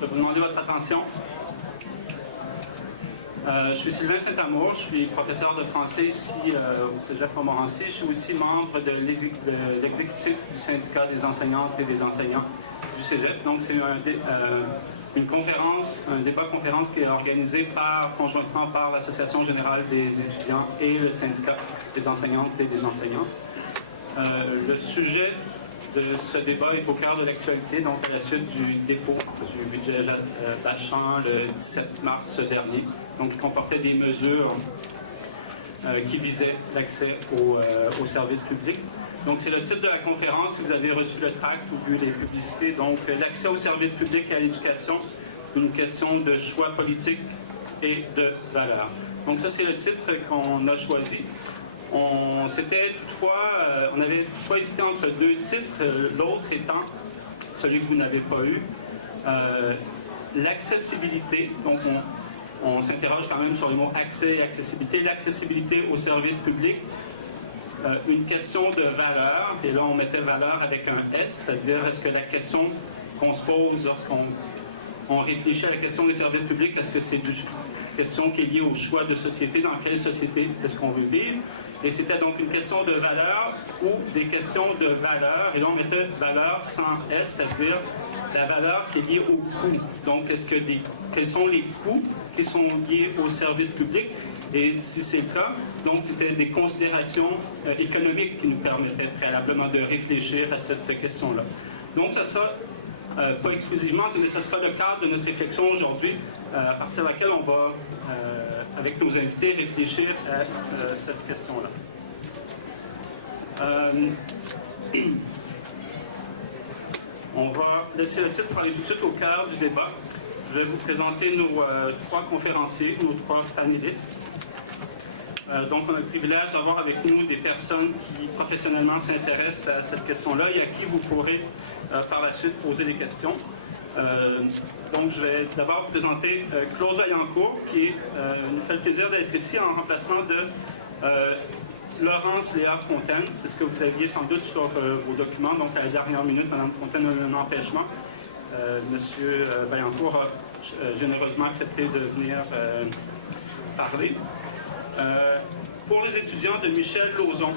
Je vais vous demander votre attention. Je suis Sylvain Saint-Amour, je suis professeur de français ici au Cégep Montmorency. Je suis aussi membre de l'exécutif du syndicat des enseignantes et des enseignants du Cégep. Donc c'est une conférence, un débat-conférence qui est organisé conjointement par l'Association générale des étudiants et le syndicat des enseignantes et des enseignants. Le sujet de ce débat est au cœur de l'actualité, donc à la suite du dépôt du budget Bachand le 17 mars dernier, donc qui comportait des mesures qui visaient l'accès aux services publics. Donc c'est le titre de la conférence, si vous avez reçu le tract ou vu les publicités, donc l'accès aux services publics et à l'éducation, une question de choix politique et de valeur. Donc ça c'est le titre qu'on a choisi. On avait toutefois hésité entre deux titres, l'autre étant celui que vous n'avez pas eu, l'accessibilité. Donc on s'interroge quand même sur les mots accès et accessibilité. L'accessibilité aux services publics, une question de valeur, et là on mettait valeur avec un S, c'est-à-dire est-ce que la question qu'on se pose lorsqu'on réfléchit à la question des services publics, est-ce que c'est une question qui est liée au choix de société, dans quelle société est-ce qu'on veut vivre? Et c'était donc une question de valeur ou des questions de valeur, et là on mettait valeur sans S, c'est-à-dire la valeur qui est liée au coût. Donc quels sont les coûts qui sont liés aux services publics? Et si c'est le cas, donc c'était des considérations économiques qui nous permettaient préalablement de réfléchir à cette question-là. Donc ça sera pas exclusivement, mais ce sera le cadre de notre réflexion aujourd'hui, à partir de laquelle on va, avec nos invités, réfléchir à cette question-là. On va laisser le titre pour aller tout de suite au cœur du débat. Je vais vous présenter nos trois conférenciers, nos trois panélistes. Donc, on a le privilège d'avoir avec nous des personnes qui professionnellement s'intéressent à cette question-là et à qui vous pourrez par la suite poser des questions. Donc, je vais d'abord vous présenter Claude Vaillancourt, qui nous fait le plaisir d'être ici en remplacement de Laurence Léa Fontaine. C'est ce que vous aviez sans doute sur vos documents. Donc, à la dernière minute, Mme Fontaine a eu un empêchement. Monsieur Vaillancourt a généreusement accepté de venir parler. Pour les étudiants de Michel Lauzon,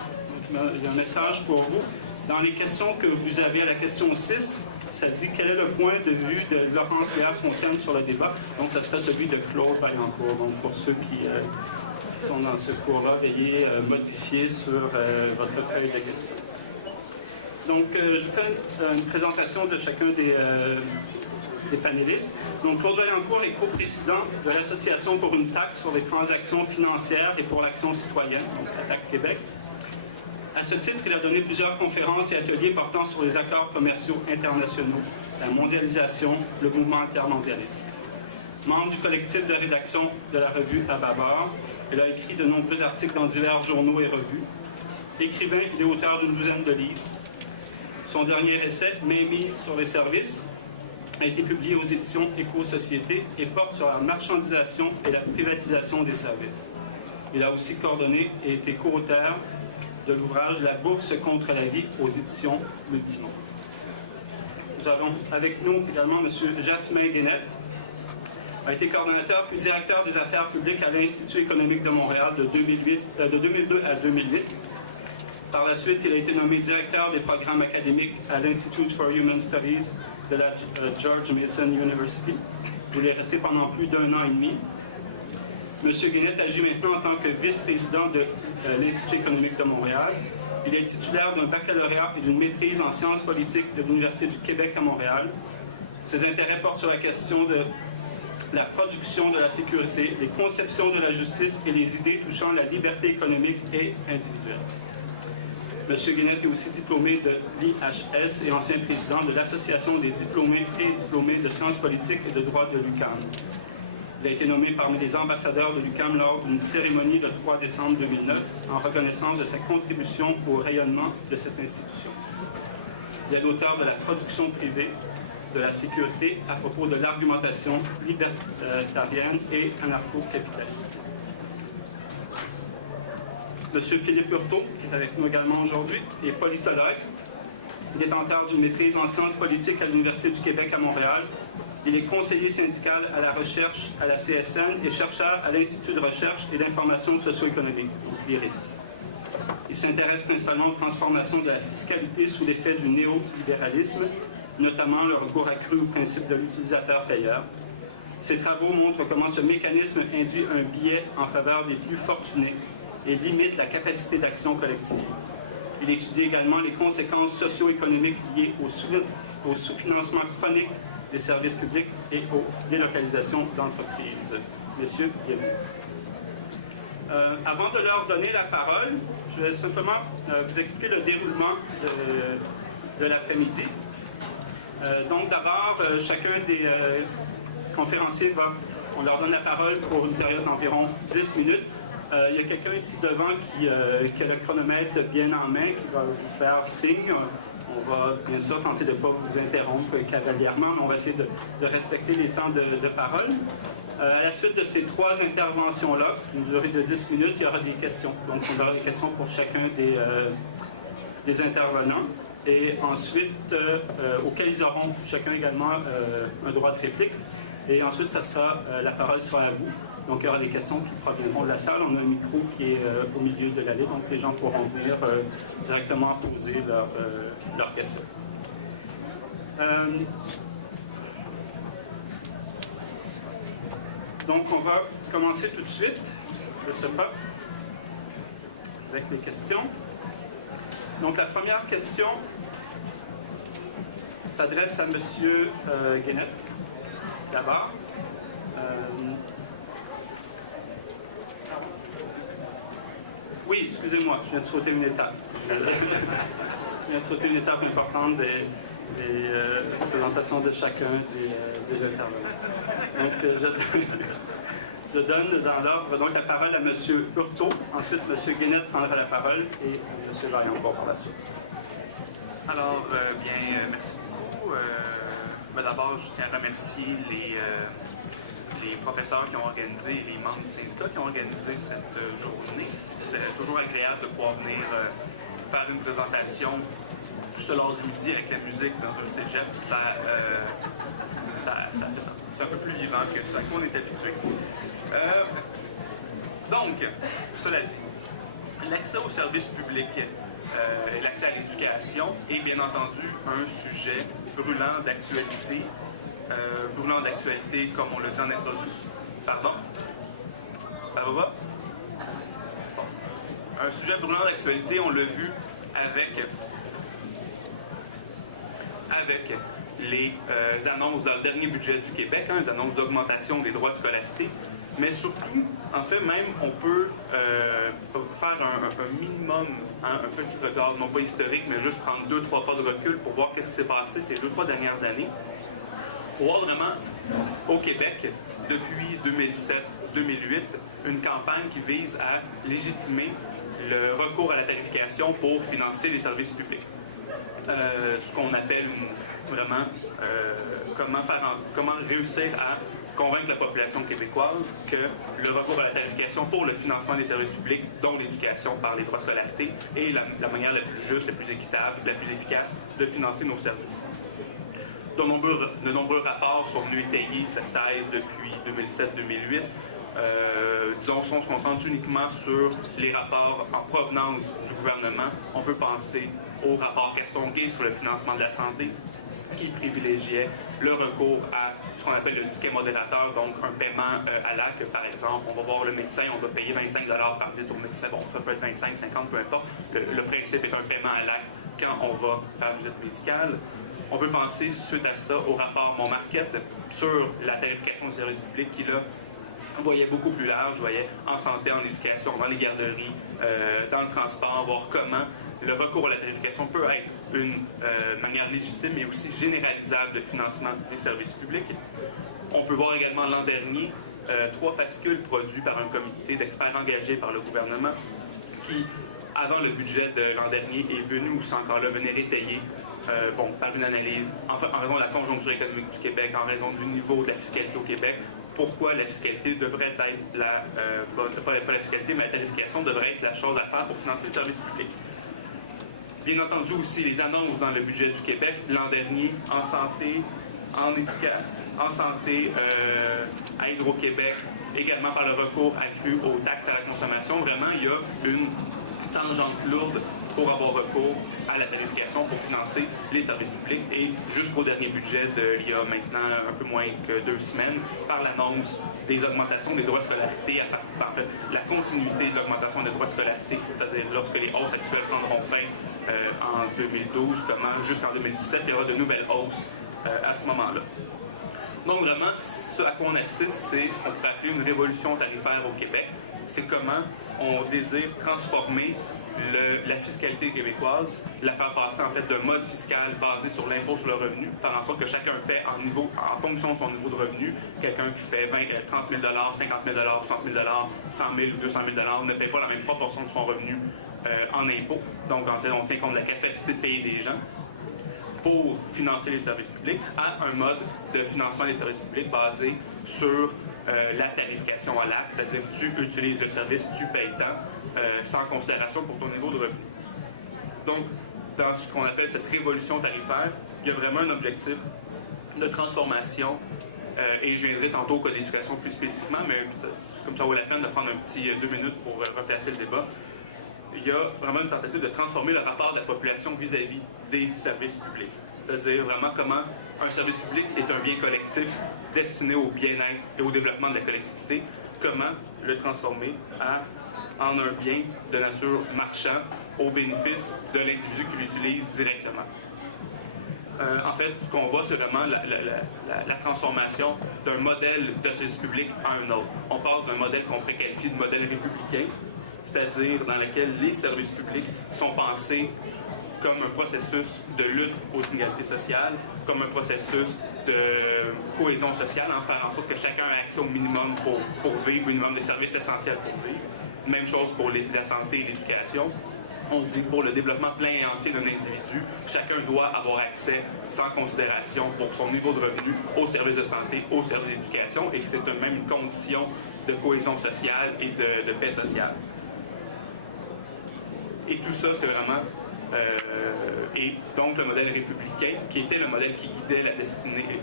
il y a un message pour vous. Dans les questions que vous avez à la question 6, ça dit quel est le point de vue de Laurence Léa Fontaine sur le débat. Donc, ça serait celui de Claude Vaillancourt. Donc, pour ceux qui sont dans ce cours-là, veuillez modifier sur votre feuille de questions. Donc, je vous fais une présentation de chacun des panélistes. Donc, Claude Vaillancourt est coprésident de l'Association pour une taxe sur les transactions financières et pour l'action citoyenne, donc ATTAC Québec. À ce titre, il a donné plusieurs conférences et ateliers portant sur les accords commerciaux internationaux, la mondialisation, le mouvement intermondialiste. Membre du collectif de rédaction de la revue À Bâbord, il a écrit de nombreux articles dans divers journaux et revues. Écrivain, il est auteur d'une douzaine de livres. Son dernier essai, Mainmise sur les services, a été publié aux éditions Éco-Société et porte sur la marchandisation et la privatisation des services. Il a aussi coordonné et été co-auteur de l'ouvrage La bourse contre la vie aux éditions Multimond. Nous avons avec nous également M. Jasmin Guénette, a été coordonnateur puis directeur des affaires publiques à l'Institut économique de Montréal de 2002 à 2008. Par la suite, il a été nommé directeur des programmes académiques à l'Institute for Human Studies de la George Mason University, où il est resté pendant plus d'1 an et demi. M. Guénette agit maintenant en tant que vice-président de l'Institut économique de Montréal. Il est titulaire d'un baccalauréat et d'une maîtrise en sciences politiques de l'Université du Québec à Montréal. Ses intérêts portent sur la question de la production de la sécurité, les conceptions de la justice et les idées touchant la liberté économique et individuelle. M. Guénette est aussi diplômé de l'IHS et ancien président de l'Association des diplômés et diplômés de sciences politiques et de droit de l'UQAM. Il a été nommé parmi les ambassadeurs de l'UQAM lors d'une cérémonie le 3 décembre 2009 en reconnaissance de sa contribution au rayonnement de cette institution. Il est l'auteur de La production privée de la sécurité à propos de l'argumentation libertarienne et anarcho-capitaliste. M. Philippe Hurtaud, qui est avec nous également aujourd'hui, est politologue. détenteur d'une maîtrise en sciences politiques à l'Université du Québec à Montréal. Il est conseiller syndical à la recherche à la CSN et chercheur à l'Institut de recherche et d'information socio-économique, donc l'IRIS. Il s'intéresse principalement aux transformations de la fiscalité sous l'effet du néolibéralisme, notamment le recours accru au principe de l'utilisateur-payeur. Ses travaux montrent comment ce mécanisme induit un biais en faveur des plus fortunés et limite la capacité d'action collective. Il étudie également les conséquences socio-économiques liées au sous-financement chronique des services publics et aux délocalisations d'entreprises. Messieurs, bienvenue. Avant de leur donner la parole, je vais simplement vous expliquer le déroulement de l'après-midi. Donc d'abord, chacun des conférenciers on leur donne la parole pour une période d'environ 10 minutes. Il y a quelqu'un ici devant qui a le chronomètre bien en main, qui va vous faire signe. On va bien sûr tenter de ne pas vous interrompre cavalièrement, mais on va essayer de respecter les temps de parole. À la suite de ces 3 interventions-là, une durée de 10 minutes, il y aura des questions. Donc, on aura des questions pour chacun des intervenants. Et ensuite, auxquels ils auront chacun également un droit de réplique. Et ensuite, la parole sera à vous. Donc, il y aura des questions qui proviendront de la salle. On a un micro qui est au milieu de l'allée, donc les gens pourront venir directement poser leurs questions. Donc, on va commencer tout de suite, je ne sais pas, avec les questions. Donc, la première question s'adresse à M. Guénette, d'abord. Oui, excusez-moi, je viens de sauter une étape. Je viens de sauter une étape importante des présentations de chacun des intervenants. Donc, je donne dans l'ordre donc la parole à M. Hurtaud. Ensuite, M. Guénette prendra la parole et M. Vaillancourt par la suite. Alors, merci beaucoup. D'abord, je tiens à remercier les professeurs qui ont organisé et les membres du syndicat qui ont organisé cette journée. C'était toujours agréable de pouvoir venir faire une présentation ce lors du midi avec la musique dans un cégep. C'est un peu plus vivant que ce à quoi on est habitué. Donc, cela dit, l'accès aux services publics et l'accès à l'éducation est bien entendu un sujet brûlant d'actualité. Comme on l'a dit en introduction. Pardon? Ça va? Bon. Un sujet brûlant d'actualité, on l'a vu avec les annonces dans le dernier budget du Québec, les annonces d'augmentation des droits de scolarité. Mais surtout, en fait, même, on peut faire un minimum, un petit regard, non pas historique, mais juste prendre 2-3 pas de recul pour voir qu'est-ce qui s'est passé ces 2-3 dernières années. Pour voir vraiment, au Québec, depuis 2007-2008, une campagne qui vise à légitimer le recours à la tarification pour financer les services publics. Ce qu'on appelle vraiment comment réussir à convaincre la population québécoise que le recours à la tarification pour le financement des services publics, dont l'éducation par les droits de scolarité, est la manière la plus juste, la plus équitable, la plus efficace de financer nos services. De nombreux rapports sont venus étayer cette thèse depuis 2007-2008. Disons, si on se concentre uniquement sur les rapports en provenance du gouvernement, on peut penser au rapport Castonguay sur le financement de la santé, qui privilégiait le recours à ce qu'on appelle le ticket modérateur, donc un paiement à l'acte. Par exemple, on va voir le médecin, on doit payer 25 $ par visite au médecin. Bon, ça peut être 25, 50, peu importe. Le principe est un paiement à l'acte quand on va faire une visite médicale. On peut penser, suite à ça, au rapport Montmarquette sur la tarification des services publics qui, là, voyait beaucoup plus large, voyait en santé, en éducation, dans les garderies, dans le transport, voir comment le recours à la tarification peut être une manière légitime mais aussi généralisable de financement des services publics. On peut voir également l'an dernier 3 fascicules produits par un comité d'experts engagés par le gouvernement qui, avant le budget de l'an dernier, est venu, ou c'est encore là, venir étayer par une analyse, en raison de la conjoncture économique du Québec, en raison du niveau de la fiscalité au Québec, pourquoi la fiscalité devrait être pas la fiscalité, mais la tarification devrait être la chose à faire pour financer les services publics. Bien entendu aussi les annonces dans le budget du Québec l'an dernier en santé, en santé à Hydro-Québec, également par le recours accru aux taxes à la consommation. Vraiment, il y a une tangente lourde pour avoir recours à la tarification pour financer les services publics et jusqu'au dernier budget d'il y a maintenant un peu moins que 2 semaines par l'annonce des augmentations des droits de scolarité, en fait la continuité de l'augmentation des droits de scolarité, c'est-à-dire lorsque les hausses actuelles prendront fin en 2012, jusqu'en 2017, il y aura de nouvelles hausses à ce moment-là. Donc vraiment, ce à quoi on assiste, c'est ce qu'on peut appeler une révolution tarifaire au Québec. C'est comment on désire transformer la fiscalité québécoise, la faire passer en fait d'un mode fiscal basé sur l'impôt sur le revenu, faire en sorte que chacun paie en fonction de son niveau de revenu. Quelqu'un qui fait 30 000 50 000 60 000 100 000 ou 200 000 ne paie pas la même proportion de son revenu en impôt. Donc en fait, on tient compte de la capacité de payer des gens pour financer les services publics à un mode de financement des services publics basé sur la tarification à l'acte, c'est-à-dire tu utilises le service, tu payes tant, sans considération pour ton niveau de revenu. Donc, dans ce qu'on appelle cette révolution tarifaire, il y a vraiment un objectif de transformation, et je viendrai tantôt au Code d'éducation plus spécifiquement, mais comme ça vaut la peine de prendre un petit 2 minutes pour replacer le débat. Il y a vraiment une tentative de transformer le rapport de la population vis-à-vis des services publics. C'est-à-dire vraiment comment un service public est un bien collectif destiné au bien-être et au développement de la collectivité, comment le transformer en un bien de nature marchand au bénéfice de l'individu qui l'utilise directement. En fait, ce qu'on voit, c'est vraiment la transformation d'un modèle de service public à un autre. On passe d'un modèle qu'on pourrait qualifier de modèle républicain, c'est-à-dire dans lequel les services publics sont pensés comme un processus de lutte aux inégalités sociales, comme un processus de cohésion sociale, en faire en sorte que chacun ait accès au minimum pour vivre, au minimum de services essentiels pour vivre. Même chose pour la santé et l'éducation. On se dit pour le développement plein et entier d'un individu, chacun doit avoir accès sans considération pour son niveau de revenu aux services de santé, aux services d'éducation, et que c'est même une condition de cohésion sociale et de paix sociale. Et tout ça, c'est vraiment... et donc le modèle républicain, qui était le modèle qui guidait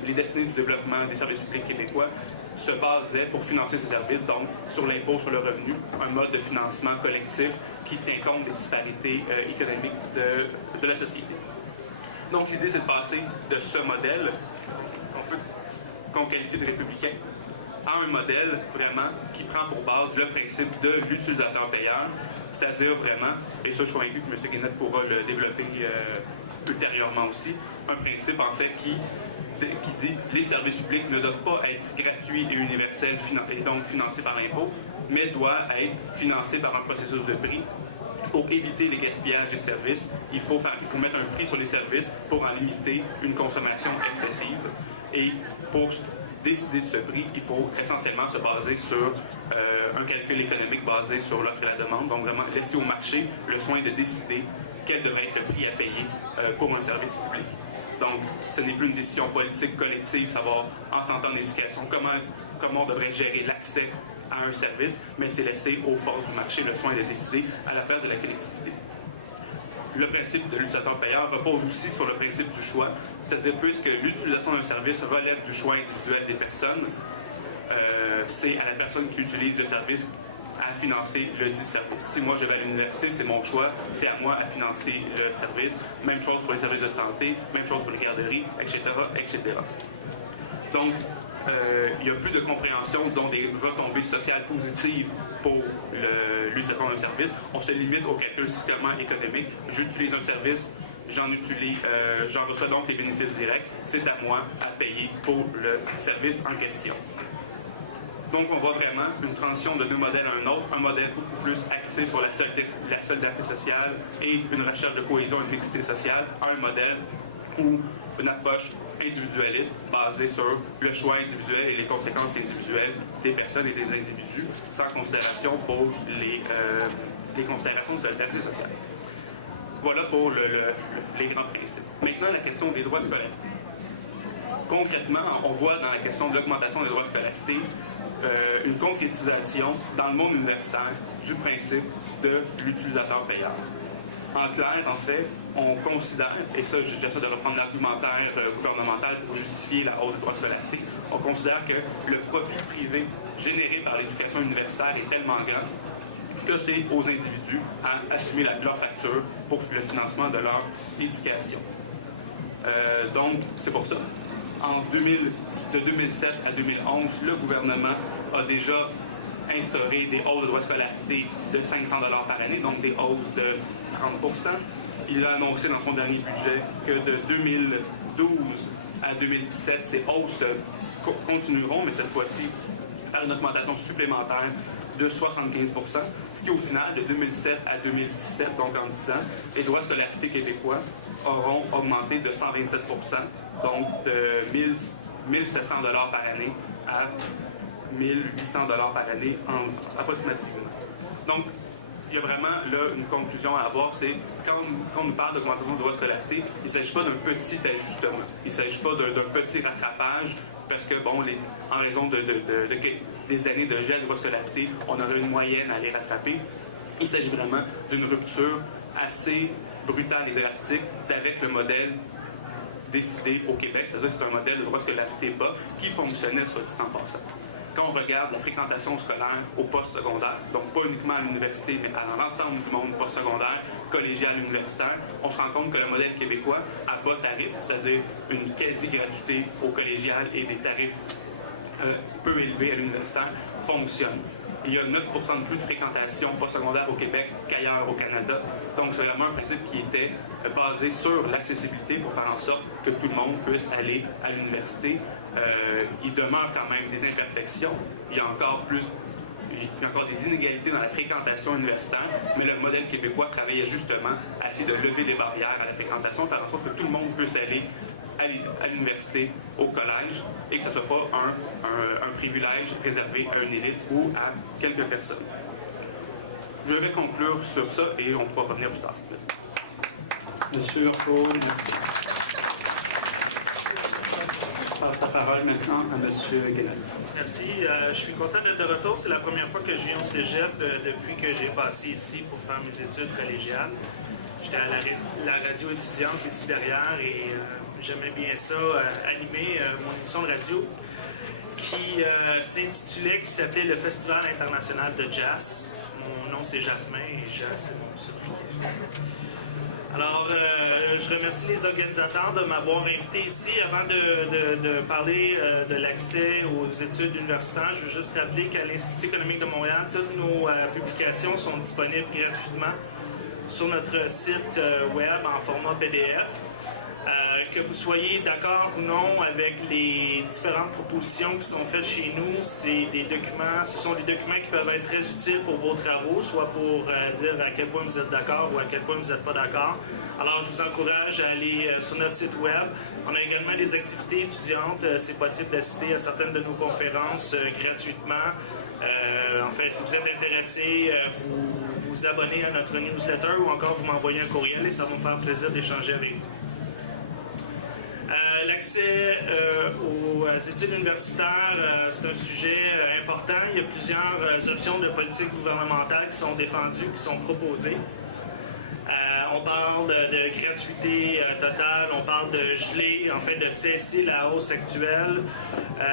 les destinées du développement des services publics québécois, se basait pour financer ces services, donc sur l'impôt sur le revenu, un mode de financement collectif qui tient compte des disparités économiques de la société. Donc l'idée, c'est de passer de ce modèle qu'on qualifie de républicain à un modèle vraiment qui prend pour base le principe de l'utilisateur-payeur, c'est-à-dire vraiment, et ça je suis convaincu que M. Guénette pourra le développer ultérieurement aussi, un principe en fait qui dit les services publics ne doivent pas être gratuits et universels et donc financés par l'impôt, mais doivent être financés par un processus de prix. Pour éviter les gaspillages des services, il faut mettre un prix sur les services pour en limiter une consommation excessive. Et pour décider de ce prix, il faut essentiellement se baser sur un calcul économique basé sur l'offre et la demande. Donc vraiment laisser au marché le soin de décider quel devrait être le prix à payer pour un service public. Donc ce n'est plus une décision politique collective, savoir en santé, en éducation, comment on devrait gérer l'accès à un service, mais c'est laisser aux forces du marché le soin de décider à la place de la collectivité. Le principe de l'utilisateur-payeur repose aussi sur le principe du choix, c'est-à-dire puisque l'utilisation d'un service relève du choix individuel des personnes, c'est à la personne qui utilise le service à financer le dit service. Si moi je vais à l'université, c'est mon choix, c'est à moi à financer le service. Même chose pour les services de santé, même chose pour les garderies, etc., etc. Donc, il n'y a plus de compréhension, disons, des retombées sociales positives pour l'utilisation d'un service. On se limite au calcul strictement économique. J'utilise un service, j'en reçois donc les bénéfices directs. C'est à moi à payer pour le service en question. Donc, on voit vraiment une transition de deux modèles à un autre, un modèle beaucoup plus axé sur la solidarité sociale et une recherche de cohésion et de mixité sociale, à un modèle où une approche individualiste basée sur le choix individuel et les conséquences individuelles des personnes et des individus, sans considération pour les considérations de solidarité sociale. Voilà pour les grands principes. Maintenant, la question des droits de scolarité. Concrètement, on voit dans la question de l'augmentation des droits de scolarité une concrétisation dans le monde universitaire du principe de l'utilisateur payeur. En clair, en fait, on considère, et ça, j'essaie de reprendre l'argumentaire gouvernemental pour justifier la hausse des droits de scolarité, on considère que le profit privé généré par l'éducation universitaire est tellement grand que c'est aux individus à assumer leur facture pour le financement de leur éducation. Donc, c'est pour ça. De 2007 à 2011, le gouvernement a déjà instauré des hausses de droits de scolarité de 500 $ par année, donc des hausses de 30 %. Il a annoncé dans son dernier budget que de 2012 à 2017, ces hausses continueront, mais cette fois-ci par une augmentation supplémentaire de 75 %, ce qui au final, de 2007 à 2017, donc en 10 ans, les droits de scolarité québécois auront augmenté de 127 %, donc de 1 700 $ par année à 1 800 $ par année approximativement. Donc, il y a vraiment là une conclusion à avoir, c'est quand on nous parle d'augmentation de droits de scolarité, il ne s'agit pas d'un petit ajustement, il ne s'agit pas d'un petit rattrapage, parce que, bon, en raison des années de gel de droits de scolarité, on aurait une moyenne à les rattraper. Il s'agit vraiment d'une rupture assez brutale et drastique avec le modèle décidé au Québec, c'est-à-dire que c'est un modèle de droit de scolarité bas qui fonctionnait, soit dit en passant. Quand on regarde la fréquentation scolaire au post-secondaire, donc pas uniquement à l'université, mais à l'ensemble du monde post-secondaire, collégial, universitaire, on se rend compte que le modèle québécois à bas tarif, c'est-à-dire une quasi-gratuité au collégial et des tarifs peu élevés à l'universitaire, fonctionne. Il y a 9 % de plus de fréquentation post-secondaire au Québec qu'ailleurs au Canada. Donc, c'est vraiment un principe qui était basé sur l'accessibilité pour faire en sorte que tout le monde puisse aller à l'université. Il demeure quand même des imperfections. Il y a encore des inégalités dans la fréquentation universitaire, mais le modèle québécois travaillait justement à essayer de lever les barrières à la fréquentation, faire en sorte que tout le monde puisse aller à l'université, au collège, et que ce ne soit pas un privilège réservé à une élite ou à quelques personnes. Je vais conclure sur ça et on pourra revenir plus tard. Merci. Monsieur Urquhart, merci. Je passe la parole maintenant à Monsieur Guénette. Merci. Je suis content d'être de retour. C'est la première fois que je viens au cégep depuis que j'ai passé ici pour faire mes études collégiales. J'étais à la radio étudiante ici derrière et j'aimais bien ça, animer mon émission de radio qui s'intitulait, qui s'appelait le Festival international de jazz. Mon nom c'est Jasmin et jazz c'est mon sobriquet. Alors, je remercie les organisateurs de m'avoir invité ici. Avant de parler de l'accès aux études universitaires, je veux juste rappeler qu'à l'Institut économique de Montréal, toutes nos publications sont disponibles gratuitement sur notre site web en format PDF. Que vous soyez d'accord ou non avec les différentes propositions qui sont faites chez nous, ce sont des documents qui peuvent être très utiles pour vos travaux, soit pour dire à quel point vous êtes d'accord ou à quel point vous n'êtes pas d'accord. Alors, je vous encourage à aller sur notre site web. On a également des activités étudiantes. C'est possible d'assister à certaines de nos conférences gratuitement. Enfin, si vous êtes intéressé, vous abonnez à notre newsletter ou encore vous m'envoyez un courriel et ça va me faire plaisir d'échanger avec vous. L'accès aux études universitaires, c'est un sujet important. Il y a plusieurs options de politique gouvernementale qui sont défendues, qui sont proposées. On parle de gratuité totale, on parle de geler, en fait de cesser la hausse actuelle.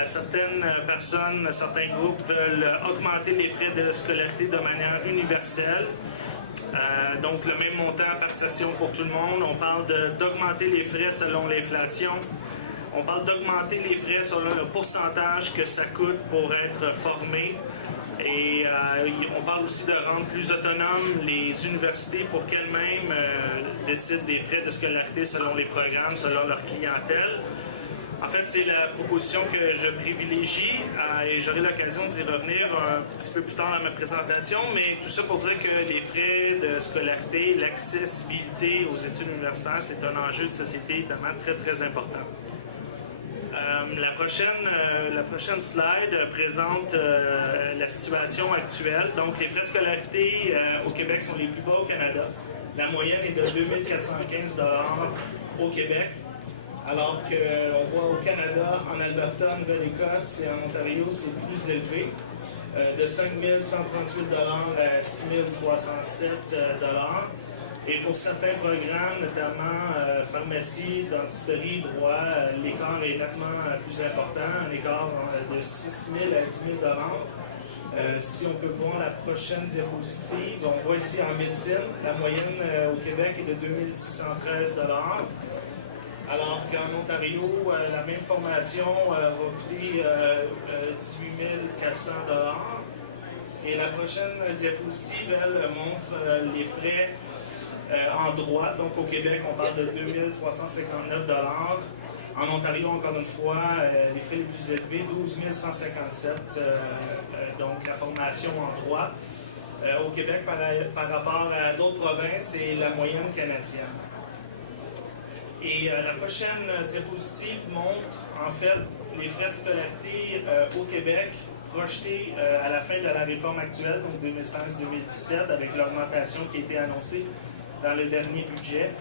Certaines personnes, certains groupes veulent augmenter les frais de scolarité de manière universelle. Donc le même montant par session pour tout le monde. On parle d'augmenter les frais selon l'inflation. On parle d'augmenter les frais selon le pourcentage que ça coûte pour être formé. Et on parle aussi de rendre plus autonomes les universités pour qu'elles-mêmes décident des frais de scolarité selon les programmes, selon leur clientèle. En fait, c'est la proposition que je privilégie et j'aurai l'occasion d'y revenir un petit peu plus tard dans ma présentation, mais tout ça pour dire que les frais de scolarité, l'accessibilité aux études universitaires, c'est un enjeu de société évidemment très, très important. La prochaine slide présente la situation actuelle. Donc, les frais de scolarité au Québec sont les plus bas au Canada. La moyenne est de 2 415 $ au Québec. Alors qu'on voit au Canada, en Alberta, en Nouvelle-Écosse et en Ontario, c'est plus élevé, de 5 138 $ à 6 307 $. Et pour certains programmes, notamment pharmacie, dentisterie, droit, l'écart est nettement plus important, un écart de 6 000 à 10 000 Si on peut voir la prochaine diapositive, on voit ici en médecine, la moyenne au Québec est de 2 613 alors qu'en Ontario, la même formation va coûter 18 400 Et la prochaine diapositive, elle, montre les frais en droit. Donc au Québec, on parle de 2 359 En Ontario, encore une fois, les frais les plus élevés, 12 157 donc la formation en droit. Au Québec, par rapport à d'autres provinces, c'est la moyenne canadienne. Et la prochaine diapositive montre, en fait, les frais de scolarité au Québec projetés à la fin de la réforme actuelle, donc 2016-2017, avec l'augmentation qui a été annoncée dans le dernier budget.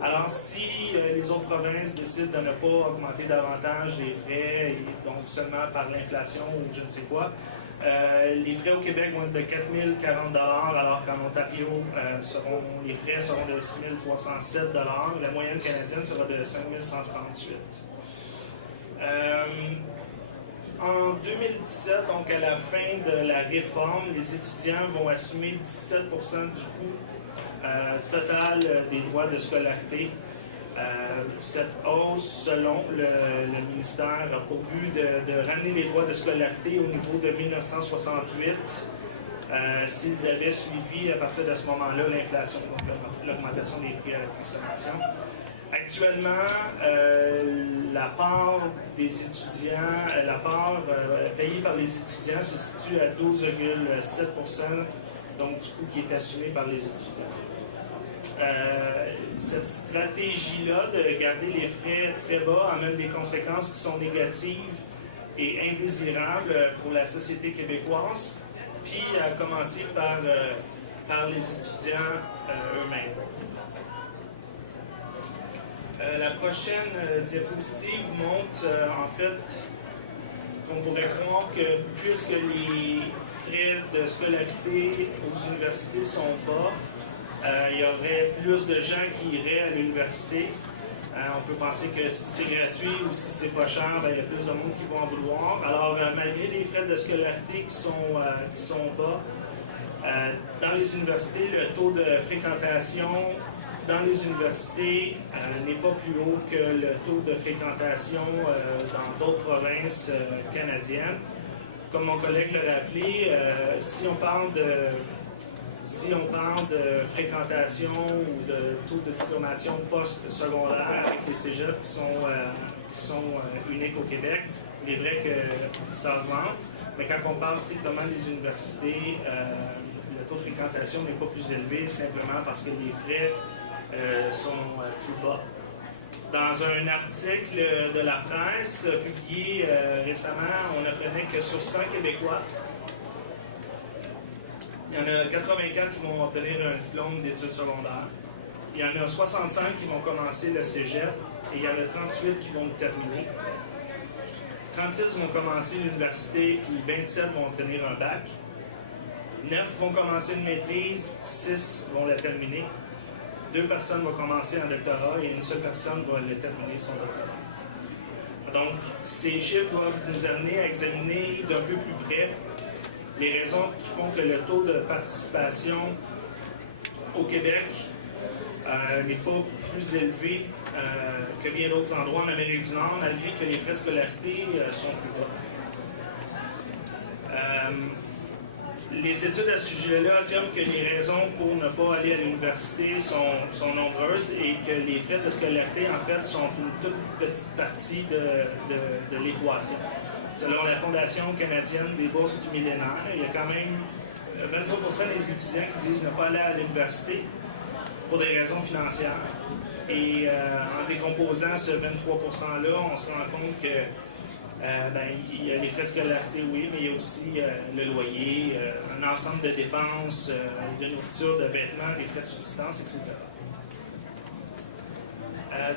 Alors, si les autres provinces décident de ne pas augmenter davantage les frais, et donc seulement par l'inflation ou je ne sais quoi, les frais au Québec vont être de 4 040 alors qu'en Ontario, les frais seront de 6 307 La moyenne canadienne sera de 5 138 En 2017, donc à la fin de la réforme, les étudiants vont assumer 17 du coût total des droits de scolarité. Cette hausse, selon le ministère, a pour but de ramener les droits de scolarité au niveau de 1968 s'ils avaient suivi à partir de ce moment-là l'inflation, donc l'augmentation des prix à la consommation. Actuellement, la part des étudiants, la part payée par les étudiants se situe à 12,7 donc du coût qui est assumé par les étudiants. Cette stratégie-là de garder les frais très bas amène des conséquences qui sont négatives et indésirables pour la société québécoise, puis à commencer par les étudiants eux-mêmes. La prochaine diapositive montre en fait qu'on pourrait croire que puisque les frais de scolarité aux universités sont bas, il y aurait plus de gens qui iraient à l'université. On peut penser que si c'est gratuit ou si c'est pas cher, il y a plus de monde qui vont en vouloir. Alors, malgré les frais de scolarité qui sont bas, dans les universités, le taux de fréquentation dans les universités n'est pas plus haut que le taux de fréquentation dans d'autres provinces canadiennes. Comme mon collègue l'a rappelé, si on parle de fréquentation ou de taux de diplomation post-secondaire avec les cégeps qui sont uniques au Québec, il est vrai que ça augmente, mais quand on parle strictement des universités, le taux de fréquentation n'est pas plus élevé simplement parce que les frais sont plus bas. Dans un article de la presse publié récemment, on apprenait que sur 100 Québécois, il y en a 84 qui vont obtenir un diplôme d'études secondaires. Il y en a 65 qui vont commencer le cégep et il y en a 38 qui vont le terminer. 36 vont commencer l'université puis 27 vont obtenir un bac. 9 vont commencer une maîtrise, 6 vont la terminer. 2 personnes vont commencer un doctorat et une seule personne va le terminer son doctorat. Donc, ces chiffres doivent nous amener à examiner d'un peu plus près les raisons qui font que le taux de participation au Québec n'est pas plus élevé que bien d'autres endroits en Amérique du Nord, malgré que les frais de scolarité sont plus bas. Les études à ce sujet-là affirment que les raisons pour ne pas aller à l'université sont nombreuses et que les frais de scolarité, en fait, sont une toute petite partie de l'équation. Selon la Fondation canadienne des bourses du millénaire, il y a quand même 23% des étudiants qui disent ne pas aller à l'université pour des raisons financières. Et en décomposant ce 23%-là, on se rend compte que il y a les frais de scolarité, oui, mais il y a aussi le loyer, un ensemble de dépenses, de nourriture, de vêtements, les frais de subsistance, etc.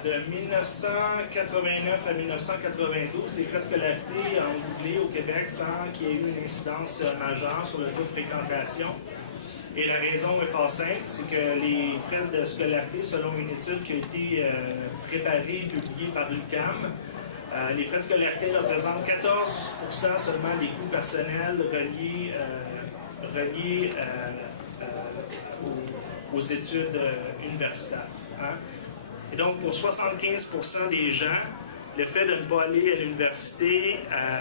De 1989 à 1992, les frais de scolarité ont doublé au Québec sans qu'il y ait eu une incidence majeure sur le taux de fréquentation. Et la raison est fort simple, c'est que les frais de scolarité, selon une étude qui a été préparée et publiée par l'UQAM, les frais de scolarité représentent 14% seulement des coûts personnels reliés aux études universitaires. Hein? Et donc, pour 75% des gens, le fait de ne pas aller à l'université,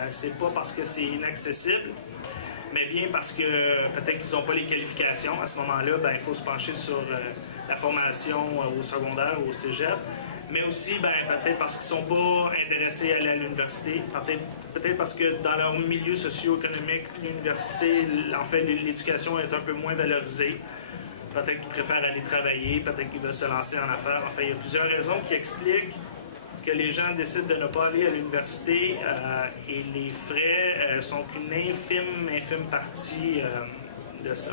c'est pas parce que c'est inaccessible, mais bien parce que peut-être qu'ils n'ont pas les qualifications. À ce moment-là, il faut se pencher sur la formation au secondaire ou au cégep. Mais aussi, peut-être parce qu'ils ne sont pas intéressés à aller à l'université. Peut-être parce que dans leur milieu socio-économique, l'université, en fait, l'éducation est un peu moins valorisée. Peut-être qu'ils préfèrent aller travailler, peut-être qu'ils veulent se lancer en affaires. Enfin, il y a plusieurs raisons qui expliquent que les gens décident de ne pas aller à l'université et les frais sont qu'une infime partie de ça.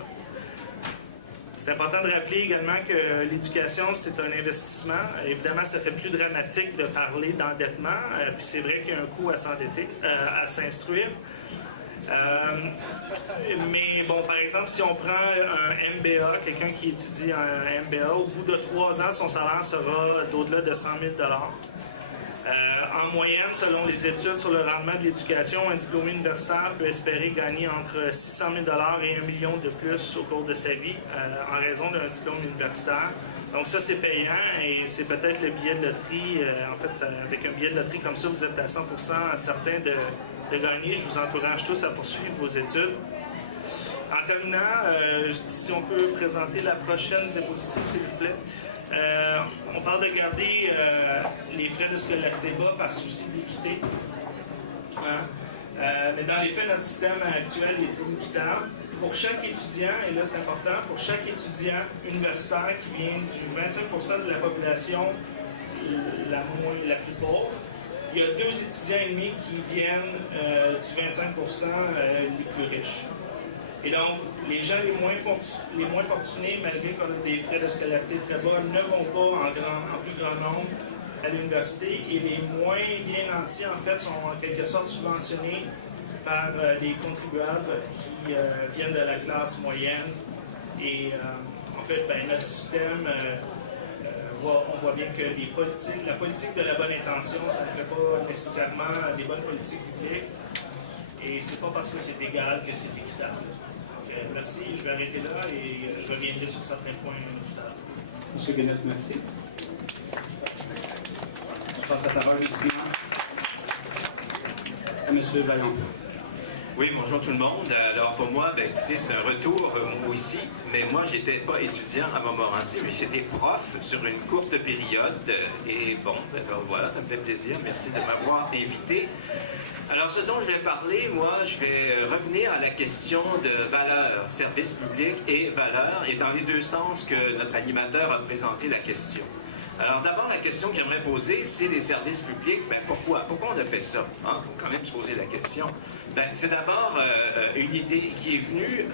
C'est important de rappeler également que l'éducation, c'est un investissement. Évidemment, ça fait plus dramatique de parler d'endettement, puis c'est vrai qu'il y a un coût à s'endetter, à s'instruire. Mais bon, par exemple, si on prend un MBA, quelqu'un qui étudie un MBA, au bout de 3 ans, son salaire sera d'au-delà de 100 000 $. En moyenne, selon les études sur le rendement de l'éducation, un diplômé universitaire peut espérer gagner entre 600 000 $ et 1 million de plus au cours de sa vie en raison d'un diplôme universitaire. Donc ça, c'est payant et c'est peut-être le billet de loterie. En fait, avec un billet de loterie comme ça, vous êtes à 100% certain de gagner. Je vous encourage tous à poursuivre vos études. En terminant, si on peut présenter la prochaine diapositive, s'il vous plaît. On parle de garder les frais de scolarité bas par souci d'équité. Hein? Mais dans les faits, notre système actuel est inéquitable. Pour chaque étudiant, et là c'est important, pour chaque étudiant universitaire qui vient du 25% de la population la plus pauvre, il y a 2 étudiants et demi qui viennent du 25% les plus riches. Et donc, les gens les moins fortunés, malgré qu'on a des frais de scolarité très bas, ne vont pas en plus grand nombre à l'université. Et les moins bien nantis, en fait, sont en quelque sorte subventionnés par les contribuables qui viennent de la classe moyenne. Et en fait, notre système, on voit bien que la politique de la bonne intention, ça ne fait pas nécessairement des bonnes politiques publiques. Et c'est pas parce que c'est égal que c'est équitable. Merci, je vais arrêter là et je reviendrai sur certains points tout à l'heure. M. Bennett, merci. Je passe la parole évidemment à M. Vaillant. Oui, bonjour tout le monde. Alors pour moi, écoutez, c'est un retour moi aussi, mais moi j'étais pas étudiant à Montmorency, mais j'étais prof sur une courte période et bon, voilà, ça me fait plaisir. Merci de m'avoir invité. Alors, ce dont je vais parler, moi, je vais revenir à la question de valeur, service public et valeur, et dans les deux sens que notre animateur a présenté la question. Alors, d'abord, la question que j'aimerais poser, c'est les services publics. Pourquoi? Pourquoi on a fait ça? Il faut quand même se poser la question. C'est d'abord une idée qui est venue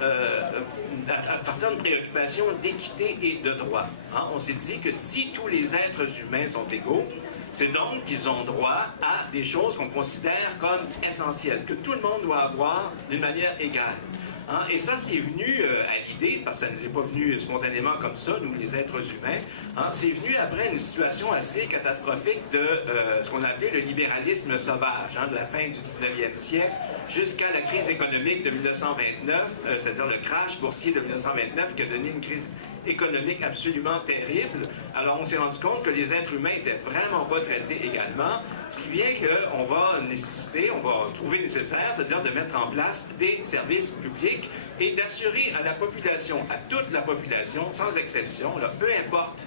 à partir d'une préoccupation d'équité et de droit. On s'est dit que si tous les êtres humains sont égaux, c'est donc qu'ils ont droit à des choses qu'on considère comme essentielles, que tout le monde doit avoir d'une manière égale. Et ça, c'est venu à l'idée, parce que ça ne nous est pas venu spontanément comme ça, nous, les êtres humains, c'est venu après une situation assez catastrophique de ce qu'on appelait le libéralisme sauvage, de la fin du 19e siècle jusqu'à la crise économique de 1929, c'est-à-dire le crash boursier de 1929 qui a donné une crise économique absolument terrible. Alors, on s'est rendu compte que les êtres humains n'étaient vraiment pas traités également, ce qui vient qu'on va trouver nécessaire, c'est-à-dire de mettre en place des services publics et d'assurer à la population, à toute la population, sans exception, peu importe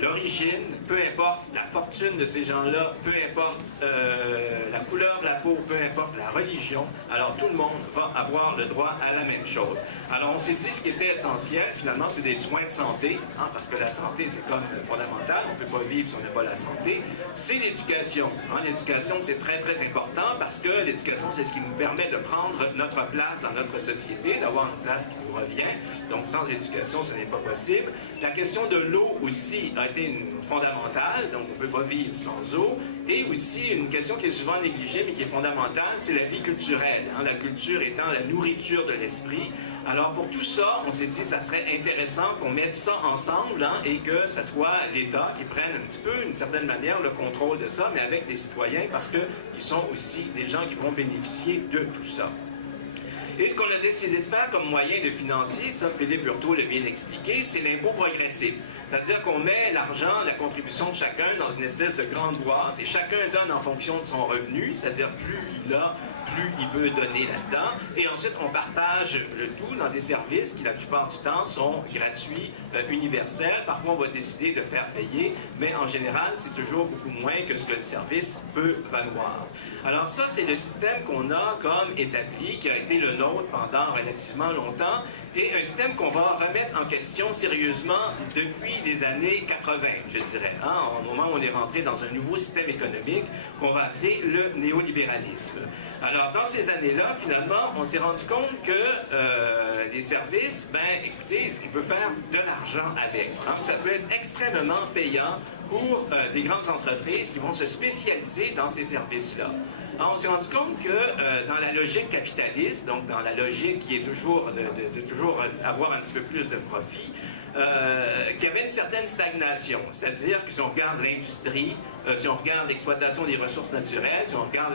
l'origine, peu importe la fortune de ces gens-là, peu importe la couleur de la peau, peu importe la religion, alors tout le monde va avoir le droit à la même chose. Alors on s'est dit ce qui était essentiel, finalement, c'est des soins de santé, parce que la santé, c'est comme fondamental, on ne peut pas vivre si on n'a pas la santé. C'est l'éducation. L'éducation, c'est très, très important parce que l'éducation, c'est ce qui nous permet de prendre notre place dans notre société, d'avoir une place qui nous revient. Donc sans éducation, ce n'est pas possible. La question de l'eau aussi, a été fondamentale, donc on ne peut pas vivre sans eau. Et aussi, une question qui est souvent négligée, mais qui est fondamentale, c'est la vie culturelle. La culture étant la nourriture de l'esprit. Alors, pour tout ça, on s'est dit que ça serait intéressant qu'on mette ça ensemble et que ce soit l'État qui prenne un petit peu, d'une certaine manière, le contrôle de ça, mais avec des citoyens, parce qu'ils sont aussi des gens qui vont bénéficier de tout ça. Et ce qu'on a décidé de faire comme moyen de financer, ça Philippe Hurtaud l'a bien expliqué, c'est l'impôt progressif. C'est-à-dire qu'on met l'argent, la contribution de chacun dans une espèce de grande boîte et chacun donne en fonction de son revenu, c'est-à-dire plus il a, plus il peut donner là-dedans. Et ensuite, on partage le tout dans des services qui, la plupart du temps, sont gratuits, universels. Parfois, on va décider de faire payer, mais en général, c'est toujours beaucoup moins que ce que le service peut valoir. Alors ça, c'est le système qu'on a comme établi, qui a été le nôtre pendant relativement longtemps, et un système qu'on va remettre en question sérieusement depuis les années 80, je dirais, au moment où on est rentré dans un nouveau système économique qu'on va appeler le néolibéralisme. Alors, dans ces années-là, finalement, on s'est rendu compte que les services, écoutez, on peut faire de l'argent avec. Ça peut être extrêmement payant pour des grandes entreprises qui vont se spécialiser dans ces services-là. Alors, on s'est rendu compte que dans la logique capitaliste, donc dans la logique qui est toujours de toujours avoir un petit peu plus de profit, qu'il y avait une certaine stagnation. C'est-à-dire que si on regarde l'industrie, si on regarde l'exploitation des ressources naturelles, si on regarde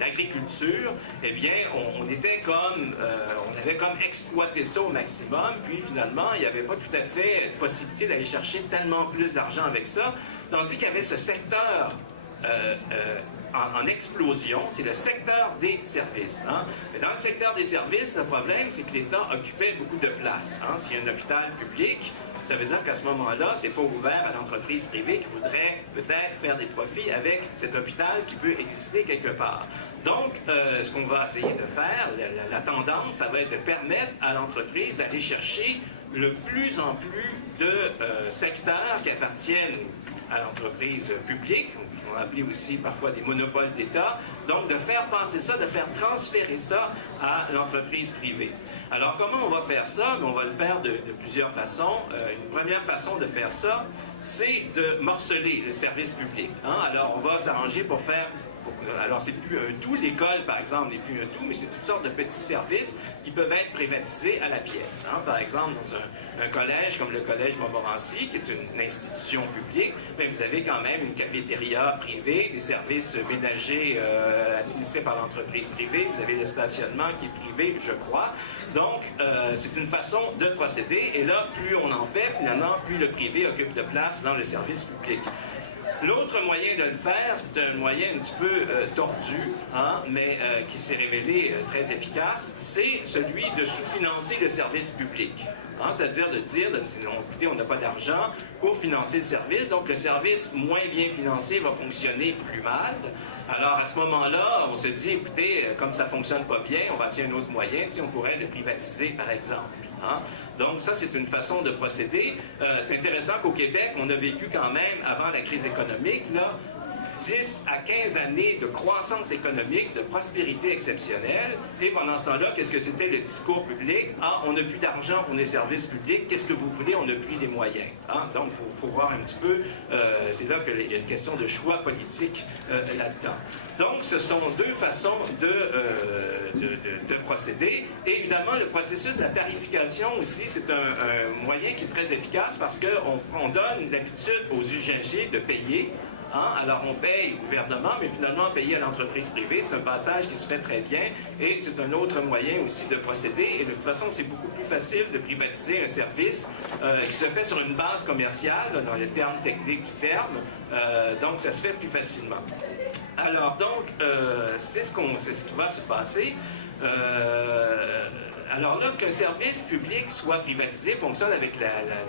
l'agriculture, eh bien, on était comme, on avait comme exploité ça au maximum, puis finalement, il n'y avait pas tout à fait possibilité d'aller chercher tellement plus d'argent avec ça, tandis qu'il y avait ce secteur en explosion, c'est le secteur des services. Mais dans le secteur des services, le problème, c'est que l'État occupait beaucoup de place. S'il y a un hôpital public, ça veut dire qu'à ce moment-là, c'est pas ouvert à l'entreprise privée qui voudrait peut-être faire des profits avec cet hôpital qui peut exister quelque part. Donc, ce qu'on va essayer de faire, la tendance, ça va être de permettre à l'entreprise d'aller chercher le plus en plus de secteurs qui appartiennent à l'entreprise publique, on appelait aussi parfois des monopoles d'État, donc de faire passer ça, de faire transférer ça à l'entreprise privée. Alors comment on va faire ça? On va le faire de plusieurs façons. Une première façon de faire ça, c'est de morceler le service public. Alors on va s'arranger pour faire... Alors, c'est plus un tout. L'école, par exemple, n'est plus un tout, mais c'est toutes sortes de petits services qui peuvent être privatisés à la pièce. Par exemple, dans un collège comme le Collège Montmorency, qui est une institution publique, mais vous avez quand même une cafétéria privée, des services ménagers administrés par l'entreprise privée, vous avez le stationnement qui est privé, je crois. Donc, c'est une façon de procéder, et là, plus on en fait, finalement, plus le privé occupe de place dans le service public. L'autre moyen de le faire, c'est un moyen un petit peu tordu, mais qui s'est révélé très efficace, c'est celui de sous-financer le service public. C'est-à-dire de dire, écoutez, on n'a pas d'argent pour financer le service, donc le service moins bien financé va fonctionner plus mal. Alors, à ce moment-là, on se dit, écoutez, comme ça ne fonctionne pas bien, on va essayer un autre moyen, on pourrait le privatiser, par exemple. Donc, ça, c'est une façon de procéder. C'est intéressant qu'au Québec, on a vécu quand même, avant la crise économique, 10 à 15 années de croissance économique, de prospérité exceptionnelle. Et pendant ce temps-là, qu'est-ce que c'était le discours public? On n'a plus d'argent pour les services publics. Qu'est-ce que vous voulez? On n'a plus les moyens. Donc, il faut voir un petit peu. C'est là qu'il y a une question de choix politique là-dedans. Donc, ce sont deux façons de procéder. Et évidemment, le processus de la tarification aussi, c'est un moyen qui est très efficace parce qu'on donne l'habitude aux usagers de payer. Alors, on paye au gouvernement, mais finalement, payer à l'entreprise privée, c'est un passage qui se fait très bien et c'est un autre moyen aussi de procéder. Et de toute façon, c'est beaucoup plus facile de privatiser un service qui se fait sur une base commerciale, dans les termes techniques du terme, donc ça se fait plus facilement. Alors, donc, c'est ce qui va se passer. Alors là, qu'un service public soit privatisé, fonctionne avec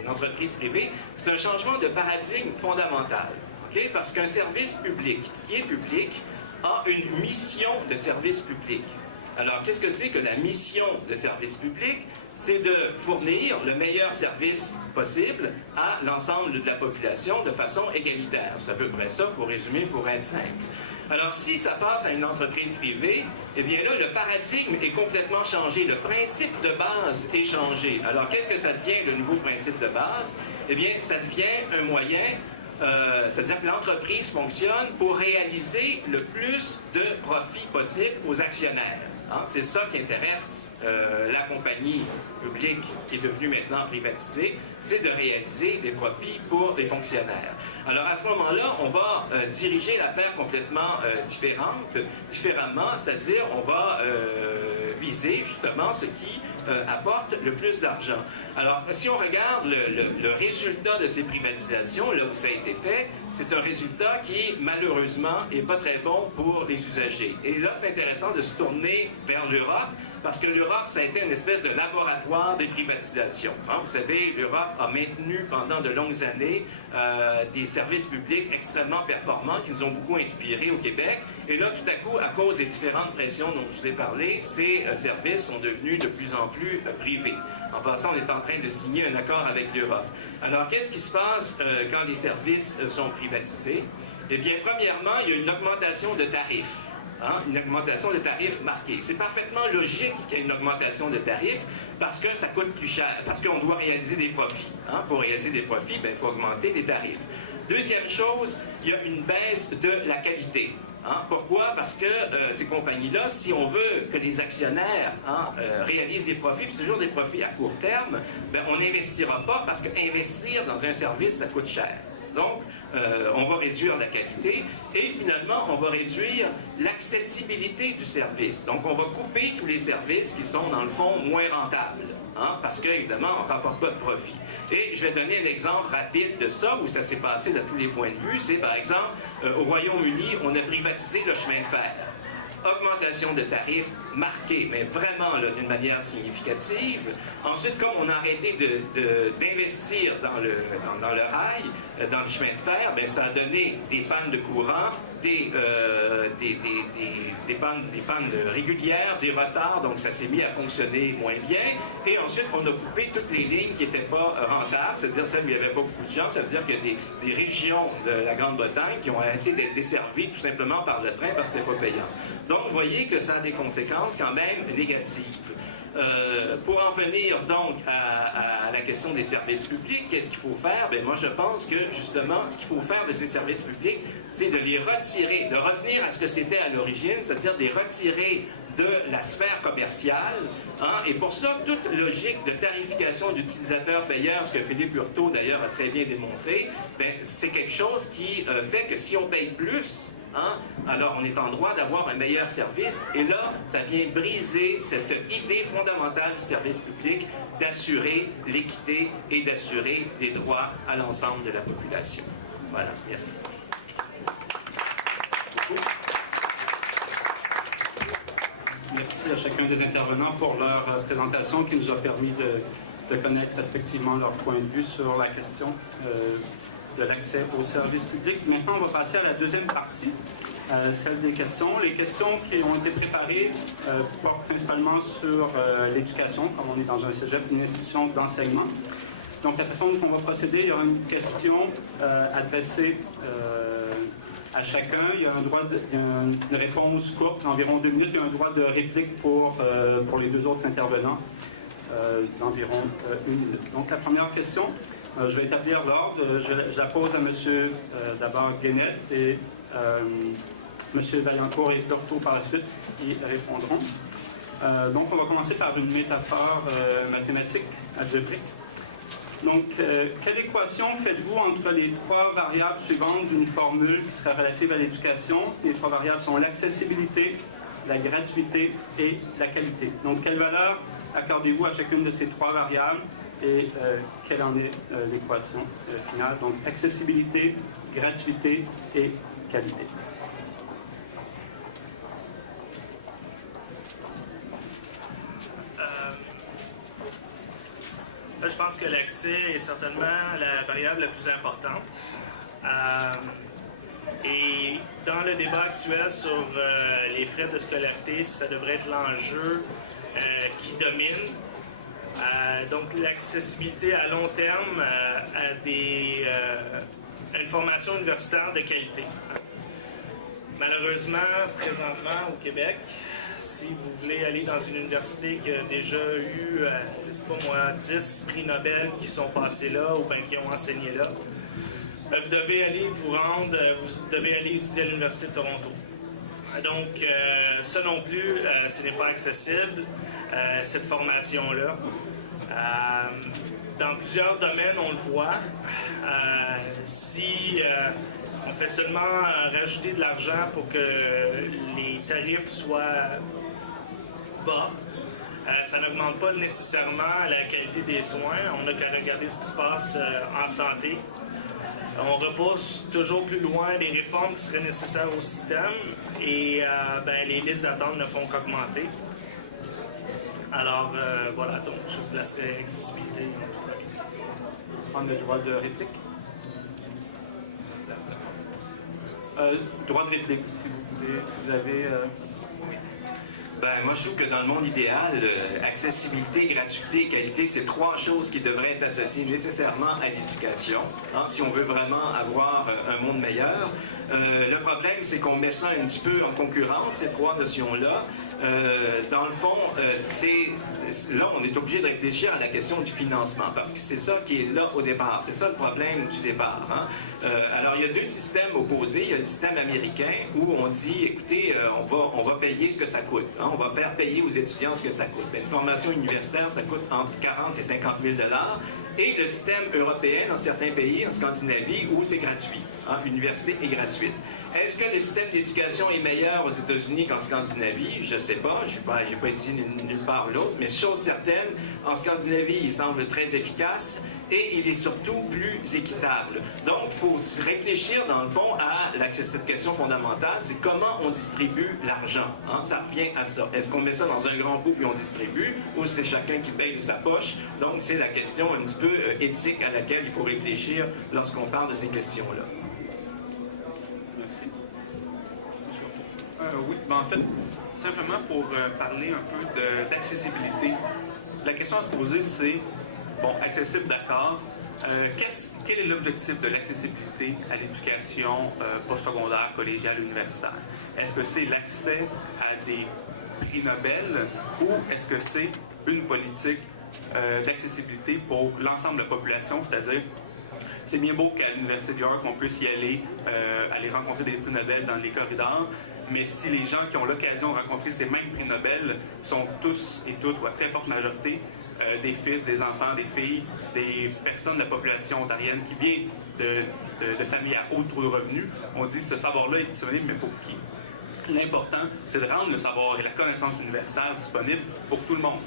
l'entreprise privée, c'est un changement de paradigme fondamental. Parce qu'un service public qui est public a une mission de service public. Alors, qu'est-ce que c'est que la mission de service public? C'est de fournir le meilleur service possible à l'ensemble de la population de façon égalitaire. C'est à peu près ça, pour résumer, pour être simple. Alors, si ça passe à une entreprise privée, eh bien là, le paradigme est complètement changé. Le principe de base est changé. Alors, qu'est-ce que ça devient, le nouveau principe de base? Eh bien, ça devient un moyen, c'est-à-dire que l'entreprise fonctionne pour réaliser le plus de profit possible aux actionnaires. Hein? C'est ça qui intéresse la compagnie publique qui est devenue maintenant privatisée, c'est de réaliser des profits pour les fonctionnaires. Alors à ce moment-là, on va diriger l'affaire complètement différemment, c'est-à-dire on va viser justement ce qui apporte le plus d'argent. Alors si on regarde le résultat de ces privatisations, là où ça a été fait, c'est un résultat qui malheureusement n'est pas très bon pour les usagers. Et là, c'est intéressant de se tourner vers l'Europe, parce que l'Europe, ça a été une espèce de laboratoire des privatisations. Hein? Vous savez, l'Europe a maintenu pendant de longues années des services publics extrêmement performants qui nous ont beaucoup inspirés au Québec. Et là, tout à coup, à cause des différentes pressions dont je vous ai parlé, ces services sont devenus de plus en plus privés. En passant, on est en train de signer un accord avec l'Europe. Alors, qu'est-ce qui se passe quand les services sont privatisés? Eh bien, premièrement, il y a une augmentation de tarifs. Hein, une augmentation de tarifs marquée. C'est parfaitement logique qu'il y ait une augmentation de tarifs parce que ça coûte plus cher, parce qu'on doit réaliser des profits. Hein. Pour réaliser des profits, il faut augmenter les tarifs. Deuxième chose, il y a une baisse de la qualité. Hein. Pourquoi? Parce que ces compagnies-là, si on veut que les actionnaires réalisent des profits, puis c'est toujours des profits à court terme, on n'investira pas parce qu'investir dans un service, ça coûte cher. Donc, on va réduire la qualité et finalement, on va réduire l'accessibilité du service. Donc, on va couper tous les services qui sont, dans le fond, moins rentables. Hein, parce qu'évidemment, on ne rapporte pas de profit. Et je vais donner un exemple rapide de ça, où ça s'est passé de tous les points de vue. C'est, par exemple, au Royaume-Uni, on a privatisé le chemin de fer. Augmentation de tarifs marquée, mais vraiment d'une manière significative. Ensuite, comme on a arrêté d'investir dans le rail, dans le chemin de fer, ça a donné des pannes de courant, des pannes régulières, des retards, donc ça s'est mis à fonctionner moins bien. Et ensuite, on a coupé toutes les lignes qui n'étaient pas rentables, c'est-à-dire celles où il n'y avait pas beaucoup de gens. Ça veut dire qu'il y a des régions de la Grande-Bretagne qui ont arrêté d'être desservies tout simplement par le train parce que ce n'était pas payant. Donc, vous voyez que ça a des conséquences quand même négatives. Pour en venir donc à la question des services publics, qu'est-ce qu'il faut faire? Moi, je pense que justement, ce qu'il faut faire de ces services publics, c'est de les retirer, de revenir à ce que c'était à l'origine, c'est-à-dire de les retirer de la sphère commerciale. Hein? Et pour ça, toute logique de tarification d'utilisateur-payeur, ce que Philippe Hurtaud d'ailleurs a très bien démontré, c'est quelque chose qui fait que si on paye plus, hein, alors on est en droit d'avoir un meilleur service. Et là, ça vient briser cette idée fondamentale du service public d'assurer l'équité et d'assurer des droits à l'ensemble de la population. Voilà, merci. Merci à chacun des intervenants pour leur présentation qui nous a permis de connaître respectivement leur point de vue sur la question de l'accès aux services publics. Maintenant, on va passer à la deuxième partie, celle des questions. Les questions qui ont été préparées portent principalement sur l'éducation, comme on est dans un cégep, une institution d'enseignement. Donc, la façon dont on va procéder, il y aura une question adressée à chacun. Il y a une réponse courte, d'environ 2 minutes. Il y a un droit de réplique pour les deux autres intervenants, d'environ 1 minute. Donc, la première question, je vais établir l'ordre. Je la pose à M. d'abord Guénette et M. Vaillancourt et Hurtaud par la suite, qui répondront. Donc, on va commencer par une métaphore mathématique, algébrique. Donc, quelle équation faites-vous entre les 3 variables suivantes d'une formule qui serait relative à l'éducation? Les 3 variables sont l'accessibilité, la gratuité et la qualité. Donc, quelle valeur accordez-vous à chacune de ces 3 variables et quelle en est l'équation finale? Donc, accessibilité, gratuité et qualité. Je pense que l'accès est certainement la variable la plus importante. Et dans le débat actuel sur les frais de scolarité, ça devrait être l'enjeu qui domine. Donc l'accessibilité à long terme à une formation universitaire de qualité. Malheureusement, présentement au Québec, si vous voulez aller dans une université qui a déjà eu, je ne sais pas moi, 10 prix Nobel qui sont passés là ou bien qui ont enseigné là, vous devez aller vous devez aller étudier à l'Université de Toronto. Donc, ça non plus, ce n'est pas accessible, cette formation-là. Dans plusieurs domaines, on le voit. Si on fait seulement rajouter de l'argent pour que les tarifs soient bas, ça n'augmente pas nécessairement la qualité des soins. On n'a qu'à regarder ce qui se passe en santé. On repousse toujours plus loin les réformes qui seraient nécessaires au système et les listes d'attente ne font qu'augmenter. Alors voilà, donc je placerai accessibilité en tout premier. Prendre le droit de réplique. Droit de réplique, si vous voulez, si vous avez... Moi, je trouve que dans le monde idéal, accessibilité, gratuité, qualité, c'est trois choses qui devraient être associées nécessairement à l'éducation, si on veut vraiment avoir un monde meilleur. Le problème, c'est qu'on met ça un petit peu en concurrence, ces trois notions-là. Dans le fond, là, on est obligé de réfléchir à la question du financement, parce que c'est ça qui est là au départ. C'est ça le problème du départ. Alors, il y a deux systèmes opposés. Il y a le système américain où on dit, écoutez, on va payer ce que ça coûte. On va faire payer aux étudiants ce que ça coûte. Une formation universitaire, ça coûte entre 40 et 50 000 $. Et le système européen, dans certains pays, en Scandinavie, où c'est gratuit. L'université est gratuite. Est-ce que le système d'éducation est meilleur aux États-Unis qu'en Scandinavie? Je ne sais pas. Je n'ai pas étudié nulle part ou l'autre. Mais chose certaine, en Scandinavie, il semble très efficace et il est surtout plus équitable. Donc, il faut réfléchir, dans le fond, à cette question fondamentale, c'est comment on distribue l'argent. Ça revient à ça. Est-ce qu'on met ça dans un grand pot puis on distribue, ou c'est chacun qui paye de sa poche? Donc, c'est la question un petit peu éthique à laquelle il faut réfléchir lorsqu'on parle de ces questions-là. Merci. Oui, en fait, simplement pour parler un peu d'accessibilité, la question à se poser, c'est, accessible, d'accord, quel est l'objectif de l'accessibilité à l'éducation postsecondaire, collégiale, universitaire? Est-ce que c'est l'accès à des prix Nobel ou est-ce que c'est une politique d'accessibilité pour l'ensemble de la population, c'est-à-dire c'est bien beau qu'à l'Université de York, on puisse y aller rencontrer des prix Nobel dans les corridors, mais si les gens qui ont l'occasion de rencontrer ces mêmes prix Nobel sont tous et toutes, ou à très forte majorité, des fils, des enfants, des filles, des personnes de la population ontarienne qui viennent de familles à haut taux de revenus, on dit que ce savoir-là est disponible, mais pour qui? L'important, c'est de rendre le savoir et la connaissance universitaire disponible pour tout le monde,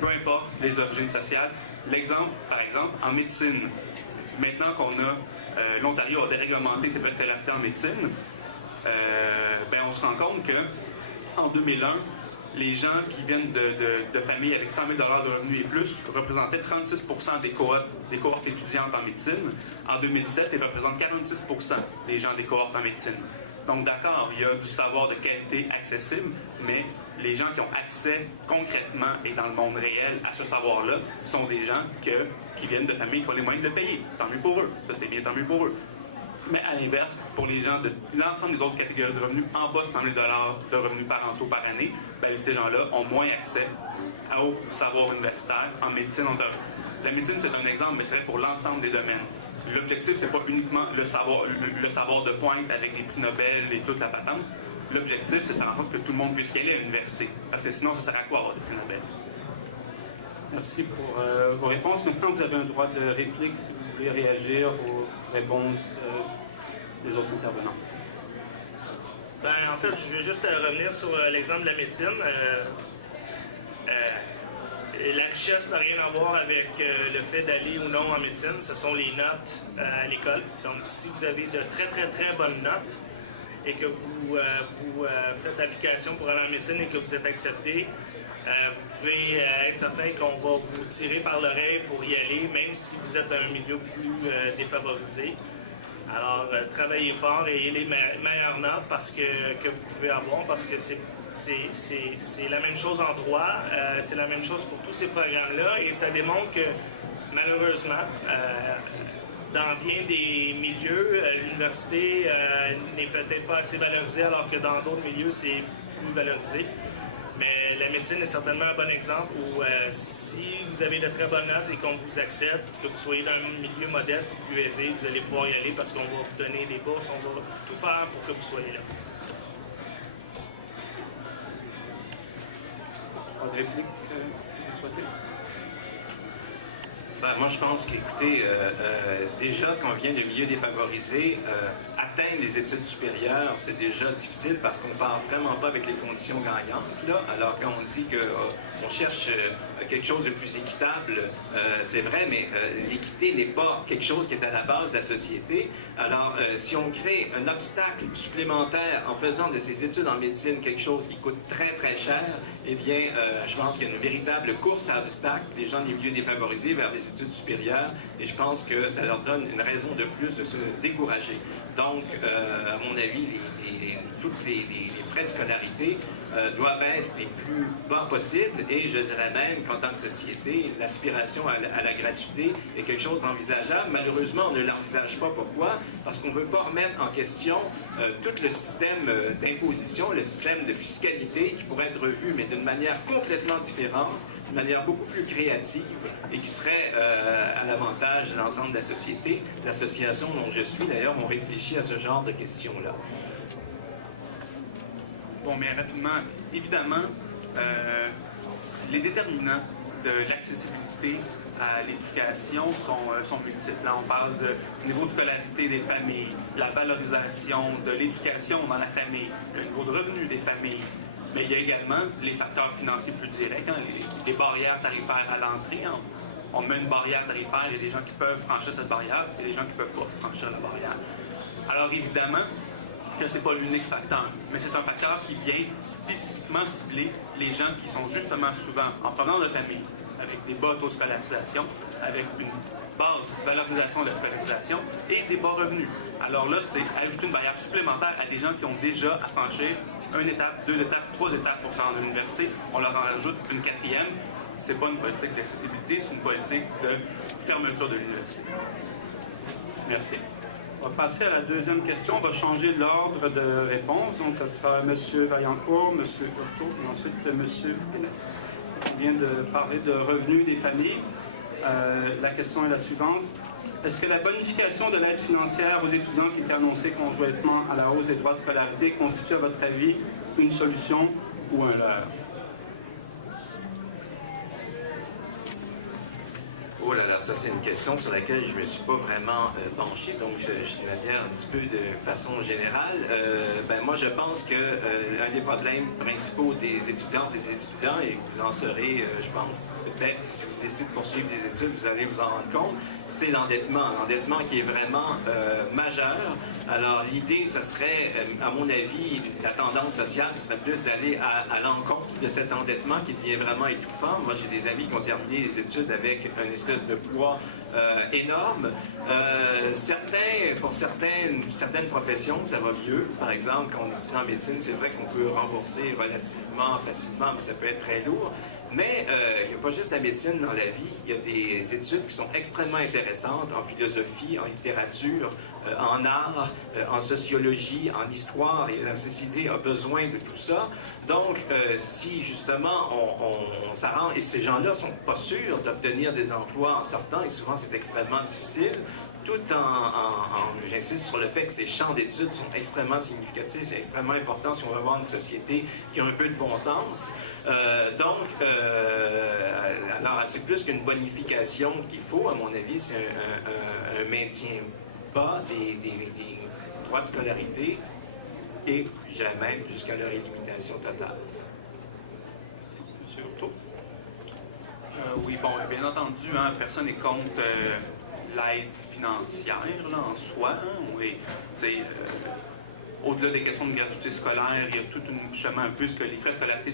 peu importe les origines sociales. L'exemple, par exemple, en médecine. Maintenant qu'on a, l'Ontario a déréglementé ses frais de scolarité en médecine, on se rend compte qu'en 2001, les gens qui viennent de familles avec 100 000 $ de revenus et plus représentaient 36 % des cohortes étudiantes en médecine. En 2007, ils représentent 46 % des gens des cohortes en médecine. Donc, d'accord, il y a du savoir de qualité accessible, mais les gens qui ont accès concrètement et dans le monde réel à ce savoir-là sont des gens qui viennent de familles qui ont les moyens de le payer. Tant mieux pour eux. Ça, c'est bien, tant mieux pour eux. Mais à l'inverse, pour les gens de l'ensemble des autres catégories de revenus en bas de 100 000 $ de revenus parentaux par année, ces gens-là ont moins accès au savoir universitaire en médecine Ontario. La médecine, c'est un exemple, mais c'est vrai pour l'ensemble des domaines. L'objectif, c'est pas uniquement le savoir de pointe avec des prix Nobel et toute la patente. L'objectif, c'est de faire en sorte que tout le monde puisse y aller à l'université. Parce que sinon, ça sert à quoi avoir des prix Nobel? Merci pour vos réponses. Maintenant, vous avez un droit de réplique si vous voulez réagir aux réponses des autres intervenants. En fait, je vais juste revenir sur l'exemple de la médecine. La richesse n'a rien à voir avec le fait d'aller ou non en médecine. Ce sont les notes à l'école. Donc, si vous avez de très, très, très bonnes notes et que vous faites application pour aller en médecine et que vous êtes accepté, vous pouvez être certain qu'on va vous tirer par l'oreille pour y aller, même si vous êtes dans un milieu plus défavorisé. Alors, travaillez fort et ayez les meilleures notes que vous pouvez avoir parce que c'est la même chose en droit, c'est la même chose pour tous ces programmes-là et ça démontre que, malheureusement, dans bien des milieux, l'université n'est peut-être pas assez valorisée alors que dans d'autres milieux, c'est plus valorisé. Mais la médecine est certainement un bon exemple où si vous avez de très bonnes notes et qu'on vous accepte, que vous soyez dans un milieu modeste ou plus aisé, vous allez pouvoir y aller parce qu'on va vous donner des bourses, on va tout faire pour que vous soyez là. Pas de réplique, si vous souhaitez? Ben, moi, je pense qu'écoutez, déjà, quand on vient de milieu défavorisé, atteindre les études supérieures, c'est déjà difficile parce qu'on ne part vraiment pas avec les conditions gagnantes. Là. Alors, quand on dit qu'on cherche quelque chose de plus équitable, c'est vrai, mais l'équité n'est pas quelque chose qui est à la base de la société. Alors, si on crée un obstacle supplémentaire en faisant de ces études en médecine quelque chose qui coûte très, très cher, eh bien, je pense qu'il y a une véritable course à obstacles des gens des milieux défavorisés vers les études supérieures et je pense que ça leur donne une raison de plus de se décourager. Donc, à mon avis, tous les frais de scolarité doivent être les plus bas possibles et je dirais même qu'en tant que société, l'aspiration à la gratuité est quelque chose d'envisageable. Malheureusement, on ne l'envisage pas. Pourquoi? Parce qu'on ne veut pas remettre en question tout le système d'imposition, le système de fiscalité qui pourrait être revu, mais d'une manière complètement différente, d'une manière beaucoup plus créative et qui serait à l'avantage de l'ensemble de la société. L'association dont je suis, d'ailleurs, on réfléchit à ce genre de questions-là. Bon, mais rapidement, évidemment, les déterminants de l'accessibilité à l'éducation sont multiples. Là, on parle du niveau de scolarité des familles, la valorisation de l'éducation dans la famille, le niveau de revenu des familles. Mais il y a également les facteurs financiers plus directs, hein, les barrières tarifaires à l'entrée. Hein. On met une barrière tarifaire, il y a des gens qui peuvent franchir cette barrière, et des gens qui ne peuvent pas franchir la barrière. Alors évidemment, que ce n'est pas l'unique facteur, mais c'est un facteur qui vient spécifiquement cibler les gens qui sont justement souvent en provenance de famille, avec des bas taux de scolarisation, avec une basse valorisation de la scolarisation et des bas revenus. Alors là, c'est ajouter une barrière supplémentaire à des gens qui ont déjà à franchir une étape, 2 étapes, 3 étapes pour se rendre à l'université. On leur en rajoute une 4e. C'est pas une politique d'accessibilité, c'est une politique de fermeture de l'université. Merci. On va passer à la deuxième question. On va changer l'ordre de réponse. Donc, ce sera M. Vaillancourt, M. Hurtaud et ensuite M. Pénet. On vient de parler de revenus des familles. La question est la suivante. Est-ce que la bonification de l'aide financière aux étudiants qui était annoncée conjointement à la hausse des droits de scolarité constitue, à votre avis, une solution ou un leurre? Oh là là, ça c'est une question sur laquelle je ne me suis pas vraiment penché, donc je vais dire un petit peu de façon générale. Moi je pense que l'un des problèmes principaux des étudiantes et des étudiants, et que vous en serez, je pense, peut-être, si vous décidez de poursuivre des études, vous allez vous en rendre compte, c'est l'endettement. L'endettement qui est vraiment majeur. Alors l'idée, ça serait, à mon avis, la tendance sociale, ce serait plus d'aller à l'encontre de cet endettement qui devient vraiment étouffant. Moi, j'ai des amis qui ont terminé les études avec une espèce de poids énorme. Pour certaines professions, ça va mieux. Par exemple, quand on étudie en médecine, c'est vrai qu'on peut rembourser relativement facilement, mais ça peut être très lourd. Mais il n'y a pas juste la médecine dans la vie, il y a des études qui sont extrêmement intéressantes en philosophie, en littérature, en art, en sociologie, en histoire, et la société a besoin de tout ça. Donc, si justement on s'arrange, et ces gens-là ne sont pas sûrs d'obtenir des emplois en sortant, et souvent c'est extrêmement difficile, tout j'insiste sur le fait que ces champs d'études sont extrêmement significatifs, c'est extrêmement important si on veut avoir une société qui a un peu de bon sens. Alors, c'est plus qu'une bonification qu'il faut, à mon avis, c'est un maintien bas des droits de scolarité et jamais jusqu'à leur élimination totale. Monsieur Hurtaud. Oui, bon, bien entendu, hein, personne n'est contre l'aide financière là, en soi. Hein, oui, au-delà des questions de gratuité scolaire, il y a tout justement un peu ce que les frais de scolarité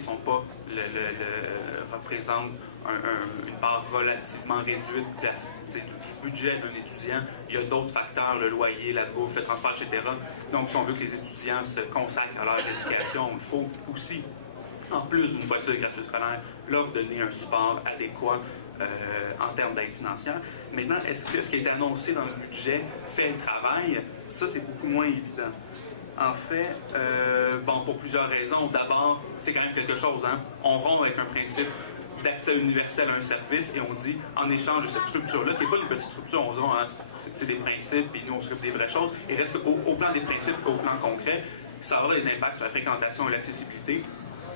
représentent une part relativement réduite du budget d'un étudiant. Il y a d'autres facteurs, le loyer, la bouffe, le transport, etc. Donc, si on veut que les étudiants se consacrent à leur éducation, il faut aussi, en plus d'une posture de gratuité scolaire, leur donner un support adéquat en termes d'aide financière. Maintenant, est-ce que ce qui a été annoncé dans le budget fait le travail? Ça, c'est beaucoup moins évident. En fait, pour plusieurs raisons. D'abord, c'est quand même quelque chose, hein? On rompt avec un principe d'accès universel à un service et on dit, en échange de cette structure-là, qui n'est pas une petite structure, on dit, c'est des principes et nous, on s'occupe des vraies choses. Il reste qu'au plan des principes qu'au plan concret, ça aura des impacts sur la fréquentation et l'accessibilité.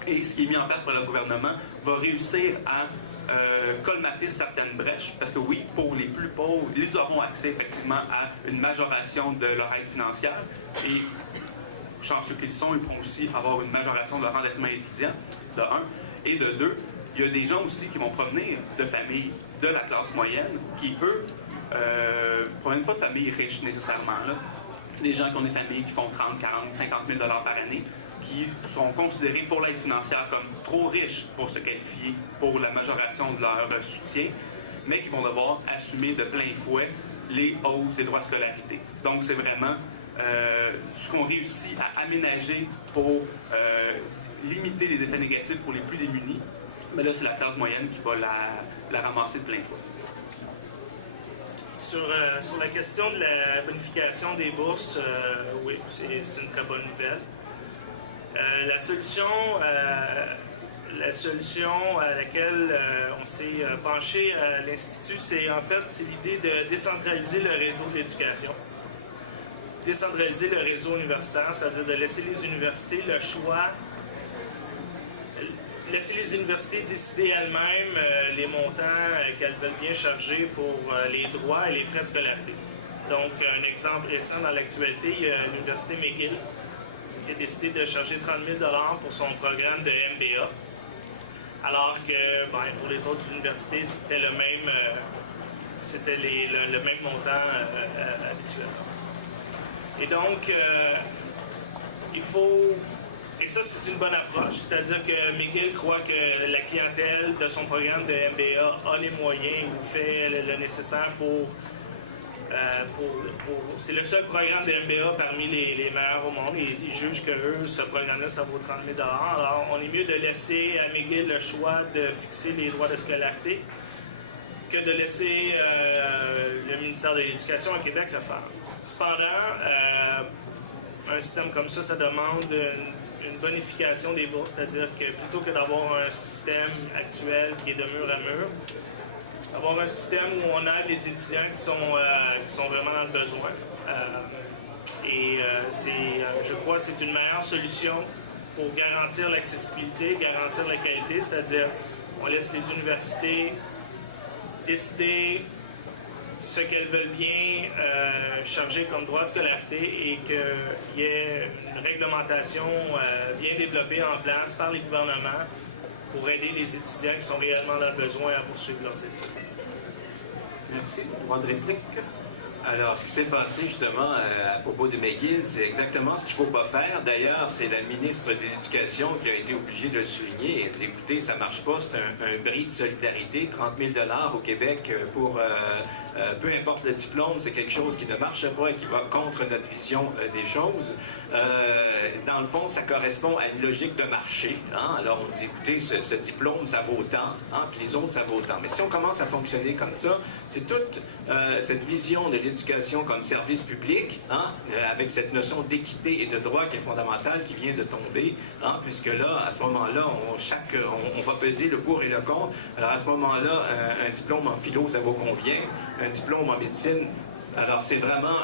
Et ce qui est mis en place par le gouvernement va réussir à colmater certaines brèches, parce que oui, pour les plus pauvres, ils auront accès effectivement à une majoration de leur aide financière et chanceux qu'ils sont, ils pourront aussi avoir une majoration de leur endettement étudiant, de 1. Et de 2, il y a des gens aussi qui vont provenir de familles de la classe moyenne qui, eux, ne proviennent pas de familles riches nécessairement. Là. Des gens qui ont des familles qui font 30, 40, 50 000 $ par année, qui sont considérés pour l'aide financière comme trop riches pour se qualifier pour la majoration de leur soutien, mais qui vont devoir assumer de plein fouet les hausses des droits de scolarité. Donc, c'est vraiment ce qu'on réussit à aménager pour limiter les effets négatifs pour les plus démunis. Mais là, c'est la classe moyenne qui va la ramasser de plein fouet. Sur la question de la bonification des bourses, oui, c'est une très bonne nouvelle. La solution à laquelle on s'est penché à l'Institut, c'est l'idée de décentraliser le réseau de l'éducation. Décentraliser le réseau universitaire, c'est-à-dire de laisser les universités le choix, laisser les universités décider elles-mêmes les montants qu'elles veulent bien charger pour les droits et les frais de scolarité. Donc, un exemple récent dans l'actualité, il y a l'Université McGill qui a décidé de charger 30 000 $ pour son programme de MBA, alors que pour les autres universités, c'était le même montant habituel. Et donc, il faut... Et ça, c'est une bonne approche, c'est-à-dire que McGill croit que la clientèle de son programme de MBA a les moyens ou fait le nécessaire pour c'est le seul programme de MBA parmi les meilleurs au monde. Ils jugent que eux, ce programme-là, ça vaut 30 000 $. Alors, on est mieux de laisser à McGill le choix de fixer les droits de scolarité que de laisser le ministère de l'Éducation au Québec le faire. Cependant, un système comme ça demande une bonification des bourses, c'est-à-dire que plutôt que d'avoir un système actuel qui est de mur à mur, avoir un système où on aide les étudiants qui sont vraiment dans le besoin. Je crois que c'est une meilleure solution pour garantir l'accessibilité, garantir la qualité, c'est-à-dire on laisse les universités décider ce qu'elles veulent bien charger comme droit de scolarité et qu'il y ait une réglementation bien développée en place par les gouvernements pour aider les étudiants qui sont réellement dans le besoin à poursuivre leurs études. Merci. Droit de réplique. Alors, ce qui s'est passé justement à propos de McGill, c'est exactement ce qu'il ne faut pas faire. D'ailleurs, c'est la ministre de l'Éducation qui a été obligée de le souligner. Elle dit, écoutez, ça ne marche pas, c'est un bris de solidarité, 30 000 $ au Québec pour peu importe le diplôme, c'est quelque chose qui ne marche pas et qui va contre notre vision des choses. Dans le fond, ça correspond à une logique de marché. Hein? Alors, on dit, écoutez, ce diplôme, ça vaut tant, hein? Puis les autres, ça vaut tant. Mais si on commence à fonctionner comme ça, c'est toute cette vision de l'éducation comme service public, hein? Avec cette notion d'équité et de droit qui est fondamentale, qui vient de tomber, hein? Puisque là, à ce moment-là, on va peser le pour et le contre. Alors, à ce moment-là, un diplôme en philo, ça vaut combien? Un diplôme en médecine. Alors, c'est vraiment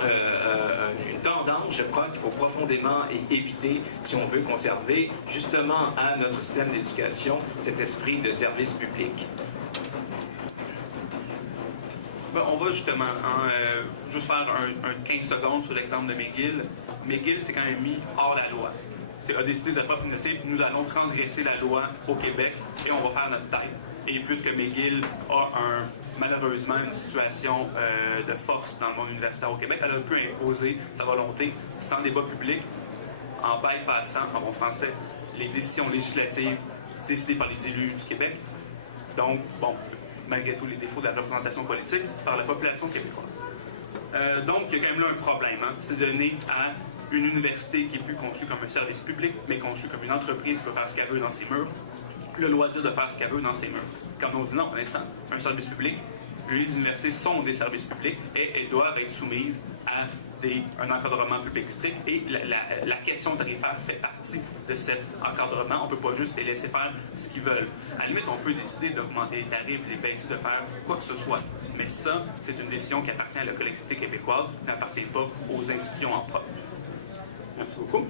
une tendance, je crois, qu'il faut profondément éviter si on veut conserver, justement, à notre système d'éducation, cet esprit de service public. On va justement juste faire un 15 secondes sur l'exemple de McGill. McGill s'est quand même mis hors la loi. A décidé de sa propre initiative, nous allons transgresser la loi au Québec et on va faire notre tête. Et puisque McGill a malheureusement une situation de force dans le monde universitaire au Québec, elle a pu imposer sa volonté sans débat public en bypassant, en bon français, les décisions législatives décidées par les élus du Québec. Donc, bon, malgré tous les défauts de la représentation politique, par la population québécoise. Donc, il y a quand même là un problème. Hein? C'est donné à une université qui est plus conçue comme un service public, mais conçue comme une entreprise qui peut faire ce qu'elle veut dans ses murs, le loisir de faire ce qu'elle veut dans ses murs. Quand on dit non, pour l'instant, un service public, les universités sont des services publics et elles doivent être soumises à un encadrement public strict et la question tarifaire fait partie de cet encadrement. On ne peut pas juste les laisser faire ce qu'ils veulent. À la limite, on peut décider d'augmenter les tarifs, les baisser, de faire quoi que ce soit. Mais ça, c'est une décision qui appartient à la collectivité québécoise, qui n'appartient pas aux institutions en propre. Merci beaucoup.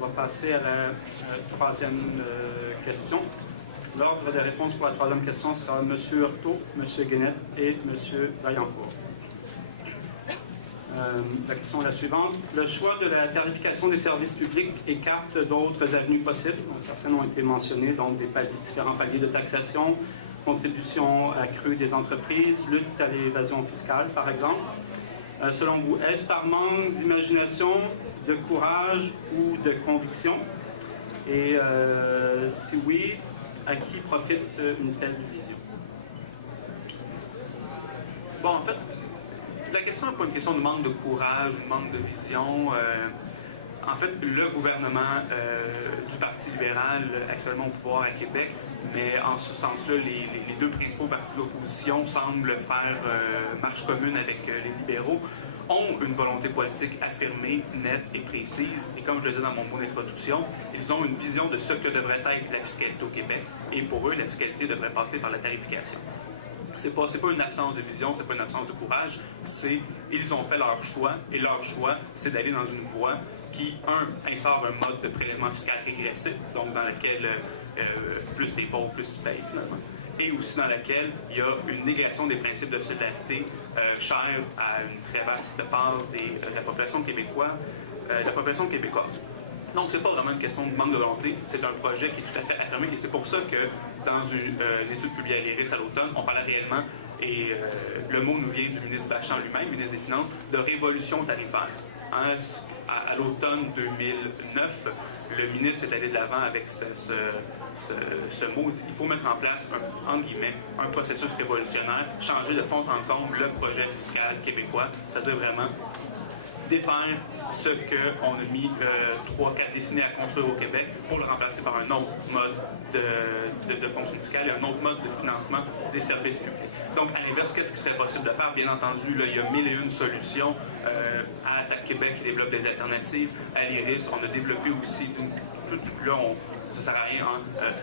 On va passer à la troisième question. L'ordre de réponse pour la troisième question sera M. Hurtaud, M. Guénette et M. Vaillancourt. La question est la suivante. Le choix de la tarification des services publics écarte d'autres avenues possibles. Certaines ont été mentionnées, donc différents paliers de taxation, contribution accrue des entreprises, lutte à l'évasion fiscale, par exemple. Selon vous, est-ce par manque d'imagination, de courage ou de conviction? Et si oui, à qui profite une telle vision? Bon, en fait, la question n'est pas une question de manque de courage ou de manque de vision. En fait, le gouvernement du Parti libéral, actuellement au pouvoir à Québec, mais en ce sens-là, les deux principaux partis de l'opposition semblent faire marche commune avec les libéraux, ont une volonté politique affirmée, nette et précise. Et comme je le disais dans mon mot d'introduction, ils ont une vision de ce que devrait être la fiscalité au Québec. Et pour eux, la fiscalité devrait passer par la tarification. C'est pas une absence de vision, c'est pas une absence de courage, ils ont fait leur choix, et leur choix, c'est d'aller dans une voie qui, instaure un mode de prélèvement fiscal régressif, donc dans lequel plus t'es pauvre, plus tu payes finalement, et aussi dans laquelle il y a une négation des principes de solidarité chers à une très vaste part de la population québécoise. Donc, c'est pas vraiment une question de manque de volonté, c'est un projet qui est tout à fait affirmé et c'est pour ça que dans une étude publiée à l'IRIS à l'automne, on parlait réellement, et le mot nous vient du ministre Bachand lui-même, ministre des Finances, de révolution tarifaire. Hein, à l'automne 2009, le ministre est allé de l'avant avec ce mot. Il faut mettre en place, entre guillemets, un processus révolutionnaire, changer de fond en comble le projet fiscal québécois, c'est-à-dire vraiment défaire ce qu'on a mis 3-4 décennies à construire au Québec pour le remplacer par un autre mode de ponction fiscale et un autre mode de financement des services publics. Donc, à l'inverse, qu'est-ce qui serait possible de faire? Bien entendu, là, il y a 1001 solutions. À Attaque Québec, qui développe des alternatives. À l'IRIS, on a développé aussi là, ça ne sert à rien,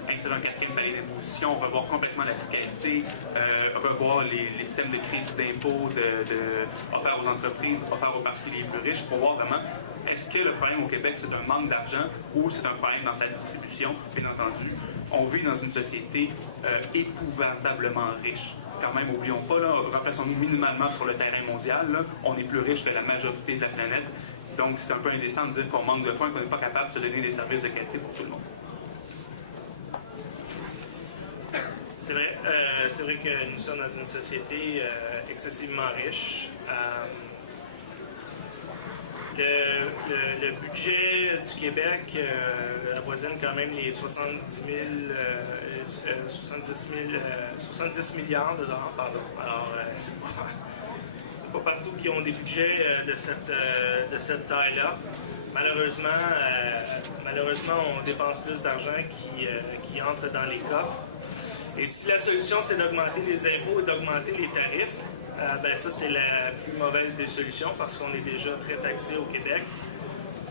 installer un quatrième palier d'imposition, revoir complètement la fiscalité, revoir les systèmes de crédit d'impôt offerts aux entreprises, offerts aux particuliers les plus riches, pour voir vraiment est-ce que le problème au Québec, c'est un manque d'argent ou c'est un problème dans sa distribution. Bien entendu, on vit dans une société épouvantablement riche. Quand même, oublions pas, remplaçons-nous minimalement sur le terrain mondial, là, on est plus riche que la majorité de la planète. Donc, c'est un peu indécent de dire qu'on manque de fonds et qu'on n'est pas capable de se donner des services de qualité pour tout le monde. C'est vrai que nous sommes dans une société excessivement riche. Le budget du Québec avoisine quand même les 70 milliards de dollars. Pardon. Alors, c'est pas partout qu'ils ont des budgets de cette taille-là. Malheureusement, on dépense plus d'argent qui entre dans les coffres. Et si la solution, c'est d'augmenter les impôts et d'augmenter les tarifs, ben ça, c'est la plus mauvaise des solutions parce qu'on est déjà très taxé au Québec.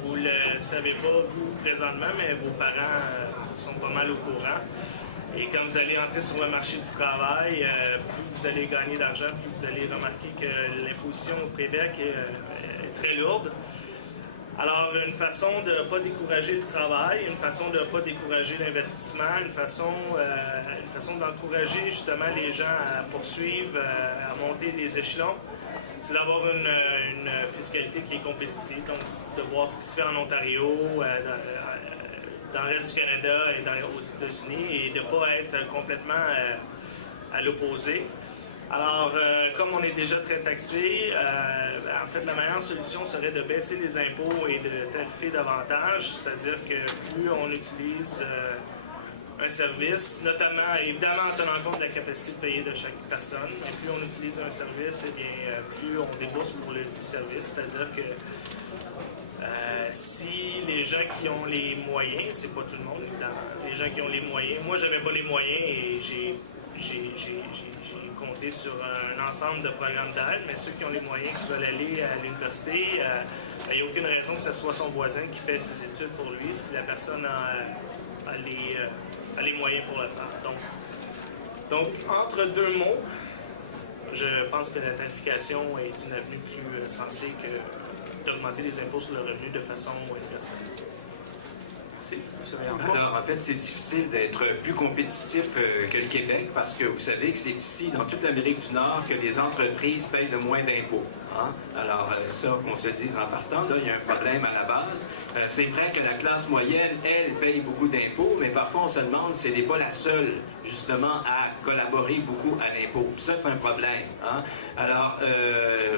Vous ne le savez pas, vous, présentement, mais vos parents sont pas mal au courant. Et quand vous allez entrer sur le marché du travail, plus vous allez gagner d'argent, plus vous allez remarquer que l'imposition au Québec est très lourde. Alors, une façon de ne pas décourager le travail, une façon de ne pas décourager l'investissement, une façon d'encourager justement les gens à poursuivre, à monter les échelons, c'est d'avoir une fiscalité qui est compétitive. Donc, de voir ce qui se fait en Ontario, dans le reste du Canada et aux États-Unis, et de ne pas être complètement à l'opposé. Alors, comme on est déjà très taxé, en fait, la meilleure solution serait de baisser les impôts et de tarifer davantage, c'est-à-dire que plus on utilise un service, notamment, évidemment, en tenant compte de la capacité de payer de chaque personne, mais plus on utilise un service, eh bien, plus on débourse pour le dit service, c'est-à-dire que si les gens qui ont les moyens, c'est pas tout le monde, évidemment, les gens qui ont les moyens, moi, j'avais pas les moyens et j'ai compté sur un ensemble de programmes d'aide, mais ceux qui ont les moyens, qui veulent aller à l'université, il n'y a aucune raison que ce soit son voisin qui paie ses études pour lui si la personne a les moyens pour le faire. Donc, entre deux mots, je pense que la tarification est une avenue plus sensée que d'augmenter les impôts sur le revenu de façon universelle. Alors, en fait, c'est difficile d'être plus compétitif que le Québec parce que vous savez que c'est ici, dans toute l'Amérique du Nord, que les entreprises payent le moins d'impôts. Hein? Alors, ça, qu'on se dise en partant, là, il y a un problème à la base. C'est vrai que la classe moyenne, elle, paye beaucoup d'impôts, mais parfois, on se demande si elle n'est pas la seule, justement, à collaborer beaucoup à l'impôt. Ça, c'est un problème. Hein? Alors,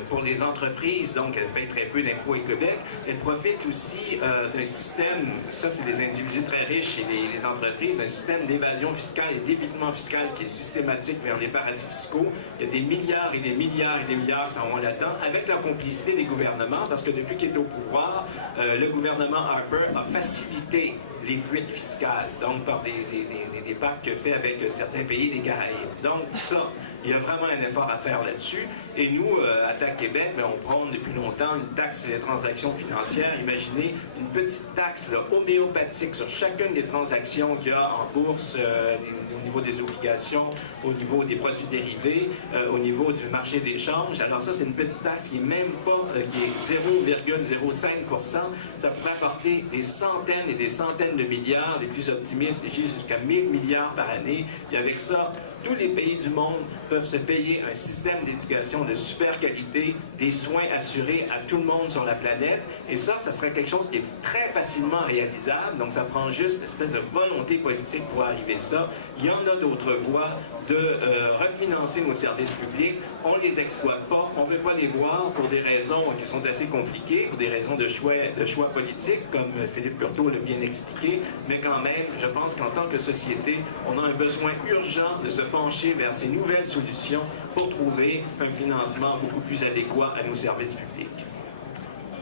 pour les entreprises, donc, elles payent très peu d'impôts au Québec. Elles profitent aussi d'un système, ça, c'est des individus très riches et les entreprises, un système d'évasion fiscale et d'évitement fiscal qui est systématique vers les paradis fiscaux. Il y a des milliards et des milliards et des milliards qui s'en vont là-dedans, avec la complicité des gouvernements, parce que depuis qu'il est au pouvoir, le gouvernement Harper a facilité les fuites fiscales, donc par des pactes qu'il fait avec certains pays des Caraïbes. Donc ça, il y a vraiment un effort à faire là-dessus. Et nous, à TAC Québec, on prône depuis longtemps une taxe sur les transactions financières. Imaginez une petite taxe là, homéopathique sur chacune des transactions qu'il y a en bourse, au niveau des obligations, au niveau des produits dérivés, au niveau du marché d'échange. Alors ça, c'est une petite taxe qui est même pas, qui est 0,05%. Ça pourrait apporter des centaines et des centaines de milliards, les plus optimistes, jusqu'à 1000 milliards par année. Et avec ça, tous les pays du monde peuvent se payer un système d'éducation de super qualité, des soins assurés à tout le monde sur la planète. Et ça serait quelque chose qui est très facilement réalisable. Donc, ça prend juste une espèce de volonté politique pour arriver à ça. Il y en a d'autres voies de refinancer nos services publics. On ne les exploite pas. On ne veut pas les voir pour des raisons qui sont assez compliquées, pour des raisons de choix politiques, comme Philippe Curteau l'a bien expliqué. Mais quand même, je pense qu'en tant que société, on a un besoin urgent de se pencher vers ces nouvelles solutions pour trouver un financement beaucoup plus adéquat à nos services publics.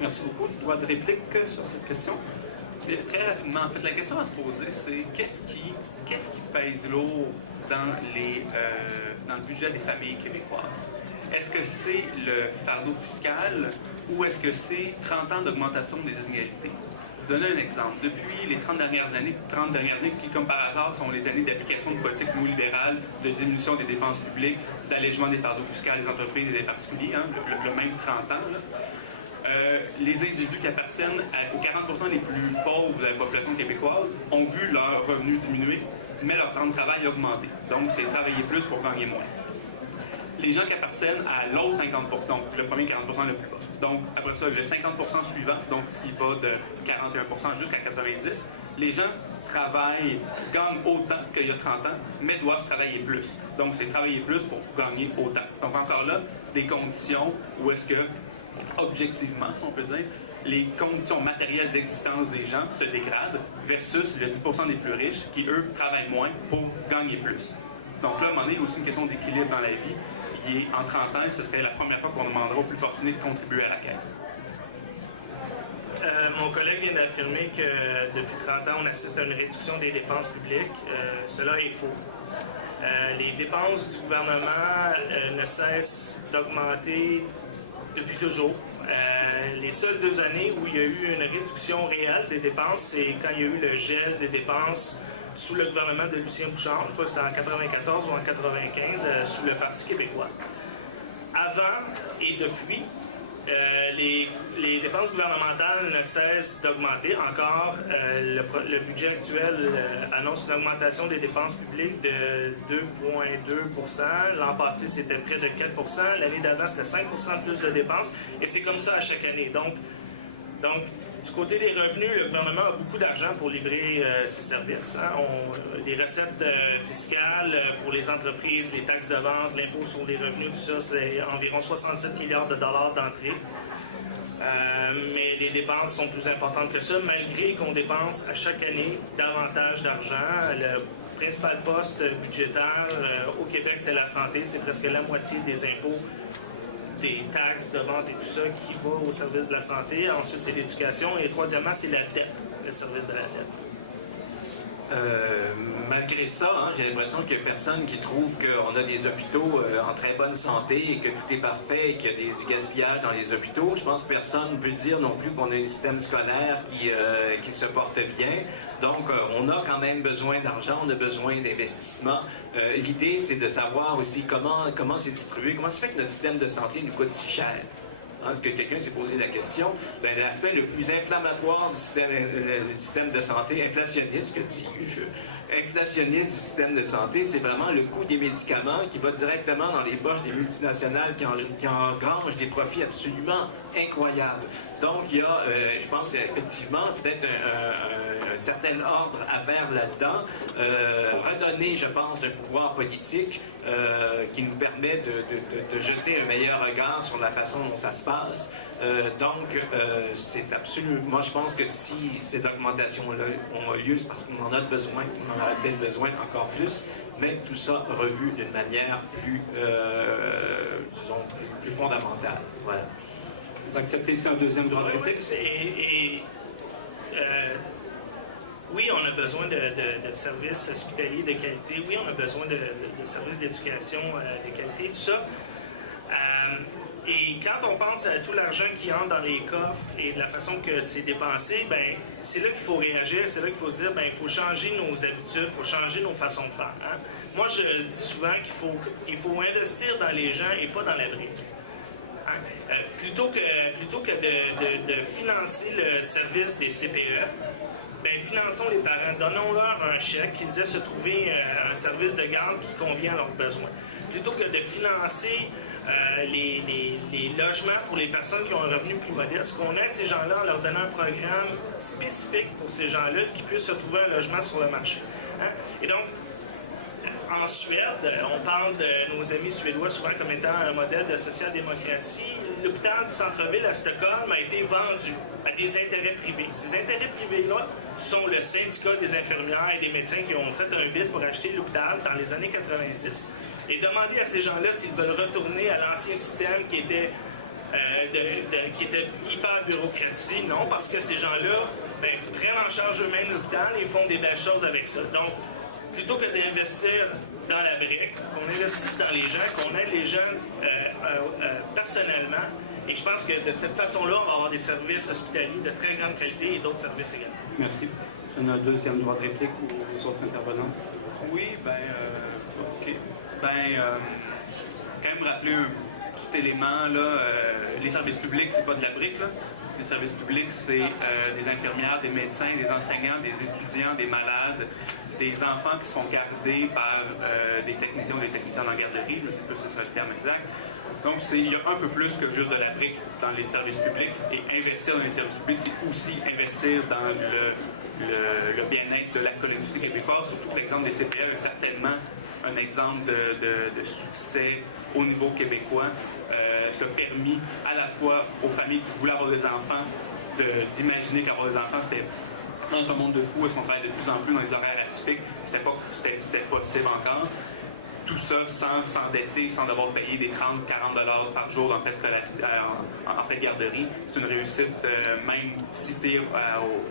Merci beaucoup. Droit de réplique sur cette question? Très rapidement, en fait, la question à se poser, c'est qu'est-ce qui pèse lourd dans le budget des familles québécoises? Est-ce que c'est le fardeau fiscal ou est-ce que c'est 30 ans d'augmentation des inégalités? Je vais donner un exemple. Depuis les 30 dernières années, qui, comme par hasard, sont les années d'application de politiques néolibérales, de diminution des dépenses publiques, d'allègement des fardeaux fiscaux des entreprises et des particuliers, hein, le même 30 ans, là. Les individus qui appartiennent aux 40% les plus pauvres de la population québécoise ont vu leur revenu diminuer, mais leur temps de travail a augmenté. Donc, c'est travailler plus pour gagner moins. Les gens qui appartiennent à l'autre 50%, donc le premier 40% le plus bas. Donc, après ça, le 50% suivant, donc ce qui va de 41% jusqu'à 90%, les gens gagnent autant qu'il y a 30 ans, mais doivent travailler plus. Donc, c'est travailler plus pour gagner autant. Donc, encore là, des conditions où est-ce que, objectivement, si on peut dire, les conditions matérielles d'existence des gens se dégradent versus le 10% des plus riches qui, eux, travaillent moins pour gagner plus. Donc là, à un moment donné, il y a aussi une question d'équilibre dans la vie. En 30 ans, ce serait la première fois qu'on demandera aux plus fortunés de contribuer à la caisse. Mon collègue vient d'affirmer que depuis 30 ans, on assiste à une réduction des dépenses publiques. Cela est faux. Les dépenses du gouvernement ne cessent d'augmenter depuis toujours. Les seules 2 années où il y a eu une réduction réelle des dépenses, c'est quand il y a eu le gel des dépenses sous le gouvernement de Lucien Bouchard, je crois que c'était en 94 ou en 95, sous le Parti québécois. Avant et depuis, les dépenses gouvernementales ne cessent d'augmenter. Encore, le budget actuel annonce une augmentation des dépenses publiques de 2,2 %. L'an passé, c'était près de 4 %. L'année d'avant, c'était 5 % de plus de dépenses. Et c'est comme ça à chaque année. Donc Du côté des revenus, le gouvernement a beaucoup d'argent pour livrer ses services. Hein. Les recettes fiscales pour les entreprises, les taxes de vente, l'impôt sur les revenus, tout ça, c'est environ 67 milliards de dollars d'entrée. Mais les dépenses sont plus importantes que ça, malgré qu'on dépense à chaque année davantage d'argent. Le principal poste budgétaire au Québec, c'est la santé. C'est presque la moitié des impôts, des taxes de vente et tout ça qui va au service de la santé. Ensuite, c'est l'éducation. Et troisièmement, c'est la dette, le service de la dette. Malgré ça, hein, j'ai l'impression qu'il n'y a personne qui trouve qu'on a des hôpitaux en très bonne santé et que tout est parfait et qu'il y a du gaspillage dans les hôpitaux. Je pense que personne ne peut dire non plus qu'on a un système scolaire qui se porte bien. Donc, on a quand même besoin d'argent, on a besoin d'investissement. L'idée, c'est de savoir aussi comment c'est distribué, comment ça fait que notre système de santé nous coûte si cher. Est-ce que quelqu'un s'est posé la question? Ben, l'aspect le plus inflammatoire du système de santé, inflationniste, que dis-je? Inflationniste du système de santé, c'est vraiment le coût des médicaments qui va directement dans les poches des multinationales qui engrangent des profits absolument incroyables. Donc, il y a, je pense, effectivement, peut-être un certain ordre à faire là-dedans. Redonner, je pense, un pouvoir politique qui nous permet de jeter un meilleur regard sur la façon dont ça se passe. Donc, c'est absolument... Moi, je pense que si ces augmentations-là ont lieu, c'est parce qu'on en a besoin, qu'on en aurait peut-être besoin encore plus, mais tout ça revu d'une manière plus, disons, plus fondamentale. Voilà. Vous acceptez ça un deuxième droit de réplique? Oui, on a besoin de services hospitaliers de qualité. Oui, on a besoin de services d'éducation de qualité, tout ça. Et quand on pense à tout l'argent qui entre dans les coffres et de la façon que c'est dépensé, ben c'est là qu'il faut réagir, c'est là qu'il faut se dire, ben il faut changer nos habitudes, il faut changer nos façons de faire. Hein? Moi, je dis souvent qu'il faut investir dans les gens et pas dans la brique. Hein? Plutôt que de financer le service des CPE, ben, finançons les parents, donnons-leur un chèque, qu'ils aient se trouver un service de garde qui convient à leurs besoins. Plutôt que de financer les logements pour les personnes qui ont un revenu plus modeste, qu'on aide ces gens-là en leur donnant un programme spécifique pour ces gens-là qui puissent se trouver un logement sur le marché. Hein? Et donc, en Suède, on parle de nos amis suédois souvent comme étant un modèle de social-démocratie. L'hôpital du centre-ville à Stockholm a été vendu à des intérêts privés. Ces intérêts privés-là sont le syndicat des infirmières et des médecins qui ont fait un bid pour acheter l'hôpital dans les années 90. Et demander à ces gens-là s'ils veulent retourner à l'ancien système qui était hyper bureaucratisé. Non, parce que ces gens-là prennent en charge eux-mêmes l'hôpital et font des belles choses avec ça. Donc, plutôt que d'investir dans la brique, qu'on investisse dans les gens, qu'on aide les gens personnellement. Et je pense que de cette façon-là, on va avoir des services hospitaliers de très grande qualité et d'autres services également. Merci. On a un deuxième droit de réplique aux autres intervenants. Oui, OK. Quand même rappeler un petit élément, là, les services publics, c'est pas de la brique, là. Les services publics, c'est des infirmières, des médecins, des enseignants, des étudiants, des malades, des enfants qui sont gardés par des techniciens ou des techniciens en garderie, je ne sais pas si c'est le terme exact. Donc, il y a un peu plus que juste de la brique dans les services publics. Et investir dans les services publics, c'est aussi investir dans le bien-être de la collectivité québécoise, surtout que l'exemple des CPE est certainement un exemple de succès au niveau québécois, ce qui a permis à la fois aux familles qui voulaient avoir des enfants d'imaginer qu'avoir des enfants, c'était dans un monde de fous, est-ce qu'on travaille de plus en plus dans les horaires atypiques, c'était possible encore. Tout ça sans s'endetter, sans devoir payer des 30-40 $ par jour en frais de garderie. C'est une réussite même citée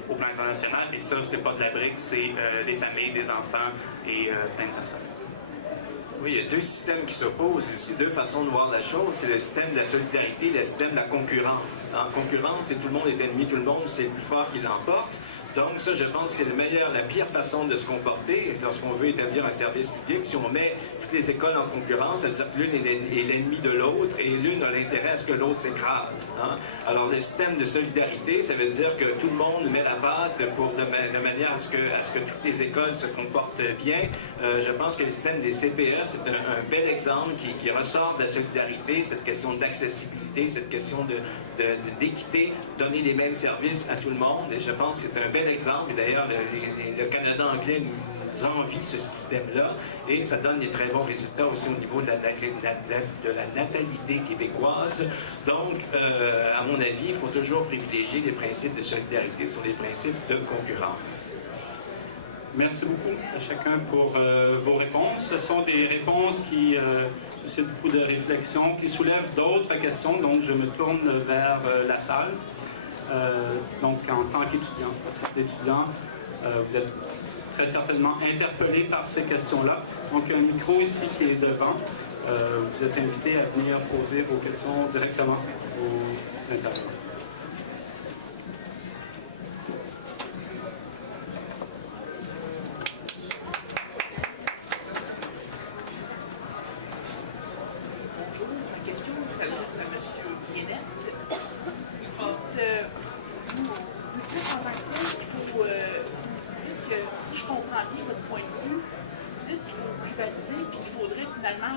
au plan international. Et ça, c'est pas de la brique, c'est des familles, des enfants et plein de personnes. Oui, il y a deux systèmes qui s'opposent aussi, deux façons de voir la chose. C'est le système de la solidarité et le système de la concurrence. En concurrence, c'est tout le monde est ennemi, tout le monde, c'est le plus fort qui l'emporte. Donc ça, je pense, c'est la pire façon de se comporter lorsqu'on veut établir un service public. Si on met toutes les écoles en concurrence, c'est-à-dire que l'une est l'ennemi de l'autre et l'une a l'intérêt à ce que l'autre s'écrase. Hein? Alors le système de solidarité, ça veut dire que tout le monde met la patte de manière à ce que toutes les écoles se comportent bien. Je pense que le système des CPE, c'est un bel exemple qui ressort de la solidarité, cette question d'accessibilité, cette question d'équité, donner les mêmes services à tout le monde. Et je pense que c'est un bel exemple. Et d'ailleurs, le Canada anglais nous envie ce système-là. Et ça donne des très bons résultats aussi au niveau de la natalité québécoise. Donc, à mon avis, il faut toujours privilégier les principes de solidarité sur les principes de concurrence. Merci beaucoup à chacun pour vos réponses. Ce sont des réponses qui suscitent beaucoup de réflexion, qui soulèvent d'autres questions. Donc, je me tourne vers la salle. Donc, en tant qu'étudiant, vous êtes très certainement interpellé par ces questions-là. Donc, il y a un micro ici qui est devant. Vous êtes invité à venir poser vos questions directement aux intervenants.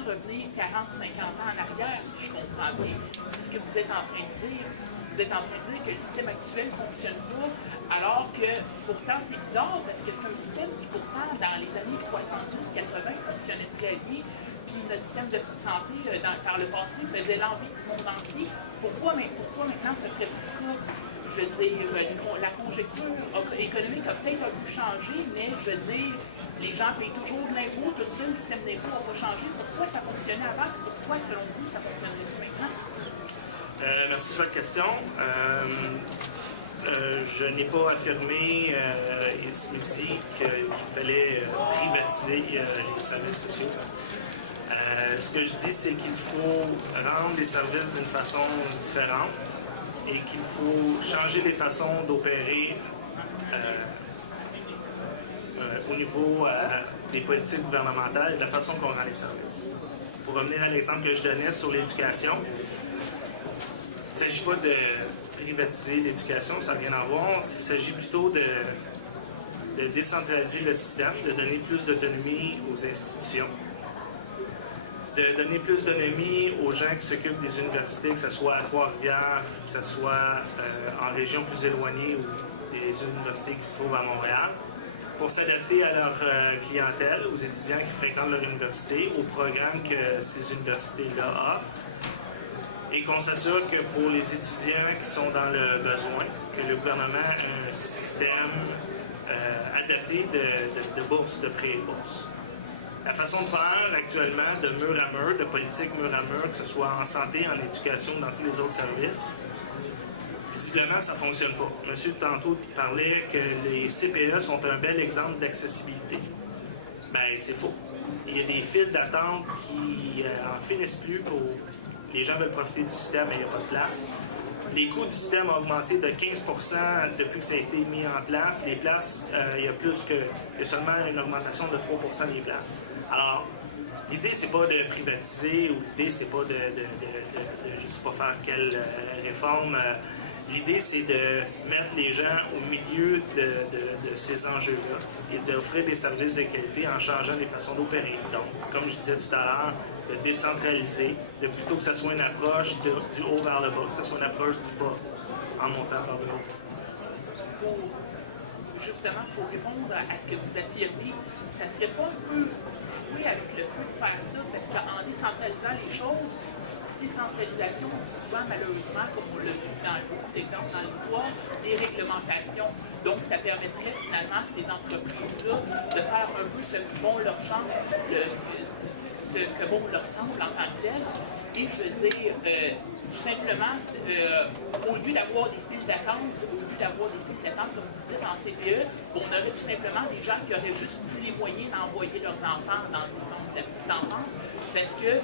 Revenir 40-50 ans en arrière, si je comprends bien. C'est ce que vous êtes en train de dire. Vous êtes en train de dire que le système actuel ne fonctionne pas, alors que pourtant c'est bizarre, parce que c'est un système qui pourtant, dans les années 70-80, fonctionnait très bien, puis notre système de santé, par le passé, faisait l'envie du monde entier. Pourquoi maintenant ça serait plus le cas? Je veux dire, la conjecture économique a peut-être un peu changé, mais je veux dire, les gens payent toujours de l'impôt, tout ça, le système d'impôt n'a pas changé. Pourquoi ça fonctionnait avant? Pourquoi, selon vous, ça fonctionnerait plus maintenant? Merci de votre question. Je n'ai pas affirmé ce midi qu'il fallait privatiser les services sociaux. Ce que je dis, c'est qu'il faut rendre les services d'une façon différente et qu'il faut changer les façons d'opérer au niveau des politiques gouvernementales et de la façon qu'on rend les services. Pour revenir à l'exemple que je donnais sur l'éducation, il ne s'agit pas de privatiser l'éducation, ça n'a rien à voir. Il s'agit plutôt de décentraliser le système, de donner plus d'autonomie aux institutions, de donner plus d'autonomie aux gens qui s'occupent des universités, que ce soit à Trois-Rivières, que ce soit en région plus éloignée ou des universités qui se trouvent à Montréal, pour s'adapter à leur clientèle, aux étudiants qui fréquentent leur université, aux programmes que ces universités-là offrent, et qu'on s'assure que pour les étudiants qui sont dans le besoin, que le gouvernement a un système adapté de bourses, de prêts et bourses. La façon de faire actuellement, de mur à mur, de politique mur à mur, que ce soit en santé, en éducation, dans tous les autres services, visiblement, ça ne fonctionne pas. Monsieur, tantôt, parlait que les CPE sont un bel exemple d'accessibilité. Bien, c'est faux. Il y a des files d'attente qui en finissent plus pour... Les gens veulent profiter du système, mais il n'y a pas de place. Les coûts du système ont augmenté de 15 % depuis que ça a été mis en place. Les places, il y a seulement une augmentation de 3 % des places. Alors, l'idée, c'est pas de privatiser ou l'idée, c'est pas de je ne sais pas faire quelle réforme. L'idée, c'est de mettre les gens au milieu de ces enjeux-là et d'offrir des services de qualité en changeant les façons d'opérer. Donc, comme je disais tout à l'heure, de décentraliser, de plutôt que ce soit une approche du haut vers le bas, que ce soit une approche du bas en montant vers le haut. Justement, pour répondre à ce que vous affirmez, ça ne serait pas un peu jouer avec le feu de faire ça, parce qu'en décentralisant les choses, décentralisation dit souvent, malheureusement, comme on l'a vu dans beaucoup d'exemples dans l'histoire, des réglementations. Donc, ça permettrait finalement à ces entreprises-là de faire un peu ce que bon leur semble, en tant que tel. Et je veux dire, tout simplement, au lieu d'avoir des files d'attente, comme vous dites en CPE, on aurait tout simplement des gens qui auraient juste plus les moyens d'envoyer leurs enfants dans des centres de la petite enfance, parce que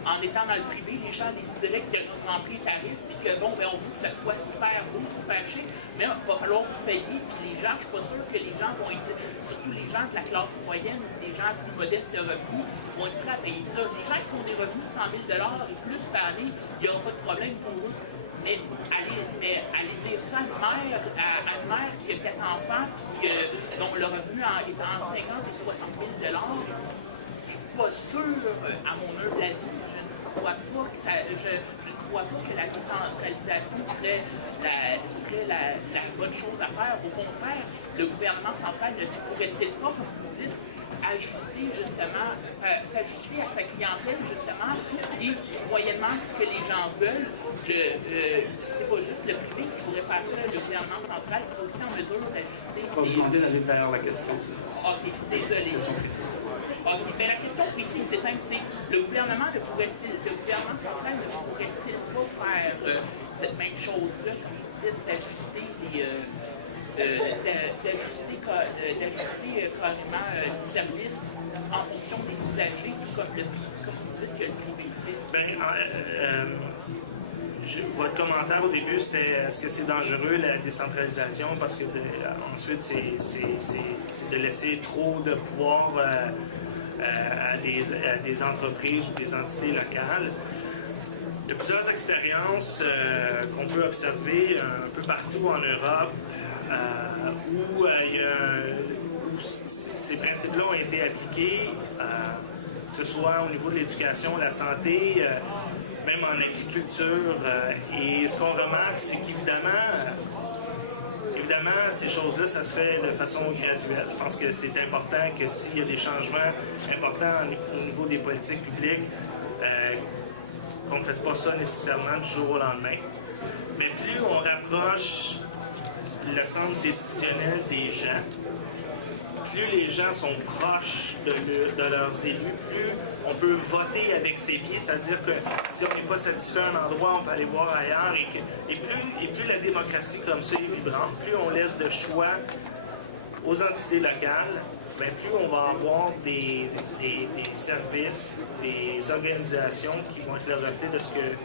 en étant dans le privé, les gens décideraient qu'ils allaient augmenter les tarifs, puis que bon, ben on veut que ça soit super beau, super chic, mais il va falloir vous payer, puis les gens, je suis pas sûr que les gens vont être, surtout les gens de la classe moyenne, des gens plus modestes de revenus, vont être prêts à payer ça. Les gens qui font des revenus de 100 000 $ et plus par année, il n'y aura pas de problème pour eux. Mais aller dire ça à une mère qui a 4 enfants, puis dont le revenu est entre 50 et 60 000 $, je suis pas sûr, à mon humble avis, je ne crois pas que la décentralisation serait la bonne chose à faire. Au contraire, le gouvernement central ne pourrait-il pas, comme vous dites, s'ajuster à sa clientèle, justement, et moyennement ce que les gens veulent, c'est pas juste le privé qui pourrait faire ça, le gouvernement central serait aussi en mesure d'ajuster. Je vais vous demander d'aller vers la question suivante. OK, désolé. Question précise. OK, bien la question précise, c'est simple, c'est le gouvernement central ne pourrait-il pas faire cette même chose-là, comme vous dites, d'ajuster carrément les services en fonction des usagers, comme vous dites que le privé fait? Votre commentaire au début, c'était est-ce que c'est dangereux la décentralisation parce que ensuite c'est de laisser trop de pouvoir à des entreprises ou des entités locales. Il y a plusieurs expériences qu'on peut observer un peu partout en Europe où ces principes-là ont été appliqués, que ce soit au niveau de l'éducation, la santé, même en agriculture. Et ce qu'on remarque, c'est qu'évidemment, ces choses-là, ça se fait de façon graduelle. Je pense que c'est important que s'il y a des changements importants au niveau des politiques publiques, qu'on ne fasse pas ça nécessairement du jour au lendemain. Mais plus on rapproche le centre décisionnel des gens, plus les gens sont proches de leurs élus, plus on peut voter avec ses pieds, c'est-à-dire que si on n'est pas satisfait à un endroit, on peut aller voir ailleurs, et plus la démocratie comme ça est vibrante, plus on laisse de choix aux entités locales, bien, plus on va avoir des services, des organisations qui vont être le reflet de ce que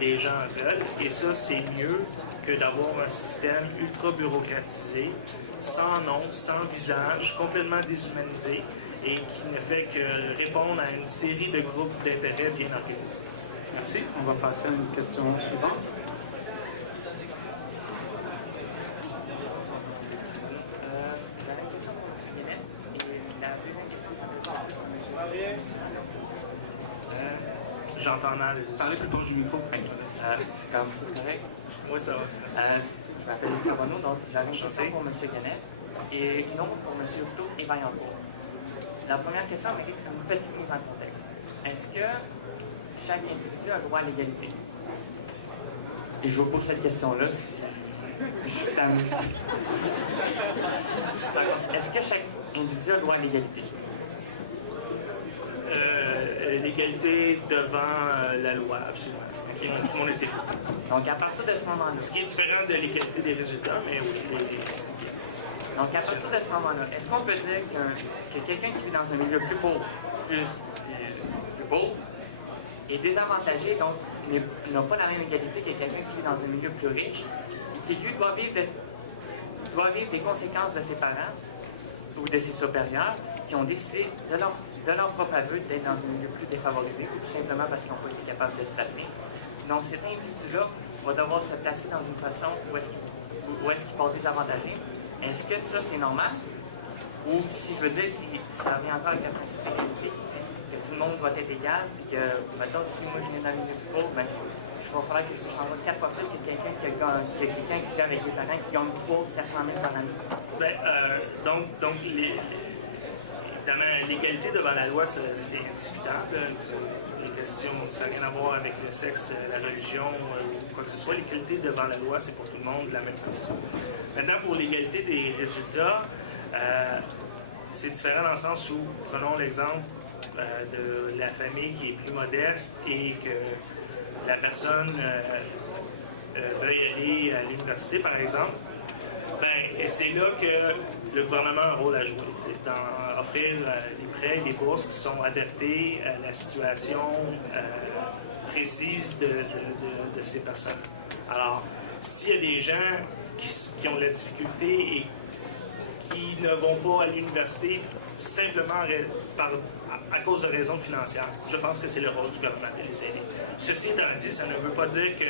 les gens veulent. Et ça, c'est mieux que d'avoir un système ultra bureaucratisé, sans nom, sans visage, complètement déshumanisé et qui ne fait que répondre à une série de groupes d'intérêts bien organisés. Merci. On va passer à une question suivante. J'avais une question pour M. Guénet. Et la deuxième question, ça me fait en plus à M. J'entends mal. Parlez plus proche du micro. C'est comme ça, c'est correct? Oui, ça va. Merci. Je m'appelle Victor Bonneau, donc j'avais une question pour M. Guénet et une autre pour M. Houteau et Vaillancourt. La première question mérite une petite mise en contexte. Est-ce que chaque individu a le droit à l'égalité? Et je vous pose cette question-là juste à nous. Est-ce que chaque individu a le droit à l'égalité? L'égalité devant la loi, absolument. Tout le monde est égal. Donc, à partir de ce moment-là. Ce qui est différent de l'égalité des résultats, mais oui, donc, à partir de ce moment-là, est-ce qu'on peut dire que quelqu'un qui vit dans un milieu plus pauvre, plus pauvre, est désavantagé, donc n'a pas la même égalité que quelqu'un qui vit dans un milieu plus riche et qui, lui, doit vivre des conséquences de ses parents ou de ses supérieurs qui ont décidé de leur propre aveu d'être dans un milieu plus défavorisé ou tout simplement parce qu'ils n'ont pas été capables de se placer. Donc, cet individu-là va devoir se placer dans une façon où est-ce qu'il va désavantagé. Est-ce que ça, c'est normal? Ou, si je veux dire, si ça revient encore avec la principe d'égalité qui dit que tout le monde doit être égal, puis que, mettons, si moi je viens d'un milieu plus pauvre, ben, il va falloir que je me change 4 fois plus que quelqu'un qui vit avec des parents qui gagne 300 ou 400 000 par année. Donc, évidemment, l'égalité devant la loi, c'est indiscutable. Les questions, ça n'a rien à voir avec le sexe, la religion ou quoi que ce soit. L'égalité devant la loi, c'est pour tout le monde de la même façon. Maintenant, pour l'égalité des résultats, c'est différent dans le sens où, prenons l'exemple de la famille qui est plus modeste et que la personne veuille aller à l'université, par exemple. Et c'est là que le gouvernement a un rôle à jouer. C'est d'offrir des prêts et des bourses qui sont adaptés à la situation précise de ces personnes. Alors, s'il y a des gens qui ont de la difficulté et qui ne vont pas à l'université simplement à cause de raisons financières, je pense que c'est le rôle du gouvernement de les aider. Ceci étant dit, ça ne veut pas dire que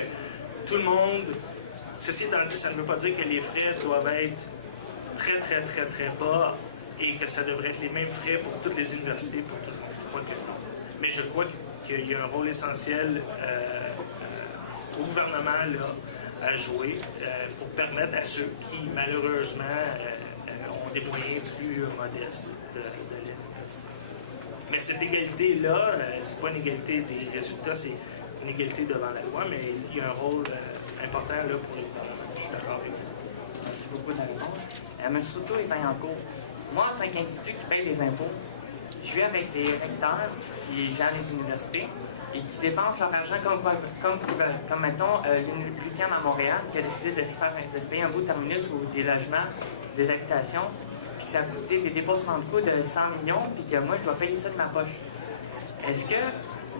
tout le monde... Ceci étant dit, ça ne veut pas dire que les frais doivent être très, très, très, très bas et que ça devrait être les mêmes frais pour toutes les universités, pour tout le monde. Je crois que non. Mais je crois qu'il y a un rôle essentiel au gouvernement là, à jouer pour permettre à ceux qui, malheureusement, ont des moyens plus modestes d'aller à l'université. Mais cette égalité-là, c'est pas une égalité des résultats, c'est une égalité devant la loi, mais il y a un rôle important là, pour le gouvernement. Je suis d'accord avec vous. Merci beaucoup de la réponse. M. Souto et Vaillancourt, moi, en tant qu'individu qui paye les impôts, je vis avec des recteurs qui gèrent les universités et qui dépensent leur argent comme ils veulent. Comme, mettons, l'UQAM à Montréal qui a décidé de se payer un bout de terminus ou des logements, des habitations, puis que ça a coûté des déboursements de coûts de 100 millions, puis que moi, je dois payer ça de ma poche. Est-ce que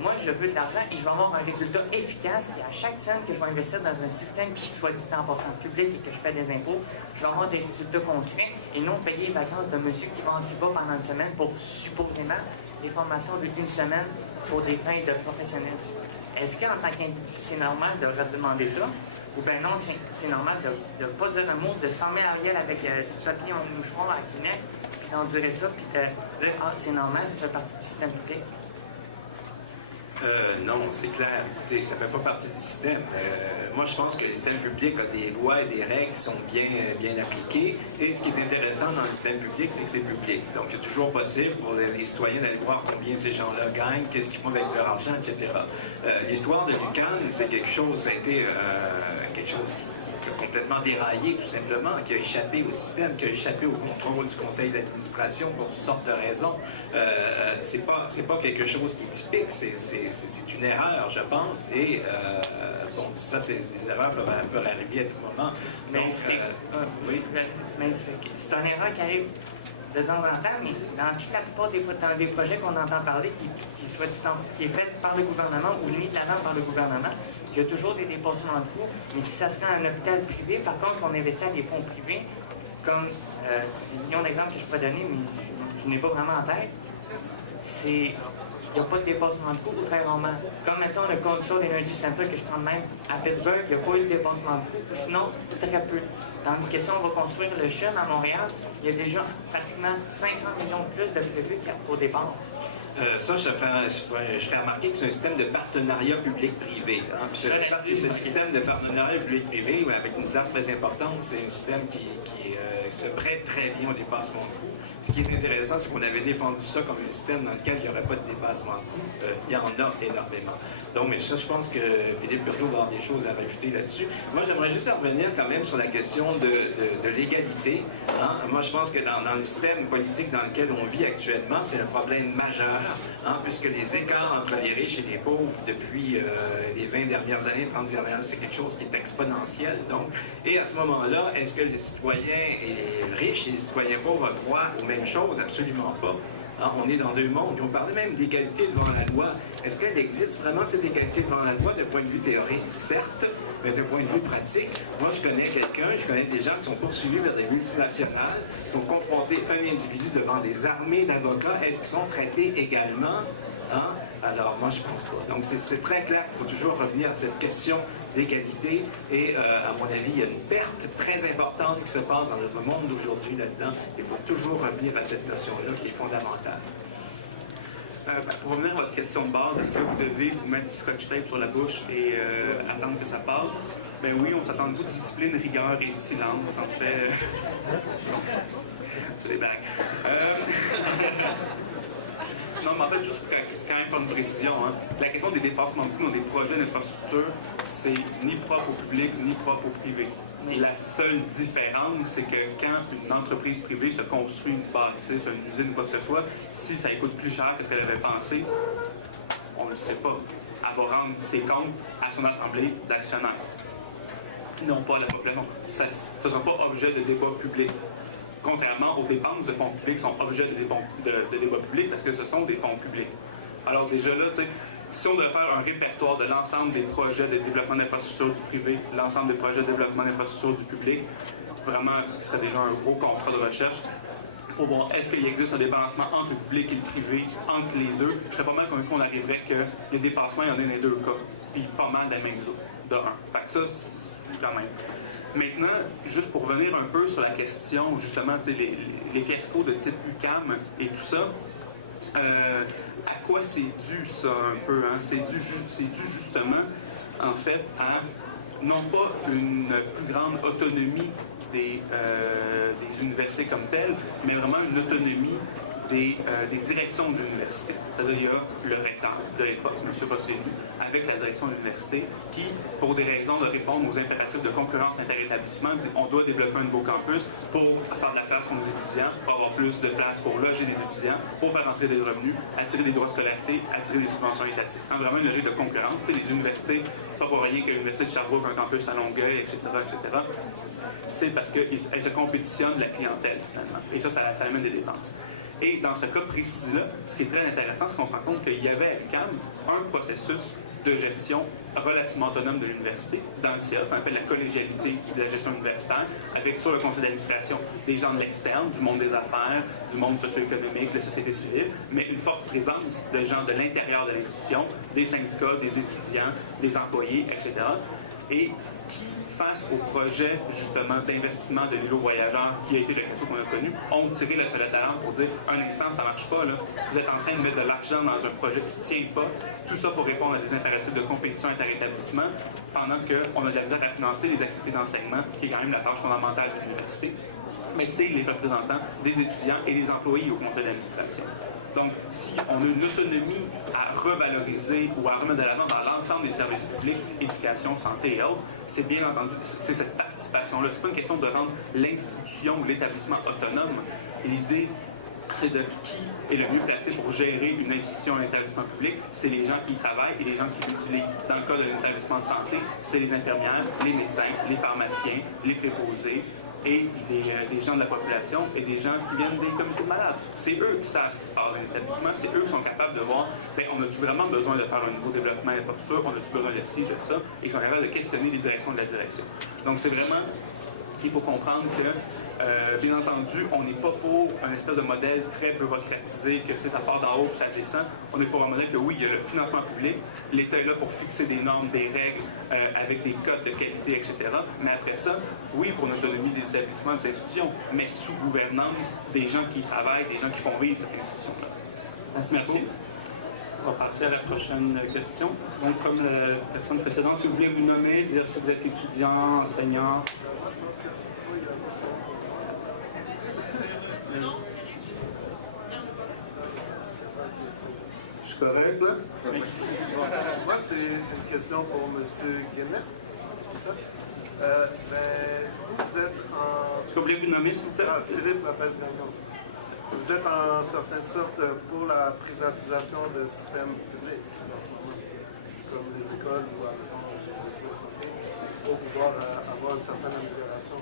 moi, je veux de l'argent et je vais avoir un résultat efficace qui, à chaque scène que je vais investir dans un système qui soit dit 100% public et que je paie des impôts, je vais avoir des résultats concrets et non payer les vacances d'un monsieur qui va en Cuba pendant une semaine pour supposément des formations d'une semaine pour des fins de professionnels. Est-ce qu'en tant qu'individu, c'est normal de redemander ça? Ou bien non, c'est normal de ne pas dire un mot, de se fermer l'arrière avec du papier en moucheron à Kleenex, puis d'endurer ça, puis de dire « Ah, c'est normal, ça fait partie du système public ». Non, c'est clair. Écoutez, ça ne fait pas partie du système. Moi, je pense que le système public a des lois et des règles qui sont bien appliquées. Et ce qui est intéressant dans le système public, c'est que c'est public. Donc, c'est toujours possible pour les citoyens d'aller voir combien ces gens-là gagnent, qu'est-ce qu'ils font avec leur argent, etc. L'histoire de l'UQAM, c'est quelque chose, ça a été quelque chose qui a complètement déraillé, tout simplement, qui a échappé au système, qui a échappé au contrôle du conseil d'administration pour toutes sortes de raisons. C'est pas quelque chose qui est typique, c'est une erreur, je pense. Et bon, ça, des erreurs peuvent arriver à tout moment. Mais donc, c'est oui. c'est une erreur qui arrive de temps en temps, mais dans toute la plupart des projets qu'on entend parler, qui est fait par le gouvernement ou mis de l'avant par le gouvernement, il y a toujours des dépassements de coûts. Mais si ça serait un hôpital privé, par contre, on investit à des fonds privés, comme des millions d'exemples que je peux donner, mais je n'ai pas vraiment en tête, il n'y a pas de dépassement de coûts ou très rarement. Comme, mettons, le Cold Soul Energy Center que je prends même à Pittsburgh, il n'y a pas eu de dépassement de coûts, sinon, très peu. Tandis que si on va construire le CHUM à Montréal, il y a déjà pratiquement 500 millions de plus de prévus qu'au départ. Ça, je fais remarquer que c'est un système de partenariat public-privé. Hein. Ce système de partenariat public-privé, avec une place très importante, c'est un système qui se prête très bien au dépassement de coûts. Ce qui est intéressant, c'est qu'on avait défendu ça comme un système dans lequel il n'y aurait pas de dépassement de coûts. Il y en a énormément. Donc, mais ça, je pense que Philippe Berthaud va avoir des choses à rajouter là-dessus. Moi, j'aimerais juste revenir quand même sur la question de l'égalité. Hein. Moi, je pense que dans le système politique dans lequel on vit actuellement, c'est un problème majeur, hein, puisque les écarts entre les riches et les pauvres depuis les 20 dernières années, 30 dernières années, c'est quelque chose qui est exponentiel. Donc, et à ce moment-là, est-ce que les citoyens riches et les citoyens pauvres ont droit aux mêmes choses? Absolument pas. Alors, on est dans deux mondes. On parlait même d'égalité devant la loi. Est-ce qu'elle existe vraiment, cette égalité devant la loi, d'un point de vue théorique? Certes, mais d'un point de vue pratique, moi, je connais des gens qui sont poursuivis vers des multinationales, qui ont confronté un individu devant des armées d'avocats. Est-ce qu'ils sont traités également? Hein? Alors, moi, je pense pas. Donc, c'est très clair qu'il faut toujours revenir à cette question d'égalité. Et, à mon avis, il y a une perte très importante qui se passe dans notre monde d'aujourd'hui là-dedans. Il faut toujours revenir à cette notion-là qui est fondamentale. Pour revenir à votre question de base, est-ce que vous devez vous mettre du scotch tape sur la bouche et attendre que ça passe? Ben oui, on s'attend de vous discipline, rigueur et silence. En fait, c'est des blagues. Non, mais en fait, juste pour quand même faire une précision, hein, la question des dépassements de coûts dans des projets d'infrastructure, c'est ni propre au public, ni propre au privé. La seule différence, c'est que quand une entreprise privée se construit une bâtisse, une usine ou quoi que ce soit, si ça coûte plus cher que ce qu'elle avait pensé, on ne le sait pas. Elle va rendre ses comptes à son assemblée d'actionnaires. Non pas à la population. Ça ne sera pas objet de débat public. Contrairement aux dépenses de fonds publics qui sont objets de débat public parce que ce sont des fonds publics. Alors déjà là, tu sais, si on devait faire un répertoire de l'ensemble des projets de développement d'infrastructures du privé, l'ensemble des projets de développement d'infrastructures du public, vraiment, ce qui serait déjà un gros contrat de recherche, pour voir est-ce qu'il existe un débalancement entre le public et le privé, entre les deux. Je serais pas mal convaincu qu'on arriverait qu'il y a des dépassements, il y en a dans les deux cas, puis pas mal de la même zone, de un. Fait que ça, c'est quand même. Maintenant, juste pour revenir un peu sur la question, justement, les fiascos de type UQAM et tout ça, À quoi c'est dû ça un peu? Hein? C'est dû justement, en fait, à non pas une plus grande autonomie des universités comme telles, mais vraiment une autonomie des directions de l'université. C'est-à-dire il y a le recteur de l'époque, M. Bottegui, avec la direction de l'université, qui, pour des raisons de répondre aux impératifs de concurrence inter-établissement, dit on doit développer un nouveau campus pour faire de la place pour nos étudiants, pour avoir plus de place pour loger des étudiants, pour faire entrer des revenus, attirer des droits de scolarité, attirer des subventions étatiques. Vraiment une logique de concurrence. Tu sais, les universités, pas pour rien que l'Université de Sherbrooke a un campus à Longueuil, etc., c'est parce qu'elles se compétitionnent de la clientèle, finalement. Et ça amène des dépenses. Et dans ce cas précis-là, ce qui est très intéressant, c'est qu'on se rend compte qu'il y avait à l'UQAM un processus de gestion relativement autonome de l'université, dans le CA, qu'on appelle la collégialité de la gestion universitaire, avec sur le conseil d'administration des gens de l'externe, du monde des affaires, du monde socio-économique, de la société civile, mais une forte présence de gens de l'intérieur de l'institution, des syndicats, des étudiants, des employés, etc. Et qui, face au projet justement d'investissement de l'îlot voyageur qui a été le réseau qu'on a connu, ont tiré la sonnette d'alarme pour dire un instant, ça marche pas, là. Vous êtes en train de mettre de l'argent dans un projet qui ne tient pas, tout ça pour répondre à des impératifs de compétition inter-établissement, pendant qu'on a de la misère à financer les activités d'enseignement, qui est quand même la tâche fondamentale de l'université. Mais c'est les représentants des étudiants et des employés au conseil d'administration. Donc, si on a une autonomie à revaloriser ou à remettre de l'avant dans l'ensemble des services publics, éducation, santé et autres, c'est bien entendu, c'est cette participation-là. C'est pas une question de rendre l'institution ou l'établissement autonome. L'idée, c'est de qui est le mieux placé pour gérer une institution, un établissement public. C'est les gens qui y travaillent et les gens qui l'utilisent. Dans le cas d'un établissement de santé, c'est les infirmières, les médecins, les pharmaciens, les préposés, et des gens de la population et des gens qui viennent des comités de malades. C'est eux qui savent ce qui se passe dans l'établissement, c'est eux qui sont capables de voir, on a-tu vraiment besoin de faire un nouveau développement d'infrastructure, on a-tu besoin de ci, de ça, et ils sont capables de questionner les directions de la direction. Donc c'est vraiment, il faut comprendre que, bien entendu, on n'est pas pour un espèce de modèle très bureaucratisé, que ça part d'en haut puis ça descend. On est pour un modèle que oui, il y a le financement public, l'État est là pour fixer des normes, des règles, avec des codes de qualité, etc. Mais après ça, oui, pour l'autonomie des établissements, des institutions, mais sous gouvernance des gens qui y travaillent, des gens qui font vivre cette institution-là. Merci. On va passer à la prochaine question. Donc, comme la personne précédente, si vous voulez vous nommer, dire si vous êtes étudiant, enseignant. Je suis correct, là? Oui. Moi, c'est une question pour M. Guénette, c'est ça? Vous êtes en... Est-ce que vous voulez vous nommer, s'il vous plaît? Philippe Lopez-Gagnon. Vous êtes en certaine sorte pour la privatisation de systèmes publics en ce moment, comme les écoles ou, les soins de santé, pour pouvoir avoir une certaine amélioration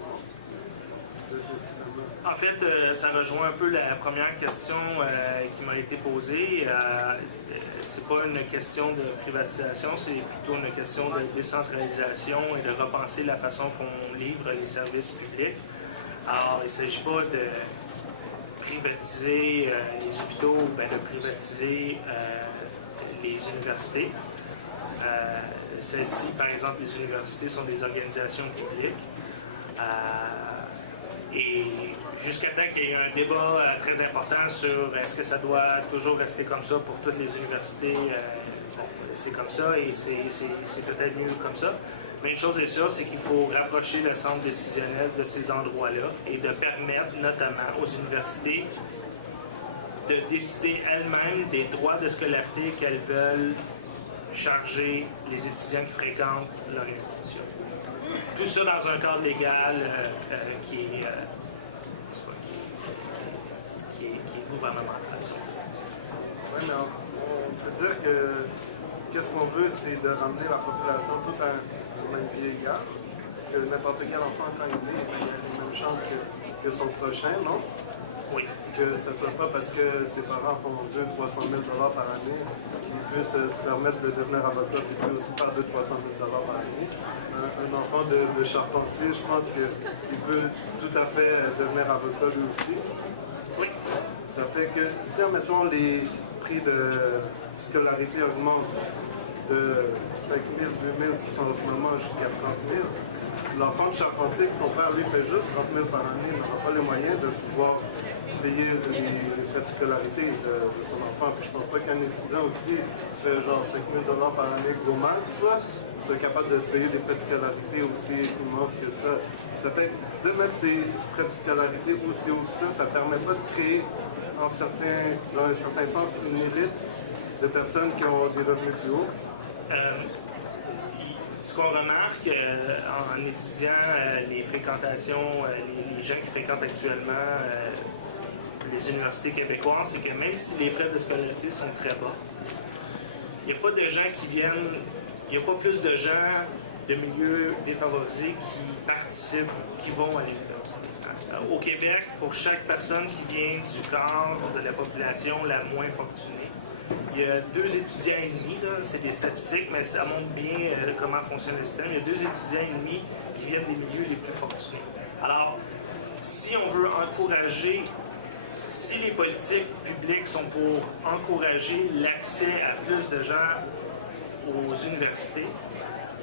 de ces systèmes-là. En fait, ça rejoint un peu la première question qui m'a été posée. C'est pas une question de privatisation, c'est plutôt une question de décentralisation et de repenser la façon qu'on livre les services publics. Alors, il ne s'agit pas de privatiser les hôpitaux, de privatiser les universités. Celles-ci, par exemple, les universités sont des organisations publiques. Et jusqu'à temps qu'il y ait un débat très important sur est-ce que ça doit toujours rester comme ça pour toutes les universités, c'est comme ça et c'est peut-être mieux comme ça. Mais une chose est sûre, c'est qu'il faut rapprocher le centre décisionnel de ces endroits-là et de permettre notamment aux universités de décider elles-mêmes des droits de scolarité qu'elles veulent charger les étudiants qui fréquentent leur institution. Tout ça dans un cadre légal qui est gouvernemental. Oui, mais on peut dire que qu'est-ce qu'on veut, c'est de ramener la population tout à un même pied égal, que n'importe quel enfant, quand il est, il a les mêmes chances que son prochain, non? Oui. Que ce ne soit pas parce que ses parents font 200 000 $ par année qu'ils puissent se permettre de devenir avocat et puis aussi faire 200 000 $ par année. Un enfant de charpentier, je pense qu'il peut tout à fait devenir avocat lui aussi. Oui. Ça fait que si, admettons, les prix de scolarité augmentent de 5 000, 2 000 qui sont en ce moment jusqu'à 30 000. L'enfant de charpentier, son père lui fait juste 30 000 par année, n'aura pas les moyens de pouvoir payer les frais de scolarité de son enfant. Puis je pense pas qu'un étudiant aussi fait genre 5 000 $ par année gros max, là, soit capable de se payer des frais de scolarité aussi immenses que ça. Ça fait que de mettre ces frais de scolarité aussi haut que ça permet pas de créer dans un certain sens une élite de personnes qui ont des revenus plus hauts. Ce qu'on remarque en étudiant les fréquentations, les gens qui fréquentent actuellement les universités québécoises, c'est que même si les frais de scolarité sont très bas, il n'y a pas de gens qui viennent, il n'y a pas plus de gens de milieux défavorisés qui participent, qui vont à l'université. Au Québec, pour chaque personne qui vient du cadre de la population la moins fortunée, il y a 2 étudiants et demi, c'est des statistiques, mais ça montre bien comment fonctionne le système. Il y a 2 étudiants et demi qui viennent des milieux les plus fortunés. Alors, si on veut encourager, si les politiques publiques sont pour encourager l'accès à plus de gens aux universités,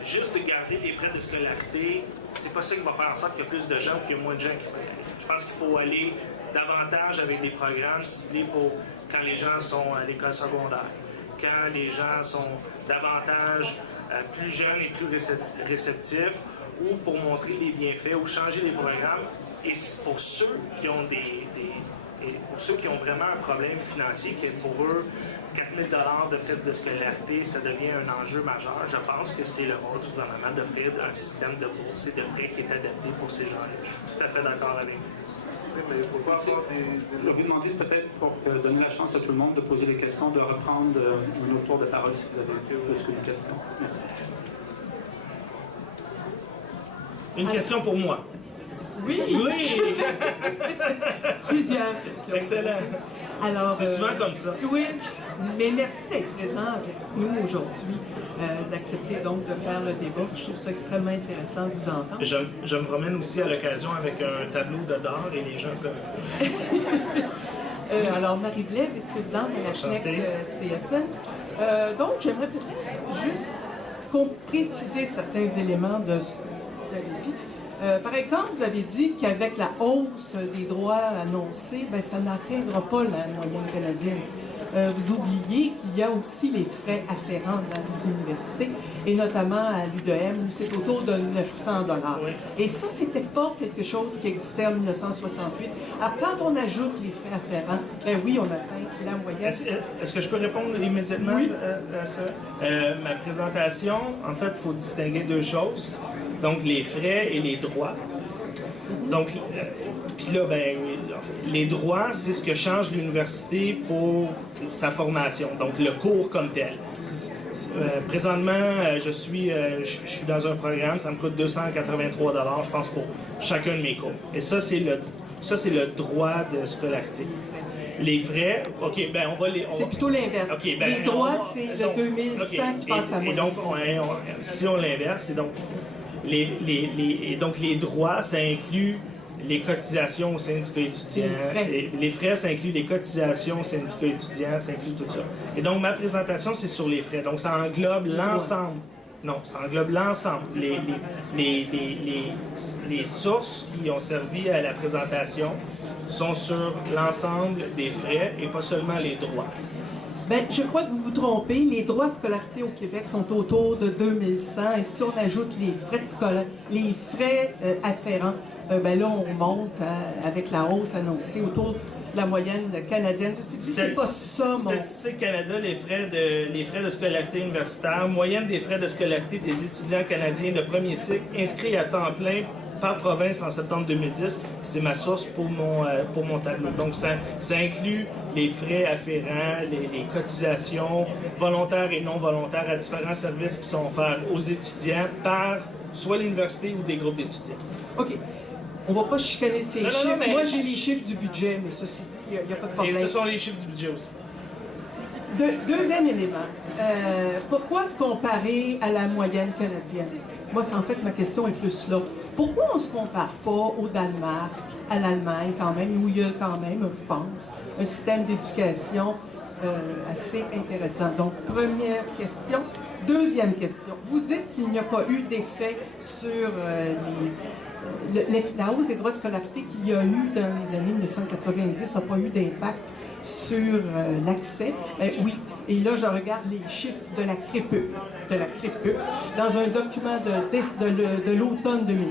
juste de garder les frais de scolarité, c'est pas ça qui va faire en sorte qu'il y a plus de gens ou qu'il y a moins de gens qui vont aller. Je pense qu'il faut aller davantage avec des programmes ciblés pour quand les gens sont à l'école secondaire, quand les gens sont davantage plus jeunes et plus réceptifs, ou pour montrer les bienfaits ou changer les programmes. Et pour ceux qui ont pour ceux qui ont vraiment un problème financier, que pour eux, 4 000 $ de frais de scolarité, ça devient un enjeu majeur. Je pense que c'est le rôle du gouvernement d'offrir un système de bourse et de prêts qui est adapté pour ces gens-là. Je suis tout à fait d'accord avec vous. Oui, mais il ne faut pas avoir Je vais vous demander peut-être, pour donner la chance à tout le monde de poser des questions, de reprendre un autre tour de parole si vous avez plus qu'une question. Merci. Une question pour moi. Oui, Oui! plusieurs questions. Excellent. Alors, C'est souvent comme ça. Oui, mais merci d'être présent avec nous aujourd'hui, d'accepter donc de faire le débat. Je trouve ça extrêmement intéressant de vous entendre. Je me promène aussi à l'occasion avec un tableau de d'art et les gens comme... Alors, Marie Blais, vice-présidente de la FNEC CSN. Donc, j'aimerais peut-être juste préciser certains éléments de ce que vous avez dit. Par exemple, vous avez dit qu'avec la hausse des droits annoncés, ça n'atteindra pas la moyenne canadienne. Vous oubliez qu'il y a aussi les frais afférents dans les universités, et notamment à l'UDM, où c'est autour de 900 $. Oui. Et ça, c'était pas quelque chose qui existait en 1968. Alors, quand on ajoute les frais afférents, oui, on atteint la moyenne. Est-ce que je peux répondre immédiatement Oui. à ça? Ma présentation, en fait, il faut distinguer 2 choses. Donc, les frais et les droits. Donc, puis là, les droits, c'est ce que change l'université pour sa formation, donc le cours comme tel. Présentement, je suis dans un programme, ça me coûte 283 $, je pense, pour chacun de mes cours. Et ça, c'est le droit de scolarité. Les frais, OK, on va les... C'est plutôt l'inverse. Okay, les droits, c'est le 2100 qui passe à moi. Et donc, si on l'inverse, donc les droits, ça inclut les cotisations au syndicat étudiant. Les frais, ça inclut les cotisations au syndicat étudiant, ça inclut tout ça. Et donc, ma présentation, c'est sur les frais. Donc, ça englobe l'ensemble. Non, ça englobe l'ensemble. Les sources qui ont servi à la présentation sont sur l'ensemble des frais et pas seulement les droits. Je crois que vous vous trompez. Les droits de scolarité au Québec sont autour de 2100, et si on ajoute les frais afférents, là, on monte avec la hausse annoncée autour de la moyenne canadienne. C'est pas ça, mon... Statistique Canada, les frais de scolarité universitaire, moyenne des frais de scolarité des étudiants canadiens de premier cycle inscrits à temps plein par province en septembre 2010, c'est ma source pour mon tableau. Donc, ça inclut les frais afférents, les cotisations volontaires et non volontaires à différents services qui sont offerts aux étudiants par soit l'université ou des groupes d'étudiants. OK. On va pas chicaner ces chiffres. mais... Moi, j'ai les chiffres du budget, mais ceci dit, il n'y a pas de problème. Et ce sont les chiffres du budget aussi. Deuxième élément. Pourquoi se comparer à la moyenne canadienne? Moi, en fait, ma question est plus là. Pourquoi on ne se compare pas au Danemark, à l'Allemagne quand même, où il y a quand même, je pense, un système d'éducation assez intéressant. Donc, première question. Deuxième question. Vous dites qu'il n'y a pas eu d'effet sur la hausse des droits de scolarité qu'il y a eu dans les années 1990 n'a pas eu d'impact sur l'accès. Oui, et là, je regarde les chiffres de la CREPUC, dans un document de l'automne 2010,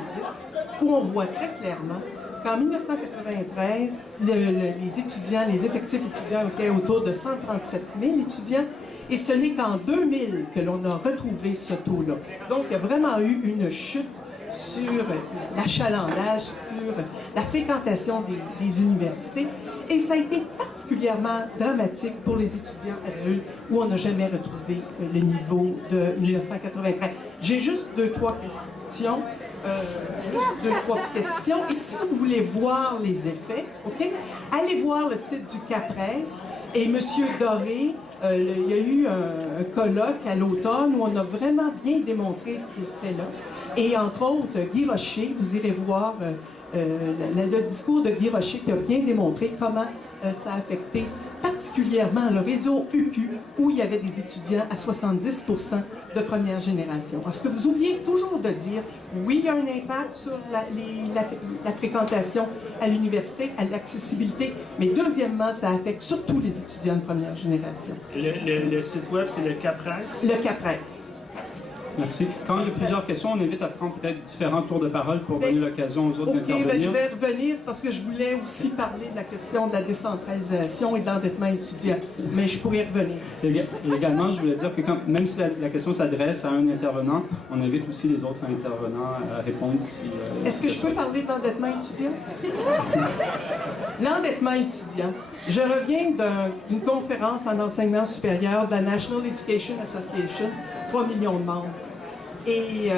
où on voit très clairement qu'en 1993, les effectifs étudiants étaient autour de 137 000 étudiants, et ce n'est qu'en 2000 que l'on a retrouvé ce taux-là. Donc, il y a vraiment eu une chute sur l'achalandage, sur la fréquentation des universités. Et ça a été particulièrement dramatique pour les étudiants adultes où on n'a jamais retrouvé le niveau de 1993. J'ai juste deux, trois questions. Et si vous voulez voir les effets, OK, allez voir le site du CAPRES. Et M. Doré, il y a eu un colloque à l'automne où on a vraiment bien démontré ces faits-là. Et entre autres, Guy Rocher, vous irez voir le discours de Guy Rocher qui a bien démontré comment ça a affecté particulièrement le réseau UQ, où il y avait des étudiants à 70% de première génération. Parce que vous oubliez toujours de dire, oui, il y a un impact sur la fréquentation à l'université, à l'accessibilité, mais deuxièmement, ça affecte surtout les étudiants de première génération. Le site web, c'est le CAPRES? Le CAPRES. Merci. Quand il y a plusieurs questions, on invite à prendre peut-être différents tours de parole pour donner l'occasion aux autres d'intervenir. OK, je vais revenir parce que je voulais aussi parler de la question de la décentralisation et de l'endettement étudiant, mais je pourrais revenir. Et également, je voulais dire que même si la question s'adresse à un intervenant, on invite aussi les autres intervenants à répondre si... Est-ce que je peux parler d'endettement étudiant? L'endettement étudiant. Je reviens d'une conférence en enseignement supérieur de la National Education Association, 3 millions de membres. Et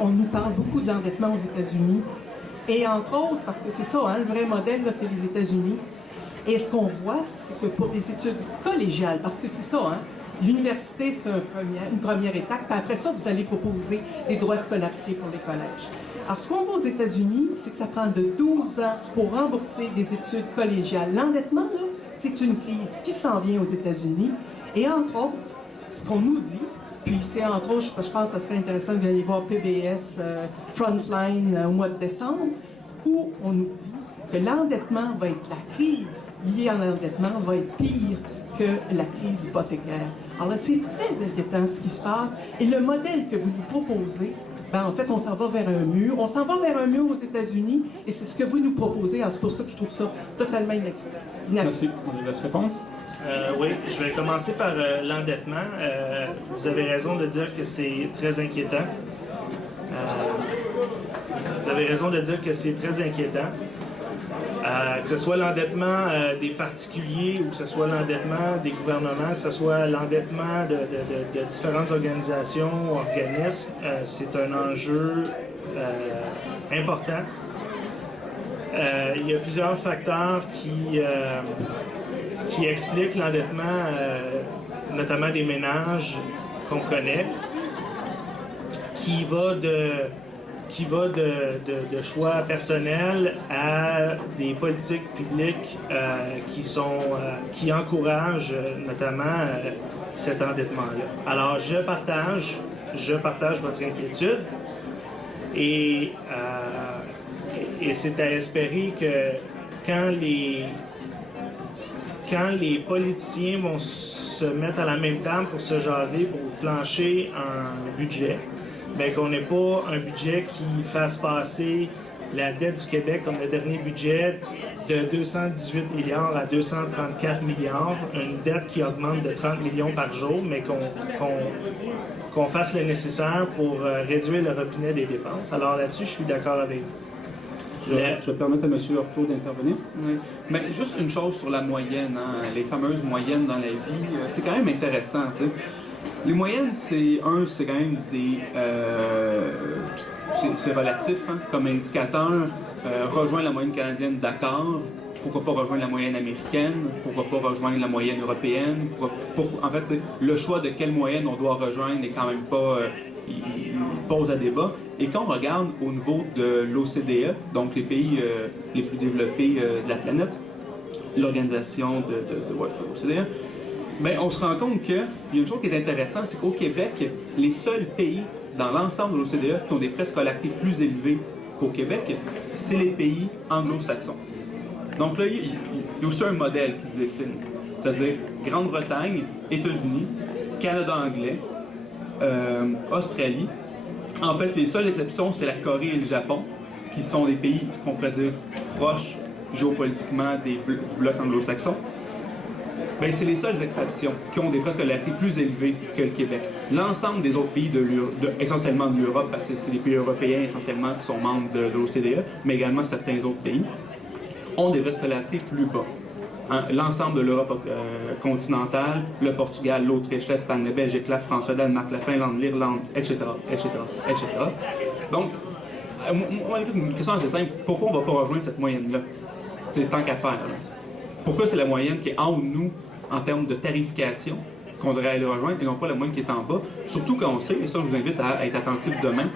on nous parle beaucoup de l'endettement aux États-Unis. Et entre autres, parce que c'est ça, hein, le vrai modèle, là, c'est les États-Unis. Et ce qu'on voit, c'est que pour des études collégiales, parce que c'est ça, hein, l'université, c'est une première étape, puis après ça, vous allez proposer des droits de scolarité pour les collèges. Alors, ce qu'on voit aux États-Unis, c'est que ça prend de 12 ans pour rembourser des études collégiales. L'endettement, là, c'est une crise qui s'en vient aux États-Unis. Et entre autres, ce qu'on nous dit, puis c'est entre autres, je pense que ça serait intéressant d'aller voir PBS Frontline au mois de décembre, où on nous dit que l'endettement va être, la crise liée à l'endettement va être pire que la crise hypothécaire. Alors là, c'est très inquiétant ce qui se passe. Et le modèle que vous nous proposez, ben, en fait, on s'en va vers un mur. On s'en va vers un mur aux États-Unis, et c'est ce que vous nous proposez. Alors, c'est pour ça que je trouve ça totalement inacceptable. Merci. On lui laisse répondre. Oui, je vais commencer par l'endettement. Vous avez raison de dire que c'est très inquiétant. Que ce soit l'endettement des particuliers ou que ce soit l'endettement des gouvernements, que ce soit l'endettement de différentes organisations, organismes, c'est un enjeu important. Il y a plusieurs facteurs qui expliquent l'endettement, notamment des ménages qu'on connaît, qui va de choix personnels à des politiques publiques qui encouragent notamment cet endettement-là. Alors, je partage votre inquiétude et c'est à espérer que quand les politiciens vont se mettre à la même table pour se jaser, pour plancher un budget, bien qu'on n'ait pas un budget qui fasse passer la dette du Québec comme le dernier budget de 218 milliards à 234 milliards, une dette qui augmente de 30 millions par jour, mais qu'on fasse le nécessaire pour réduire le robinet des dépenses. Alors là-dessus, je suis d'accord avec vous. Je vais permettre à M. Horto d'intervenir. Oui. Mais juste une chose sur la moyenne, hein, les fameuses moyennes dans la vie, c'est quand même intéressant. T'sais. Les moyennes, c'est quand même des... c'est relatif hein, comme indicateur. Rejoindre la moyenne canadienne, d'accord. Pourquoi pas rejoindre la moyenne américaine? Pourquoi pas rejoindre la moyenne européenne? En fait, le choix de quelle moyenne on doit rejoindre n'est quand même pas... il pose à débat. Et quand on regarde au niveau de l'OCDE, donc les pays les plus développés de la planète, l'organisation de l'OCDE, Bien, on se rend compte qu'il y a une chose qui est intéressante, c'est qu'au Québec, les seuls pays dans l'ensemble de l'OCDE qui ont des frais de scolarité plus élevés qu'au Québec, c'est les pays anglo-saxons. Donc là, il y a aussi un modèle qui se dessine, c'est-à-dire Grande-Bretagne, États-Unis, Canada anglais, Australie. En fait, les seules exceptions, c'est la Corée et le Japon, qui sont des pays qu'on pourrait dire proches géopolitiquement du bloc anglo-saxon. Bien, c'est les seules exceptions qui ont des frais de scolarité plus élevés que le Québec. L'ensemble des autres pays, essentiellement de l'Europe, parce que c'est des pays européens essentiellement qui sont membres de l'OCDE, mais également certains autres pays, ont des frais de scolarité plus bas. Hein? L'ensemble de l'Europe continentale, le Portugal, l'Autriche, l'Espagne, la Belgique, la France, le Danemark, la Finlande, l'Irlande, etc., etc., etc. Donc, moi, une question assez simple. Pourquoi on ne va pas rejoindre cette moyenne-là? C'est tant qu'à faire. Là. Pourquoi c'est la moyenne qui est en haut de nous en termes de tarification qu'on devrait aller rejoindre et non pas la moyenne qui est en bas? Surtout quand on sait, et ça je vous invite à être attentif demain,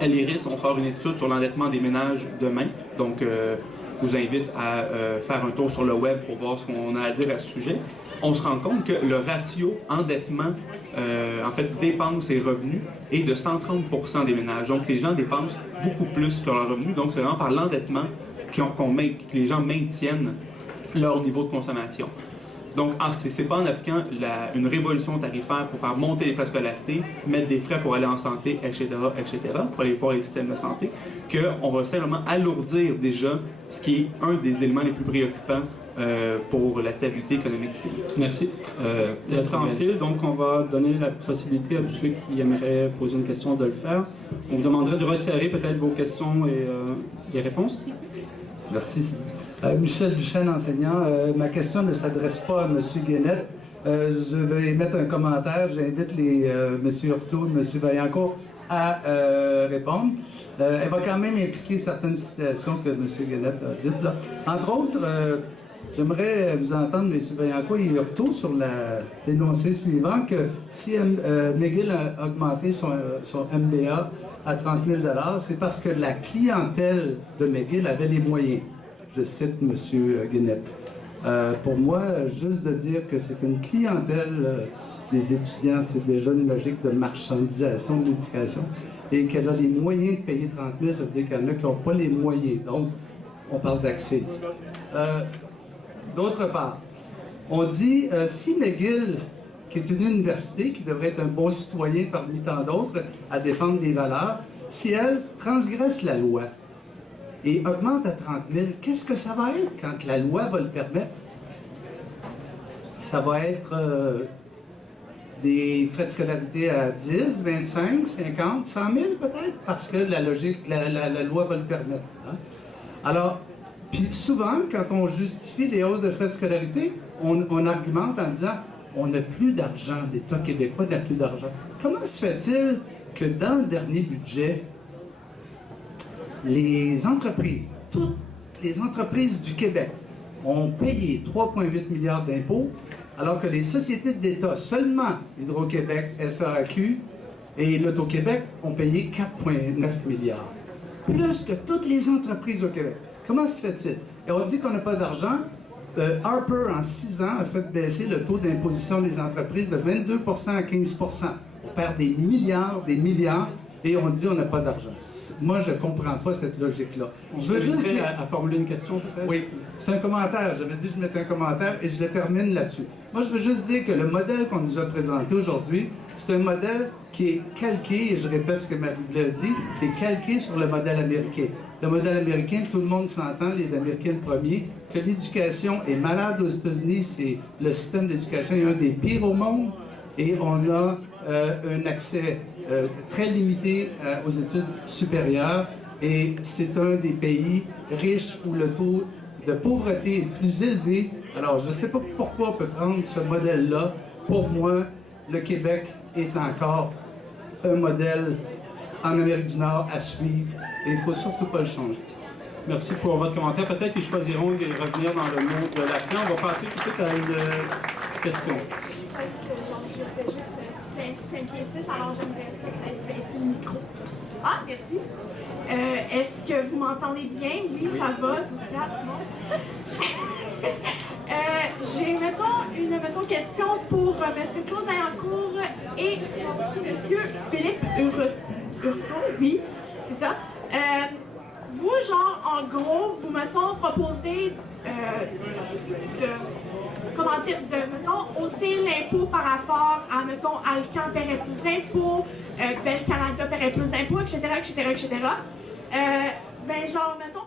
à l'IRIS, on sort une étude sur l'endettement des ménages demain. Donc, je vous invite à faire un tour sur le web pour voir ce qu'on a à dire à ce sujet. On se rend compte que le ratio endettement, en fait, dépenses et revenus est de 130% des ménages. Donc, les gens dépensent beaucoup plus que leurs revenus. Donc, c'est vraiment par l'endettement que les gens maintiennent leur niveau de consommation. Donc, c'est pas en appliquant une révolution tarifaire pour faire monter les frais de scolarité, mettre des frais pour aller en santé, etc., pour aller voir les systèmes de santé, qu'on va simplement alourdir déjà ce qui est un des éléments les plus préoccupants pour la stabilité économique du pays. Merci. Peut-être en fil, donc on va donner la possibilité à tous ceux qui aimeraient poser une question de le faire. On vous demanderait de resserrer peut-être vos questions et les réponses. Merci. Michel Duchesne, enseignant. Ma question ne s'adresse pas à M. Guénette. Je vais émettre un commentaire. J'invite M. Hurtaud et M. Vaillancourt à répondre. Elle va quand même impliquer certaines citations que M. Guénette a dites. Là. Entre autres, j'aimerais vous entendre, M. Vaillancourt et Hurtaud, sur l'énoncé suivant que si McGill a augmenté son MBA à 30 000 $, c'est parce que la clientèle de McGill avait les moyens. Je cite M. Guénette. Pour moi, juste de dire que c'est une clientèle des étudiants, c'est déjà une logique de marchandisation de l'éducation. Et qu'elle a les moyens de payer 30 000, ça veut dire qu'il y en a qui n'ont pas les moyens. Donc, on parle d'accès ici. D'autre part, on dit, si McGill, qui est une université, qui devrait être un bon citoyen parmi tant d'autres, à défendre des valeurs, si elle transgresse la loi, et augmente à 30 000, qu'est-ce que ça va être quand la loi va le permettre? Ça va être des frais de scolarité à 10, 25, 50, 100 000 peut-être, parce que la loi va le permettre. Hein? Alors, puis souvent, quand on justifie les hausses de frais de scolarité, on argumente en disant on n'a plus d'argent, l'État québécois n'a plus d'argent. Comment se fait-il que dans le dernier budget, les entreprises, toutes les entreprises du Québec ont payé 3,8 milliards d'impôts, alors que les sociétés d'État, seulement Hydro-Québec, SAQ et l'Auto-Québec, ont payé 4,9 milliards. Plus que toutes les entreprises au Québec. Comment se fait-il? Et on dit qu'on n'a pas d'argent. Harper, en 6 ans, a fait baisser le taux d'imposition des entreprises de 22 à 15 On perd des milliards, et on dit on n'a pas d'argent. Moi, je ne comprends pas cette logique-là. Je veux juste dire... à formuler une question, peut-être? Oui, c'est un commentaire. J'avais dit que je mettais un commentaire et je le termine là-dessus. Moi, je veux juste dire que le modèle qu'on nous a présenté aujourd'hui, c'est un modèle qui est calqué, et je répète ce que Marie-Blé a dit, qui est calqué sur le modèle américain. Le modèle américain, tout le monde s'entend, les Américains le premier, que l'éducation est malade aux États-Unis. C'est le système d'éducation est un des pires au monde et on a un accès très limité aux études supérieures et c'est un des pays riches où le taux de pauvreté est le plus élevé. Alors, je ne sais pas pourquoi on peut prendre ce modèle-là. Pour moi, le Québec est encore un modèle en Amérique du Nord à suivre et il ne faut surtout pas le changer. Merci pour votre commentaire. Peut-être qu'ils choisiront de revenir dans le mot de l'action. On va passer tout de suite à une question. Parce que je fais juste 5 pieds 6, alors j'aimerais ça peut-être baisser le micro. Ah, merci. Est-ce que vous m'entendez bien? Oui, ça va, 12-4, non? J'ai, mettons, une question M. Claude Vaillancourt et aussi M. Philippe Hurtaud, oui, c'est ça. Vous, genre, en gros, vous, mettons, proposez mettons, hausser l'impôt par rapport à, mettons, Alcan paierait plus d'impôts, Bell Canada paierait plus d'impôts, etc., etc. Ben, genre, mettons,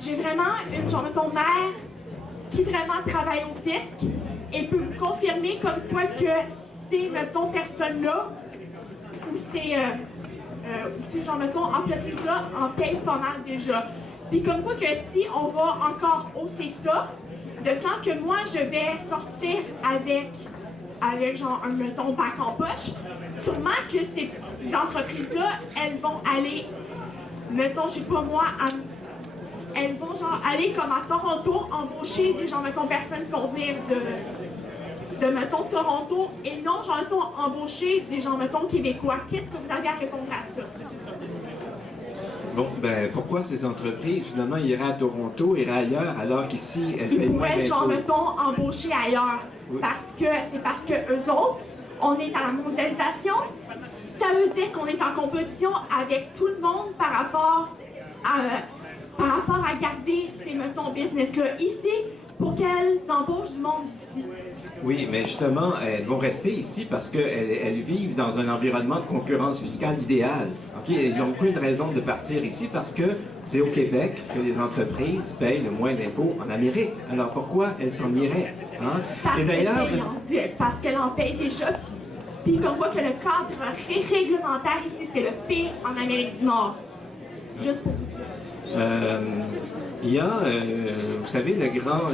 j'ai vraiment une, genre, mettons, mère qui vraiment travaille au fisc et peut vous confirmer comme quoi que ces, mettons, personnes-là, ou ces genre, mettons, entreprises-là en payent pas mal déjà. Puis comme quoi que si on va encore hausser ça, de quand que moi je vais sortir avec genre un, mettons, bac en poche, sûrement que ces entreprises-là, elles vont aller, mettons, je sais pas moi, elles vont genre aller comme à Toronto embaucher des gens, mettons, personnes qui vont venir de mettons, Toronto et non, genre, mettons, embaucher des gens, mettons, québécois. Qu'est-ce que vous avez à répondre à ça? Bon, ben pourquoi ces entreprises, finalement, iraient à Toronto, iraient ailleurs, alors qu'ici, elles payent moins d'impôts? Ils pourraient, genre, mettons, embaucher ailleurs. Oui. C'est parce que eux autres, on est à la mondialisation. Ça veut dire qu'on est en compétition avec tout le monde par rapport à garder ces, mettons, business-là ici pour qu'elles embauchent du monde ici. Oui, mais justement, elles vont rester ici parce qu'elles vivent dans un environnement de concurrence fiscale idéal. Okay? Elles n'ont aucune raison de partir ici parce que c'est au Québec que les entreprises payent le moins d'impôts en Amérique. Alors pourquoi elles s'en iraient? Hein? Et d'ailleurs, parce qu'elles en payent déjà. Puis comme quoi que le cadre réglementaire ici, c'est le pire en Amérique du Nord. Juste pour vous dire. Il y a, vous savez, le grand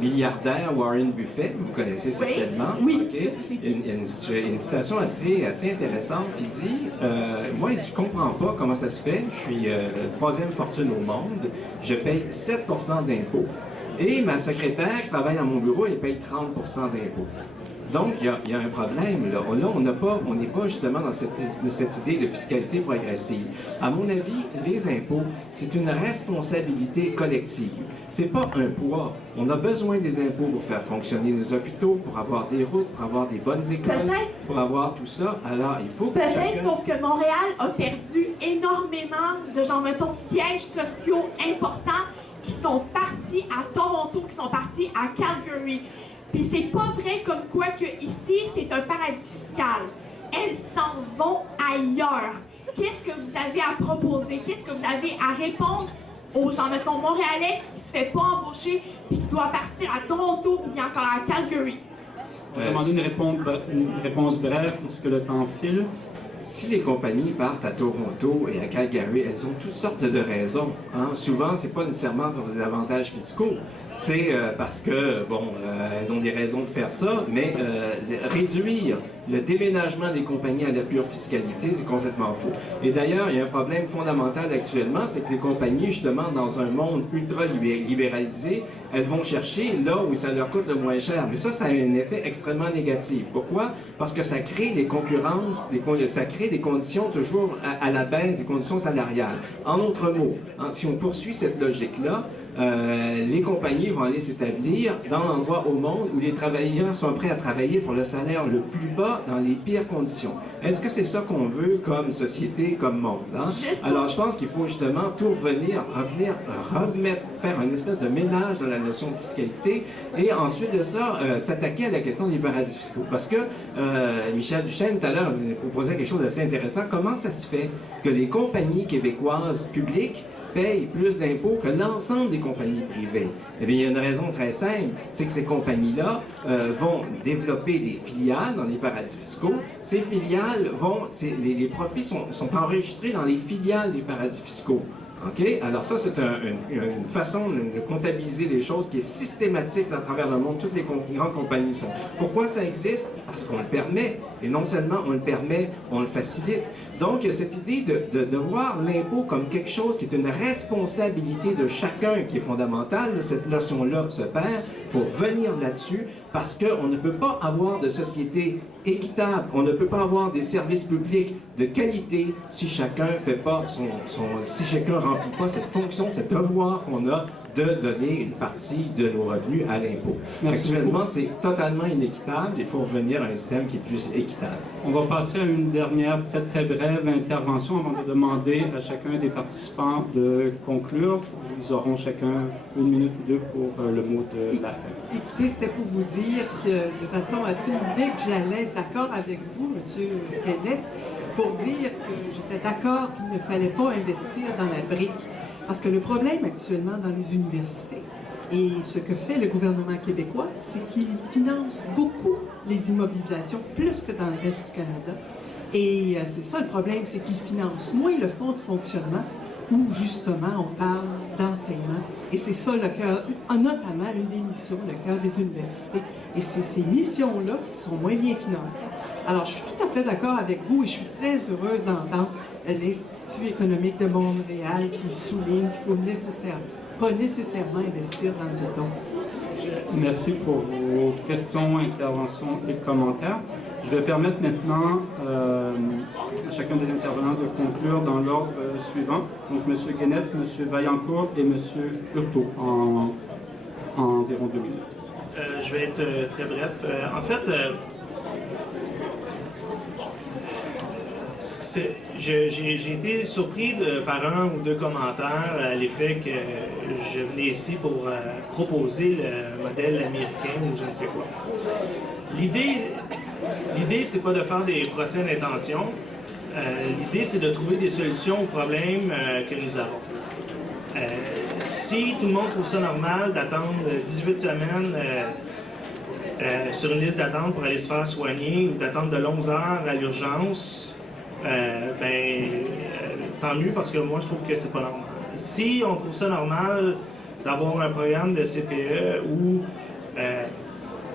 milliardaire Warren Buffett, vous connaissez certainement. Oui, okay? Une citation assez intéressante. Il dit moi, je comprends pas comment ça se fait. Je suis troisième fortune au monde. Je paye 7 % d'impôts. Et ma secrétaire qui travaille dans mon bureau, elle paye 30 % d'impôts. Donc, il y a un problème. Là, on n'est pas justement dans cette idée de fiscalité progressive. À mon avis, les impôts, c'est une responsabilité collective. C'est pas un poids. On a besoin des impôts pour faire fonctionner nos hôpitaux, pour avoir des routes, pour avoir des bonnes écoles, pour avoir tout ça. Alors, il faut que chacun... Sauf que Montréal a perdu énormément de, genre, mettons, sièges sociaux importants qui sont partis à Toronto, qui sont partis à Calgary. Puis c'est pas vrai comme quoi que ici, c'est un paradis fiscal. Elles s'en vont ailleurs. Qu'est-ce que vous avez à proposer? Qu'est-ce que vous avez à répondre aux gens, mettons, Montréalais qui se fait pas embaucher puis qui doit partir à Toronto ou bien encore à Calgary? On va demander une réponse brève parce que le temps file. Si les compagnies partent à Toronto et à Calgary, elles ont toutes sortes de raisons. Hein. Souvent, c'est pas nécessairement pour des avantages fiscaux. C'est parce que, elles ont des raisons de faire ça, mais réduire le déménagement des compagnies à la pure fiscalité, c'est complètement faux. Et d'ailleurs, il y a un problème fondamental actuellement, c'est que les compagnies, justement, dans un monde ultra libéralisé, elles vont chercher là où ça leur coûte le moins cher. Mais ça a un effet extrêmement négatif. Pourquoi? Parce que ça crée les concurrences, ça crée des conditions toujours à la baisse des conditions salariales. En d'autres mots, hein, si on poursuit cette logique-là, les compagnies vont aller s'établir dans l'endroit au monde où les travailleurs sont prêts à travailler pour le salaire le plus bas dans les pires conditions. Est-ce que c'est ça qu'on veut comme société, comme monde? Hein? Alors, je pense qu'il faut justement tout revenir, faire une espèce de ménage dans la notion de fiscalité et ensuite de ça, s'attaquer à la question des paradis fiscaux. Parce que Michel Duchesne, tout à l'heure, vous proposait quelque chose d'assez intéressant. Comment ça se fait que les compagnies québécoises publiques payent plus d'impôts que l'ensemble des compagnies privées? Eh bien, il y a une raison très simple, c'est que ces compagnies-là vont développer des filiales dans les paradis fiscaux. Ces filiales les profits sont enregistrés dans les filiales des paradis fiscaux. OK? Alors ça, c'est une façon de comptabiliser les choses qui est systématique à travers le monde. Toutes les grandes compagnies sont. Pourquoi ça existe? Parce qu'on le permet. Et non seulement on le permet, on le facilite. Donc, il y a cette idée de voir l'impôt comme quelque chose qui est une responsabilité de chacun qui est fondamentale. Cette notion-là se perd. Il faut revenir là-dessus parce qu'on ne peut pas avoir de société équitable. On ne peut pas avoir des services publics de qualité si chacun remplit pas cette fonction, ce devoir qu'on a de donner une partie de nos revenus à l'impôt. Actuellement, c'est totalement inéquitable. Il faut revenir à un système qui est plus équitable. On va passer à une dernière très très brève intervention avant de demander à chacun des participants de conclure. Ils auront chacun 1 minute ou 2 pour le mot de la fin. Écoutez, c'était pour vous dire que de façon assez unique, j'allais être d'accord avec vous, M. Kenneth, pour dire que j'étais d'accord qu'il ne fallait pas investir dans la brique. Parce que le problème actuellement dans les universités, et ce que fait le gouvernement québécois, c'est qu'il finance beaucoup les immobilisations, plus que dans le reste du Canada. Et c'est ça le problème, c'est qu'il finance moins le fonds de fonctionnement, où justement on parle d'enseignement. Et c'est ça le cœur, notamment une des missions, le cœur des universités. Et c'est ces missions-là qui sont moins bien financées. Alors je suis tout à fait d'accord avec vous et je suis très heureuse d'entendre l'Institut économique de Montréal qui souligne qu'il faut pas nécessairement investir dans le béton. Merci pour vos questions, interventions et commentaires. Je vais permettre maintenant à chacun des intervenants de conclure dans l'ordre suivant. Donc, M. Guénette, M. Vaillancourt et M. Hurtaud en environ 2 minutes. Je vais être très bref. En fait, j'ai été surpris par 1 ou 2 commentaires à l'effet que je venais ici pour proposer le modèle américain ou je ne sais quoi. L'idée, c'est pas de faire des procès d'intention. L'idée, c'est de trouver des solutions aux problèmes que nous avons. Si tout le monde trouve ça normal d'attendre 18 semaines sur une liste d'attente pour aller se faire soigner ou d'attendre de longues heures à l'urgence, tant mieux parce que moi je trouve que c'est pas normal. Si on trouve ça normal d'avoir un programme de CPE où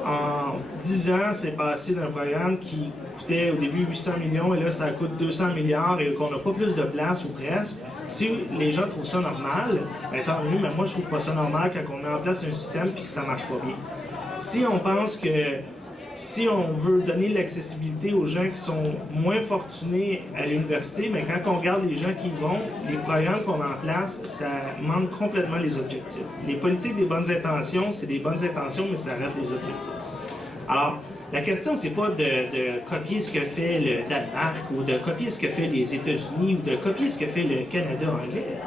en 10 ans c'est passé d'un programme qui coûtait au début 800 millions et là ça coûte 200 milliards et qu'on n'a pas plus de place ou presque, si les gens trouvent ça normal, tant mieux, mais moi je trouve pas ça normal quand on met en place un système et que ça marche pas bien. Si on pense que si on veut donner l'accessibilité aux gens qui sont moins fortunés à l'université, mais quand on regarde les gens qui y vont, les programmes qu'on met en place, ça manque complètement les objectifs. Les politiques des bonnes intentions, c'est des bonnes intentions, mais ça rate les objectifs. Alors, la question, c'est pas de copier ce que fait le Danemark ou de copier ce que fait les États-Unis ou de copier ce que fait le Canada anglais.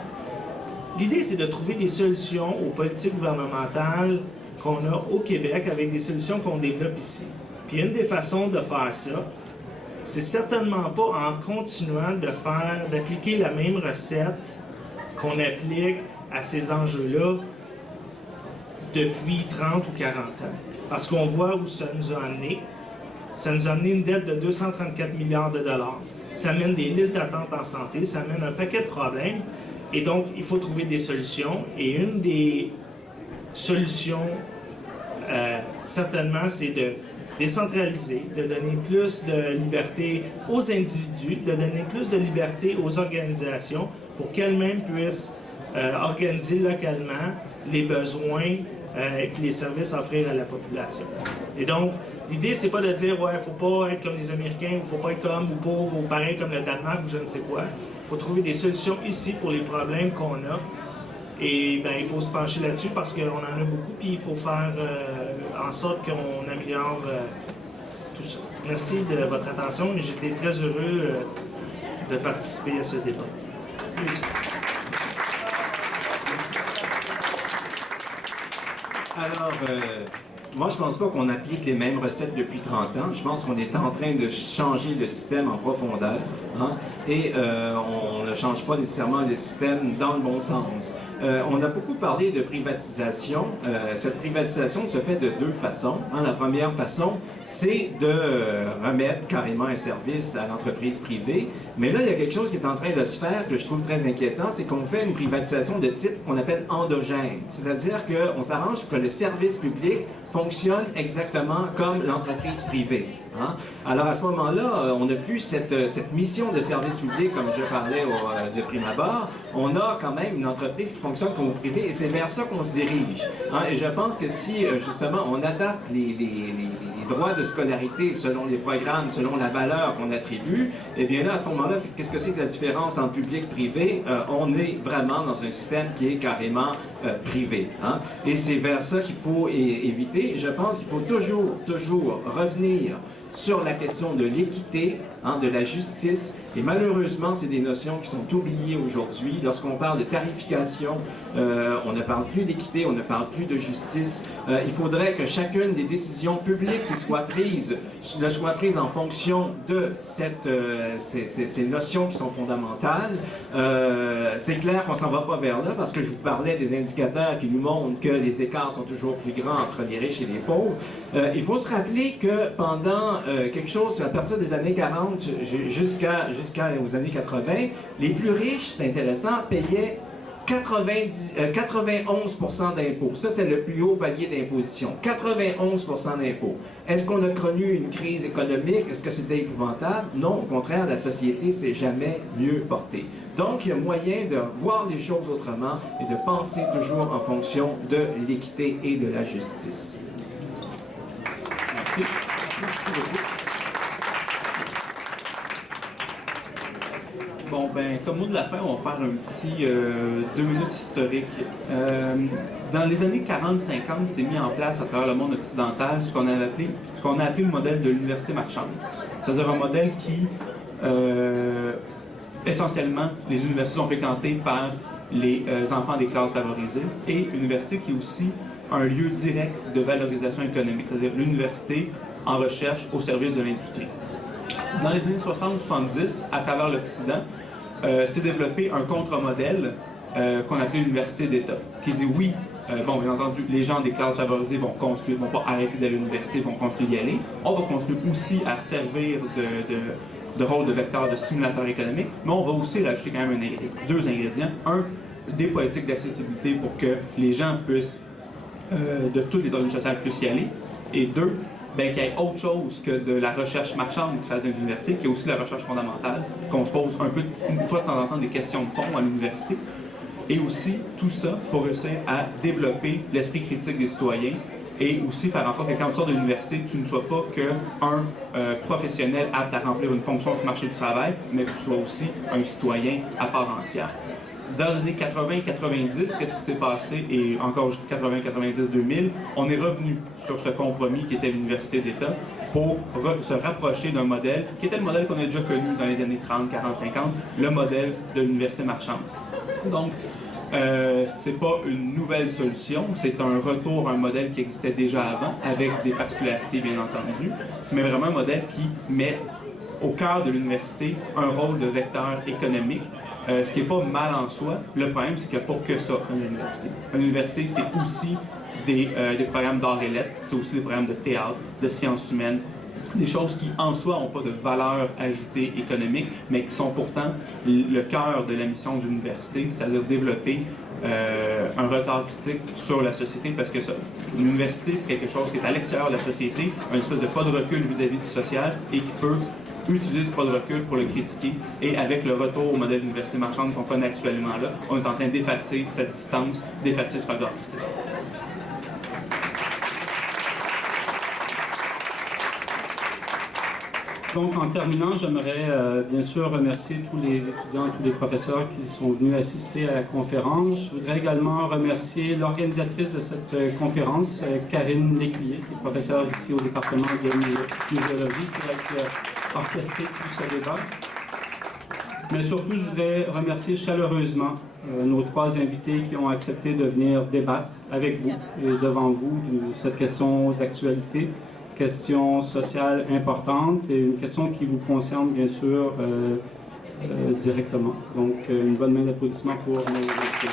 L'idée, c'est de trouver des solutions aux politiques gouvernementales qu'on a au Québec avec des solutions qu'on développe ici. Puis une des façons de faire ça, c'est certainement pas en continuant d'appliquer la même recette qu'on applique à ces enjeux-là depuis 30 ou 40 ans. Parce qu'on voit où ça nous a amené. Ça nous a amené une dette de 234 milliards de dollars. Ça amène des listes d'attente en santé, ça amène un paquet de problèmes. Et donc, il faut trouver des solutions. Et une des solutions, certainement, c'est de décentraliser, de donner plus de liberté aux individus, de donner plus de liberté aux organisations pour qu'elles-mêmes puissent organiser localement les besoins et les services à offrir à la population. Et donc, l'idée, c'est pas de dire, ouais, il faut pas être comme les Américains, il faut pas être comme ou pauvre ou pareil comme le Danemark ou je ne sais quoi. Il faut trouver des solutions ici pour les problèmes qu'on a. Et bien, il faut se pencher là-dessus parce qu'on en a beaucoup, puis il faut faire en sorte qu'on améliore tout ça. Merci de votre attention et j'étais très heureux de participer à ce débat. Merci. Alors, moi, je pense pas qu'on applique les mêmes recettes depuis 30 ans. Je pense qu'on est en train de changer le système en profondeur. Hein? Et on ne change pas nécessairement le système dans le bon sens. On a beaucoup parlé de privatisation. Cette privatisation se fait de 2 façons. Hein? La première façon, c'est de remettre carrément un service à l'entreprise privée. Mais là, il y a quelque chose qui est en train de se faire que je trouve très inquiétant, c'est qu'on fait une privatisation de type qu'on appelle endogène. C'est-à-dire qu'on s'arrange pour que le service public fonctionne exactement comme l'entreprise privée. Hein? Alors à ce moment-là, on n'a plus cette mission de service public comme je parlais de prime abord. On a quand même une entreprise qui fonctionnent comme au privé et c'est vers ça qu'on se dirige. Hein. Et je pense que si, justement, on adapte les droits de scolarité selon les programmes, selon la valeur qu'on attribue, eh bien là, à ce moment-là, qu'est-ce que c'est que la différence entre public et privé? On est vraiment dans un système qui est carrément privé. Hein. Et c'est vers ça qu'il faut éviter. Je pense qu'il faut toujours revenir sur la question de l'équité, hein, de la justice. Et malheureusement, c'est des notions qui sont oubliées aujourd'hui. Lorsqu'on parle de tarification, on ne parle plus d'équité, on ne parle plus de justice. Il faudrait que chacune des décisions publiques qui soient prises ne soit prise en fonction de ces notions qui sont fondamentales. C'est clair qu'on ne s'en va pas vers là parce que je vous parlais des indicateurs qui nous montrent que les écarts sont toujours plus grands entre les riches et les pauvres. Il faut se rappeler que pendant quelque chose à partir des années 40 jusqu'aux années 80, les plus riches, c'est intéressant, payaient 91% d'impôts. Ça, c'était le plus haut palier d'imposition. 91% d'impôts. Est-ce qu'on a connu une crise économique? Est-ce que c'était épouvantable? Non, au contraire, la société s'est jamais mieux portée. Donc, il y a moyen de voir les choses autrement et de penser toujours en fonction de l'équité et de la justice. Merci. Merci beaucoup. Bon, ben, comme mot de la fin, on va faire un petit 2 minutes historique. Dans les années 40-50, s'est mis en place à travers le monde occidental ce qu'on a appelé le modèle de l'université marchande. C'est-à-dire un modèle qui, essentiellement, les universités sont fréquentées par les enfants des classes favorisées et l'université qui est aussi un lieu direct de valorisation économique, c'est-à-dire l'université en recherche au service de l'industrie. Dans les années 60-70, à travers l'Occident, s'est développé un contre-modèle qu'on appelait l'université d'État, qui dit oui, bon, bien entendu, les gens des classes favorisées vont pas arrêter d'aller à l'université, vont continuer d'y aller. On va continuer aussi à servir de rôle de vecteur de stimulateur économique, mais on va aussi rajouter quand même deux ingrédients. Un, des politiques d'accessibilité pour que les gens puissent, de toutes les organismes sociales, puissent y aller. Et deux, ben, qu'il y ait autre chose que de la recherche marchande qui se fait à l'université, qu'il y ait aussi la recherche fondamentale, qu'on se pose un peu, une fois de temps en temps, des questions de fond à l'université. Et aussi, tout ça pour réussir à développer l'esprit critique des citoyens et aussi faire en sorte que quand tu sors de l'université, tu ne sois pas qu'un professionnel apte à remplir une fonction sur le marché du travail, mais que tu sois aussi un citoyen à part entière. Dans les années 80-90, qu'est-ce qui s'est passé? Et encore 80-90-2000, on est revenu sur ce compromis qui était l'université d'État pour se rapprocher d'un modèle qui était le modèle qu'on a déjà connu dans les années 30, 40, 50, le modèle de l'université marchande. Donc, c'est pas une nouvelle solution, c'est un retour à un modèle qui existait déjà avant, avec des particularités bien entendu, mais vraiment un modèle qui met au cœur de l'université un rôle de vecteur économique, ce qui n'est pas mal en soi. Le problème, c'est qu'il n'y a pas que ça, une université. Une université, c'est aussi des programmes d'arts et lettres, c'est aussi des programmes de théâtre, de sciences humaines, des choses qui, en soi, n'ont pas de valeur ajoutée économique, mais qui sont pourtant le cœur de la mission de l'université, c'est-à-dire développer un regard critique sur la société, parce que l'université, c'est quelque chose qui est à l'extérieur de la société, une espèce de pas de recul vis-à-vis du social, et qui peut utiliser ce pas de recul pour le critiquer. Et avec le retour au modèle d'université marchande qu'on connaît actuellement là, on est en train d'effacer cette distance, d'effacer ce regard critique. Donc, en terminant, j'aimerais bien sûr remercier tous les étudiants, tous les professeurs qui sont venus assister à la conférence. Je voudrais également remercier l'organisatrice de cette conférence, Karine Lécuyer, qui est professeure ici au département de muséologie. C'est elle qui a orchestré tout ce débat. Mais surtout, je voudrais remercier chaleureusement nos trois invités qui ont accepté de venir débattre avec vous et devant vous de cette question d'actualité. Question sociale importante et une question qui vous concerne bien sûr directement. Donc, une bonne main d'applaudissement pour nos invités.